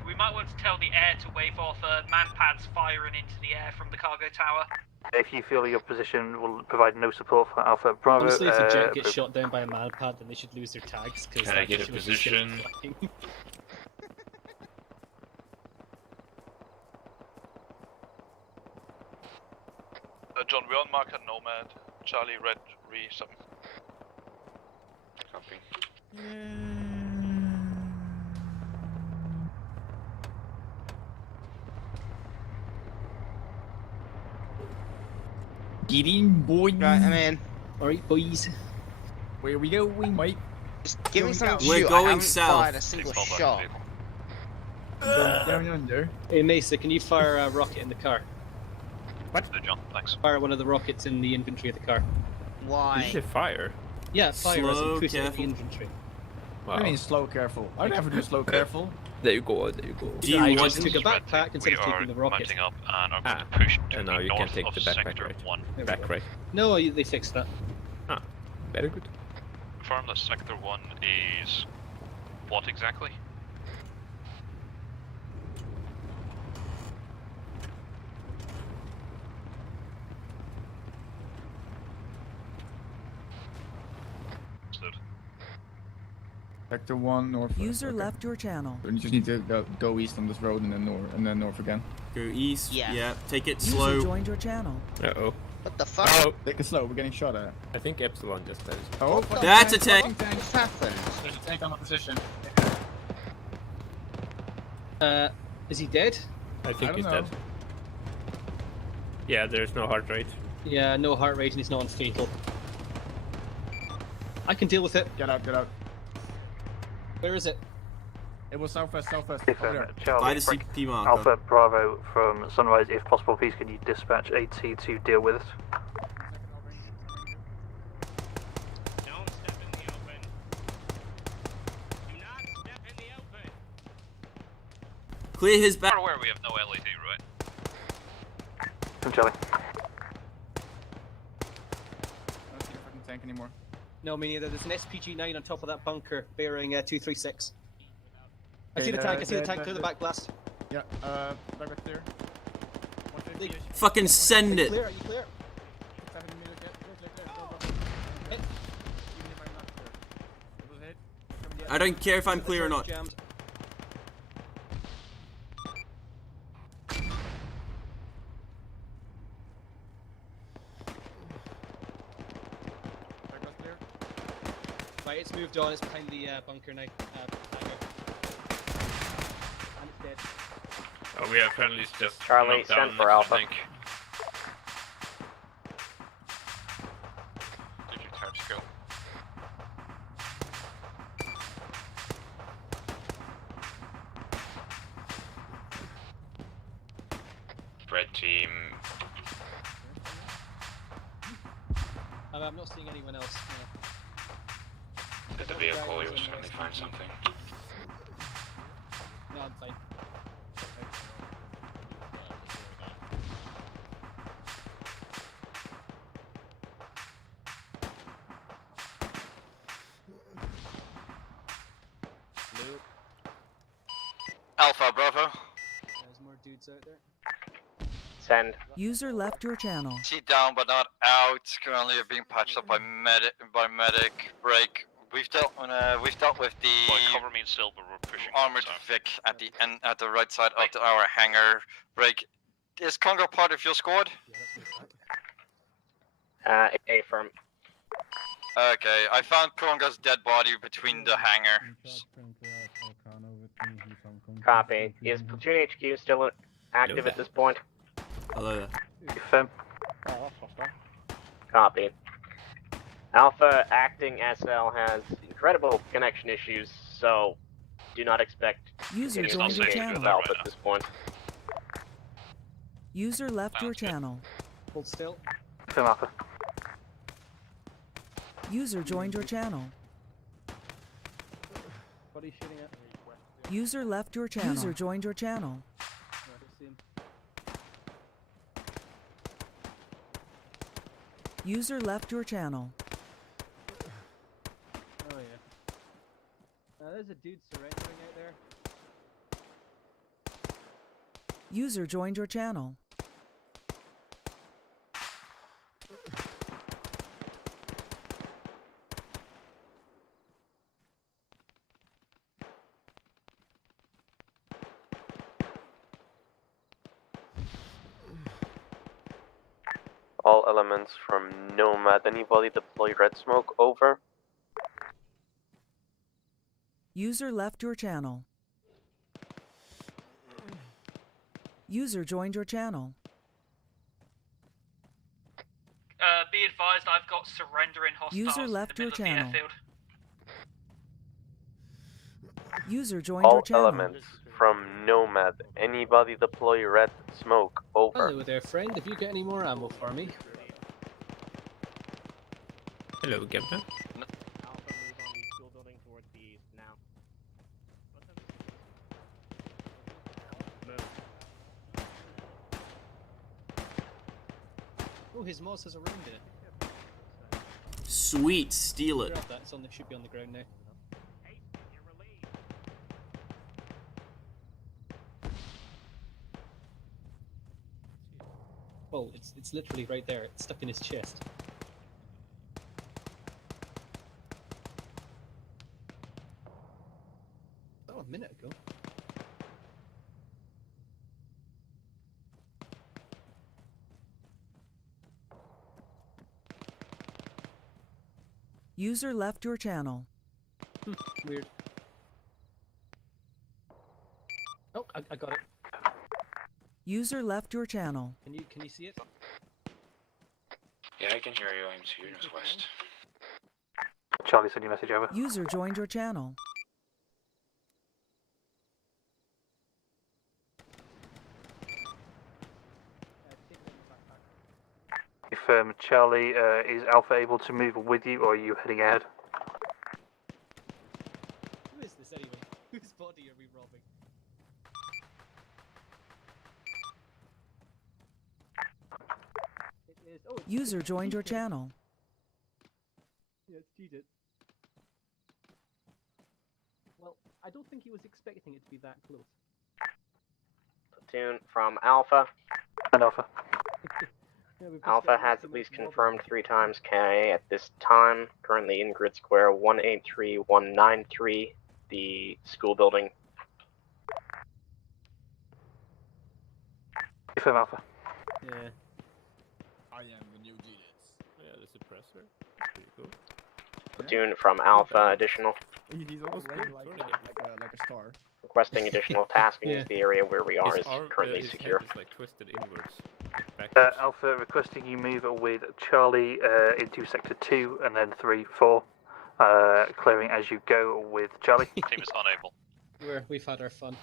we might want to tell the air to wave off manpads firing into the air from the cargo tower. If you feel your position will provide no support for Alpha Bravo, Honestly, if a jet gets shot down by a manpad, then they should lose their tags. Cause Can I get a position? John, we're on marker Nomad. Charlie, Red, Re, something. Copy. Get in, boy. Right, I'm in. Alright, boys. Where we going, mate? Just give me something to We're shoot. going I haven't south. fired a single shot. Down under. Hey Mesa, can you fire a rocket in the car? What? John, thanks. Fire one of the rockets in the infantry of the car. Why? Did you say fire? Yeah, fire as Slow, in put it in the careful. infantry. What do you mean slow, careful? I never do slow, careful. There you go, there you go. Do you I want just took a backpack instead We of are taking the rocket. mounting up and are going Ah, to push to and now the you can north take of the backpack, Sector right? 1. There we Back go. right. No, they fixed that. Ah, very good. Confirm that Sector 1 is what exactly? Understood. Sector 1 north. User okay. left your channel. We just need to go east on this road and then north again. Go east. Yeah. Take it User slow. joined your channel. Uh-oh. What the fuck? Oh, Take it slow, we're getting shot at. I think Epsilon just died. Oh, That's a tank. What's happened? There's a tank on my position. Is he dead? I think I he's don't dead. know. Yeah, there's no heart rate. Yeah, no heart rate and he's not on fatal. I can deal with it. Get out, get out. Where is it? It was southwest. Over there. By Charlie, the CP marker. Alpha Bravo from Sunrise, if possible, please can you dispatch AT to deal with it? Don't step in the open. Do not step in the open. Clear his back. We're aware we have no LED, right? From Charlie. I don't see the fucking tank anymore. No, me neither. There's an SPG-9 on top of that bunker bearing 236. I Okay, see the tank, I see the the- tank the- through the back blast. Yeah, back right there. 150. Fucking send Are you it. clear? Are you clear? 70 meters, clear. Go. Hit. Even if I'm not clear. It was a hit. I don't care if I'm clear or not. Jammed. Back was clear. Right, it's moved on. It's behind the bunker now. Hangar. And it's dead. Oh, we have friendlies just Charlie, knocked send down for next to Alpha. the tank. Did your time skill? red team. I'm not seeing anyone else. At the vehicle, you'll certainly find something. No, I'm fine. Alpha, Bravo. There's more dudes out there. Send. User left your channel. See down but not out. Currently being patched up by medic. Break. We've dealt with the By cover means still, but we're pushing. armored Vic at the end, at the right side of our hangar. Break. Is Congo part of your squad? A firm. Okay, I found Congo's dead body between the hangars. Copy. Is Platoon HQ still active at this point? Hello. Confirm. Copy. Alpha acting SL has incredible connection issues, so do not expect User joined your channel. Alpha at this point. User left your channel. Hold still. Confirm Alpha. User joined your channel. What are you shooting at? User left your channel. User joined your channel. User left your channel. Oh yeah. There's a dude surrendering out there. User joined your channel. All elements from Nomad. Anybody deploy red smoke? Over. User left your channel. User joined your channel. Be advised, I've got surrendering hostiles User left in your the middle channel. of the airfield. User joined your All channel. elements from Nomad. Anybody deploy red smoke? Over. Hello there, friend. Have you got any more ammo for me? Hello, Captain. Oh, his moss has a reindeer. Sweet, steal it. Grab that. It's on the, should be on the ground now. Well, it's literally right there. It's stuck in his chest. Oh, a minute ago. User left your channel. Weird. Oh, I got it. User left your channel. Can you see it? Yeah, I can hear you. I'm to your northwest. Charlie, send your message over. User joined your channel. Confirm, Charlie, is Alpha able to move with you, or are you heading ahead? Who is this anyway? Whose body are we robbing? It is. Oh, it's User joined your channel. Yeah, it's cheated. Well, I don't think he was expecting it to be that close. Platoon from Alpha. And Alpha. Yeah, we've just Alpha got has lots at of least mobile. confirmed 3 times K at this time. Currently in grid square 183193, the school building. Confirm Alpha. Yeah. I am the new JDAMs. Yeah, the suppressor. Pretty cool. Platoon from Alpha, additional. He's almost like a star. Requesting additional tasking Yeah. as the area where we are His is arm, currently his secure. head is like twisted inwards. Backwards. Alpha requesting you move with Charlie into Sector 2 and then 3, 4. Clearing as you go with Charlie. Team is unable. We've had our fun.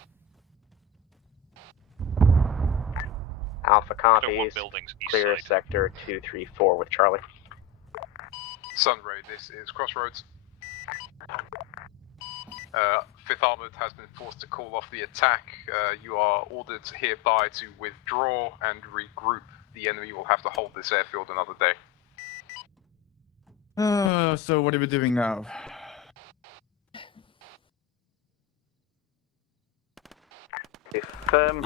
Alpha copies. buildings east Clear side. sector 234 with Charlie. Sunray, this is Crossroads. Fifth Armoured has been forced to call off the attack. You are ordered hereby to withdraw and regroup. The enemy will have to hold this airfield another day. So what are we doing now? Confirm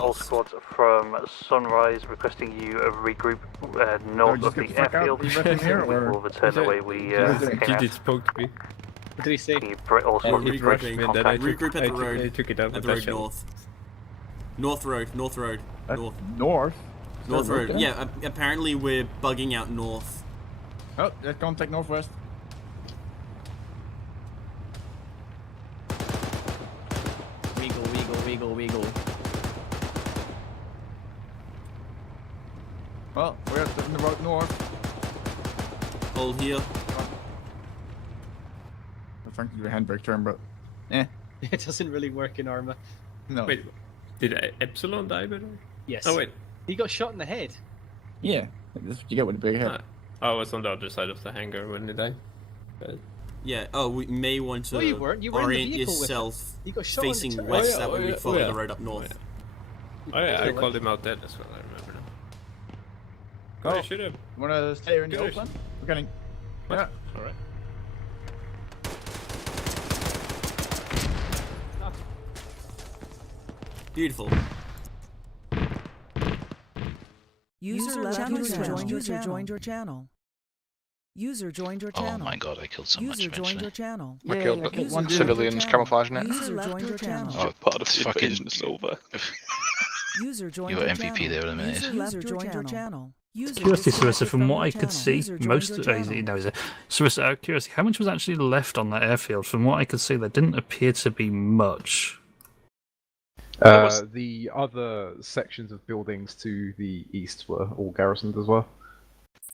all squads from Sunrise requesting you regroup north of the airfield. We will return the way we came out. He spoke to me. What did he say? All squads Regrouping, and then I took, Regroup at the road. I took it out At with the that road shell. north. North road. North road. North. North? North road. Okay. Yeah, apparently we're bugging out north. Oh, let's contact northwest. Wiggle. Well, we're in the road north. Hold here. I'm trying to do a handbrake turn, but eh. It doesn't really work in armor. No. Wait, did Epsilon die by the way? Yes. Oh wait. He got shot in the head. Yeah, that's what you get with a big head. I was on the other side of the hangar when he died. But... Yeah. Oh, we may want to No, you weren't. You were in the orient vehicle with him. yourself You got shot on the facing turret. west. Oh, yeah, that way oh, we yeah, follow oh, yeah. the road up north. Oh yeah, I called him out dead as well. I remember now. Oh, I should have. Wanna stay in the Good. open? We're getting. Yeah. All right. Beautiful. User joined your channel. User joined your channel. Oh my god, I killed so much User joined your eventually. channel. I killed one civilians camouflaging it. User left your channel. Oh, part of the fucking invasion is over. User joined Your your MVP channel. there eliminated. User joined your channel. User Curiosity, Sarissa, disconnected from what I could your see, channel. User most joined of your channel. Sarissa, out of curiosity, how much was actually left on that airfield? From what I could see, there didn't appear to be much. The other sections of buildings to the east were all garrisoned as well.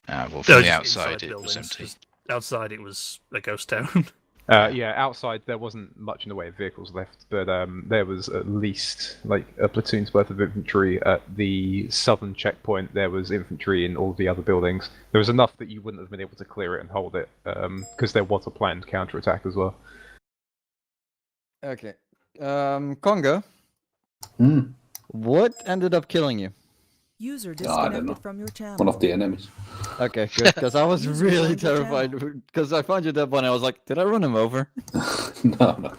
Well, from the outside it was empty. Outside it was a ghost town. Yeah, outside there wasn't much in the way of vehicles left, but there was at least like a platoon's worth of infantry at the southern checkpoint. There was infantry in all the other buildings. There was enough that you wouldn't have been able to clear it and hold it, because there was a planned counterattack as well. Okay. Congo. What ended up killing you? User I don't know. disconnected from your channel. One of the enemies. Okay, good. Because I was User really joined your terrified. Because I found you dead one. I was like, did I run him over? No.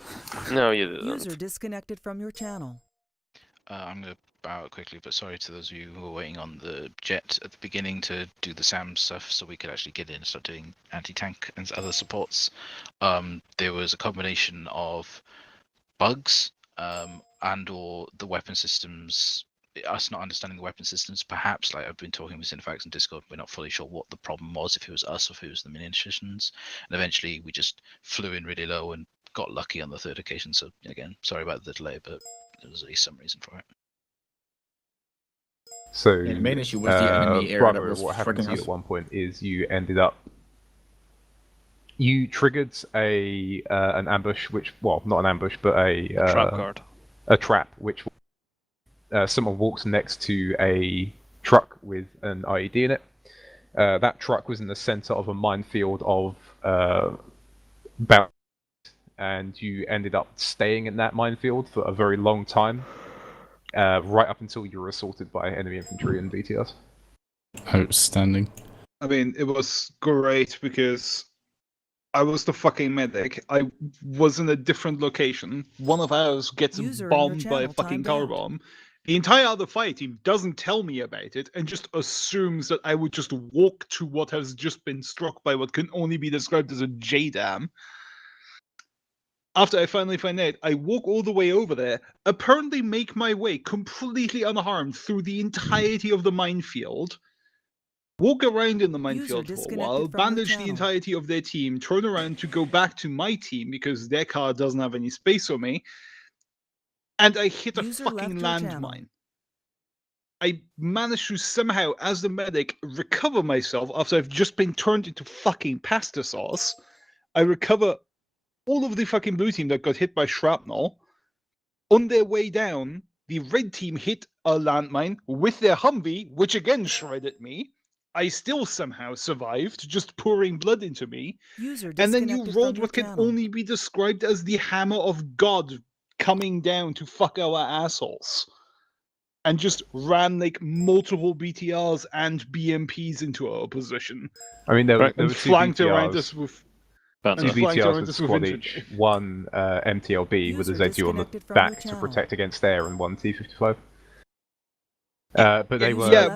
No, you didn't. User disconnected from your channel. I'm going to bow out quickly, but sorry to those of you who were waiting on the jet at the beginning to do the SAM stuff so we could actually get in and start doing anti-tank and other supports. There was a combination of bugs and or the weapon systems, us not understanding the weapon systems, perhaps. Like I've been talking with Cinefacts and Discord, we're not fully sure what the problem was, if it was us or if it was the munitions. And eventually we just flew in really low and got lucky on the third occasion. So again, sorry about the delay, but there was at least some reason for it. So Yeah, the main issue was the enemy area that Bravo, was what happened to frigging you us. at one point is you triggered an ambush, which, well, not an ambush, but a trap guard. A trap, which someone walks next to a truck with an IED in it. That truck was in the center of a minefield of and you ended up staying in that minefield for a very long time, right up until you were assaulted by enemy infantry and BTRs. Outstanding. I mean, it was great because I was the fucking medic. I was in a different location. One of ours gets User in your bombed by a channel fucking timed car out. bomb. The entire other fight team doesn't tell me about it and just assumes that I would just walk to what has just been struck by what can only be described as a JDAM. After I finally find out, I walk all the way over there, apparently make my way completely unharmed through the entirety of the minefield, walk around in the minefield for a disconnected while, from your bandage the channel. entirety of their team, turn around to go back to my team because their car doesn't have any space for me, and I hit a User fucking left your channel. landmine. I managed to somehow, as the medic, recover myself after I've just been turned into fucking pasta sauce. I recover all of the fucking blue team that got hit by shrapnel. On their way down, The red team hit a landmine with their Humvee, which again shredded me. I still somehow survived, just pouring blood into me. User And then you disconnected rolled from your what can channel. only be described as the hammer of God coming down to fuck our assholes. And just ran like multiple BTRs and BMPs into our position. I mean, there were two flanked around BTRs. us with Two flanked BTRs around with us with squad infantry. each. One MTLB with a User ZU on the disconnected from your back to channel. protect against air, and one T-55. But they were. Yeah,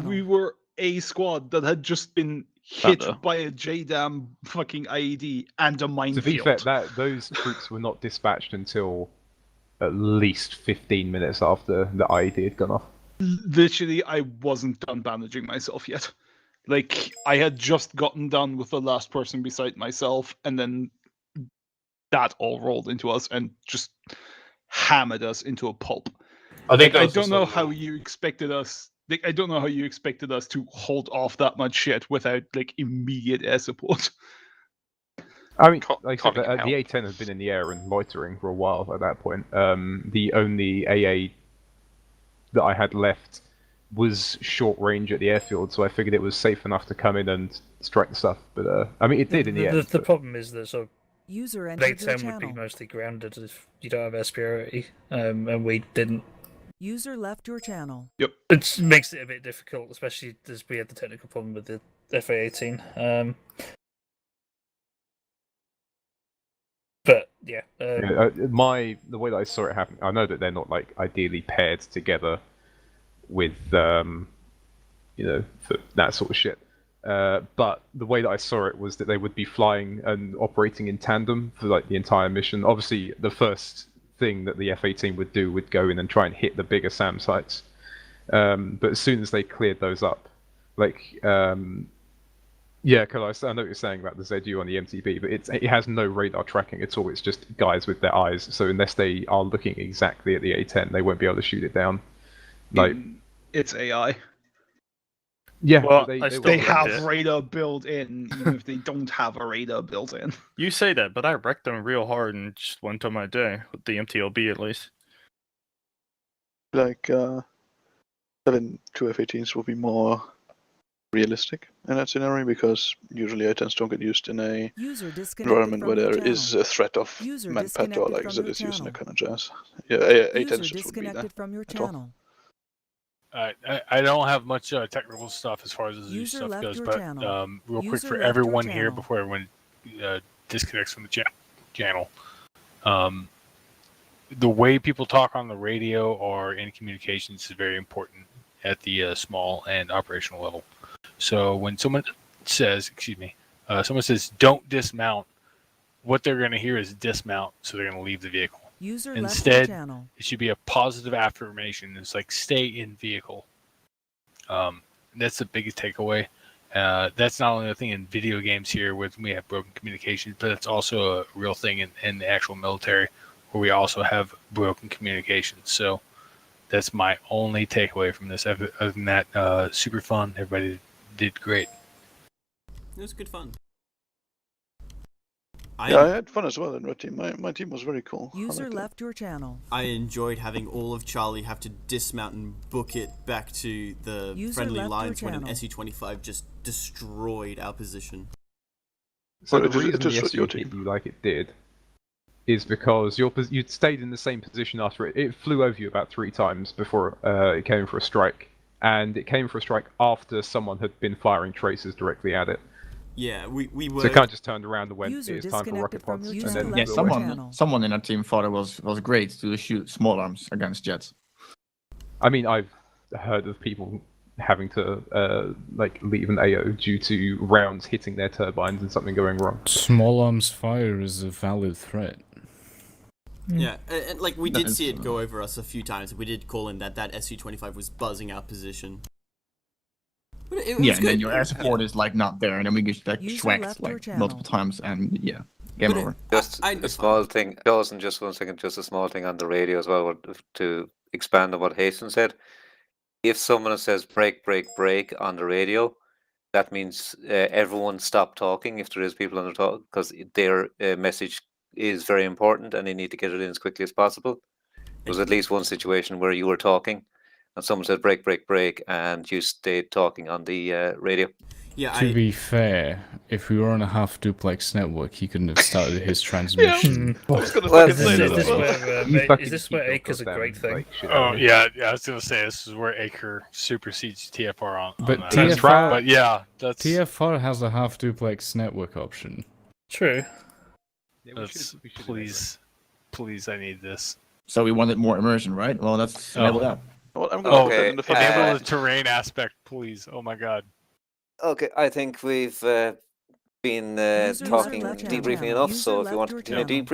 we were a squad that had just been hit Thunder. by a JDAM fucking IED and a To be minefield. fair, those troops were not dispatched until at least 15 minutes after the IED had gone off. Literally, I wasn't done bandaging myself yet. Like, I had just gotten done with the last person beside myself, and then that all rolled into us and just hammered us into a pulp. I think I that was don't know also- how you expected us. Like, I don't know how you expected us to hold off that much shit without like immediate air support. I mean, like I said, the A-10 had been in the air and loitering for a while at that point. The only AA that I had left was short range at the airfield, so I figured it was safe enough to come in and strike the stuff. But I mean, it did in the end. The problem is that sort of User entered your A-10 would be channel. mostly grounded if you don't have SPRE, and we didn't. User left your channel. Yep. It makes it a bit difficult, especially as we had the technical problem with the FA-18. But yeah, the way that I saw it happen, I know that they're not like ideally paired together with for that sort of shit. But the way that I saw it was that they would be flying and operating in tandem for like the entire mission. Obviously, the first thing that the F-18 would do would go in and try and hit the bigger SAM sites. But as soon as they cleared those up, yeah, because I know what you're saying about the ZU on the MTB, but it has no radar tracking at all. It's just guys with their eyes. So unless they are looking exactly at the A-10, they won't be able to shoot it down. It's AI. Yeah, well, they have radar built in, even if they don't have a radar built in. You say that, but I wrecked them real hard and just went on my day with the MTLB at least. Like, having two F-18s will be more realistic in that scenario, because usually A-10s don't get used in a environment where there is a threat of manpat or like that is used in that kind of jazz. Yeah, A-10s just wouldn't be there from your at all. channel. I don't have much technical stuff as far as the zoo stuff goes, but real quick for everyone here before everyone disconnects from the channel. The way people talk on the radio or in communications is very important at the small and operational level. So when someone says, don't dismount, what they're going to hear is dismount, so they're going to leave the vehicle. User Instead, left your channel. it should be a positive affirmation. It's like stay in vehicle. That's the biggest takeaway. That's not only a thing in video games here where we have broken communication, but it's also a real thing in the actual military where we also have broken communication. So that's my only takeaway from this. Other than that, super fun. Everybody did great. It was good fun. I had fun as well in Red Team. My team was very cool. User left your channel. I enjoyed having all of Charlie have to dismount and book it back to the friendly lines when an SE-25 just destroyed our position. So the reason the SU hit you like it did is because you'd stayed in the same position after it flew over you about 3 times before it came for a strike, and it came for a strike after someone had been firing traces directly at it. Yeah, we were. So it kind of just turned around and went, it's time for rocket pods. And then Yeah, someone in our team thought it was great to shoot small arms against jets. I mean, I've heard of people having to leave an AO due to rounds hitting their turbines and something going wrong. Small arms fire is a valid threat. Yeah, and like we did see it go over us a few times. We did call in that SU-25 was buzzing our position. But it was Yeah, and good. then your air support is like not there, and then we get like User schwacked left your like channel. multiple times, and yeah, game over. Just a small thing, Dawson, just 1 second, just a small thing on the radio as well, to expand on what Hasten said. If someone says break, break, break on the radio, that means everyone stop talking if there is people on the talk, because their message is very important and they need to get it in as quickly as possible. was at least one situation where you were talking, and someone said break, break, break, and you stayed talking on the radio. Yeah, To be fair, if we were on a half duplex network, he couldn't have started his transmission. I was gonna Well, fucking say that as well. Is this where Acre's a great thing? Oh yeah, I was gonna say this is where Acre supersedes TFR on. But on TFR, that's right. But yeah, that's TFR has a half duplex network option. True. Please, I need this. So we wanted more immersion, right? Well, that's enabled out. Well, I'm gonna put that in the first enable the terrain aspect, please. Oh my god. Okay, I think we've been talking, debriefing enough. So if you want to continue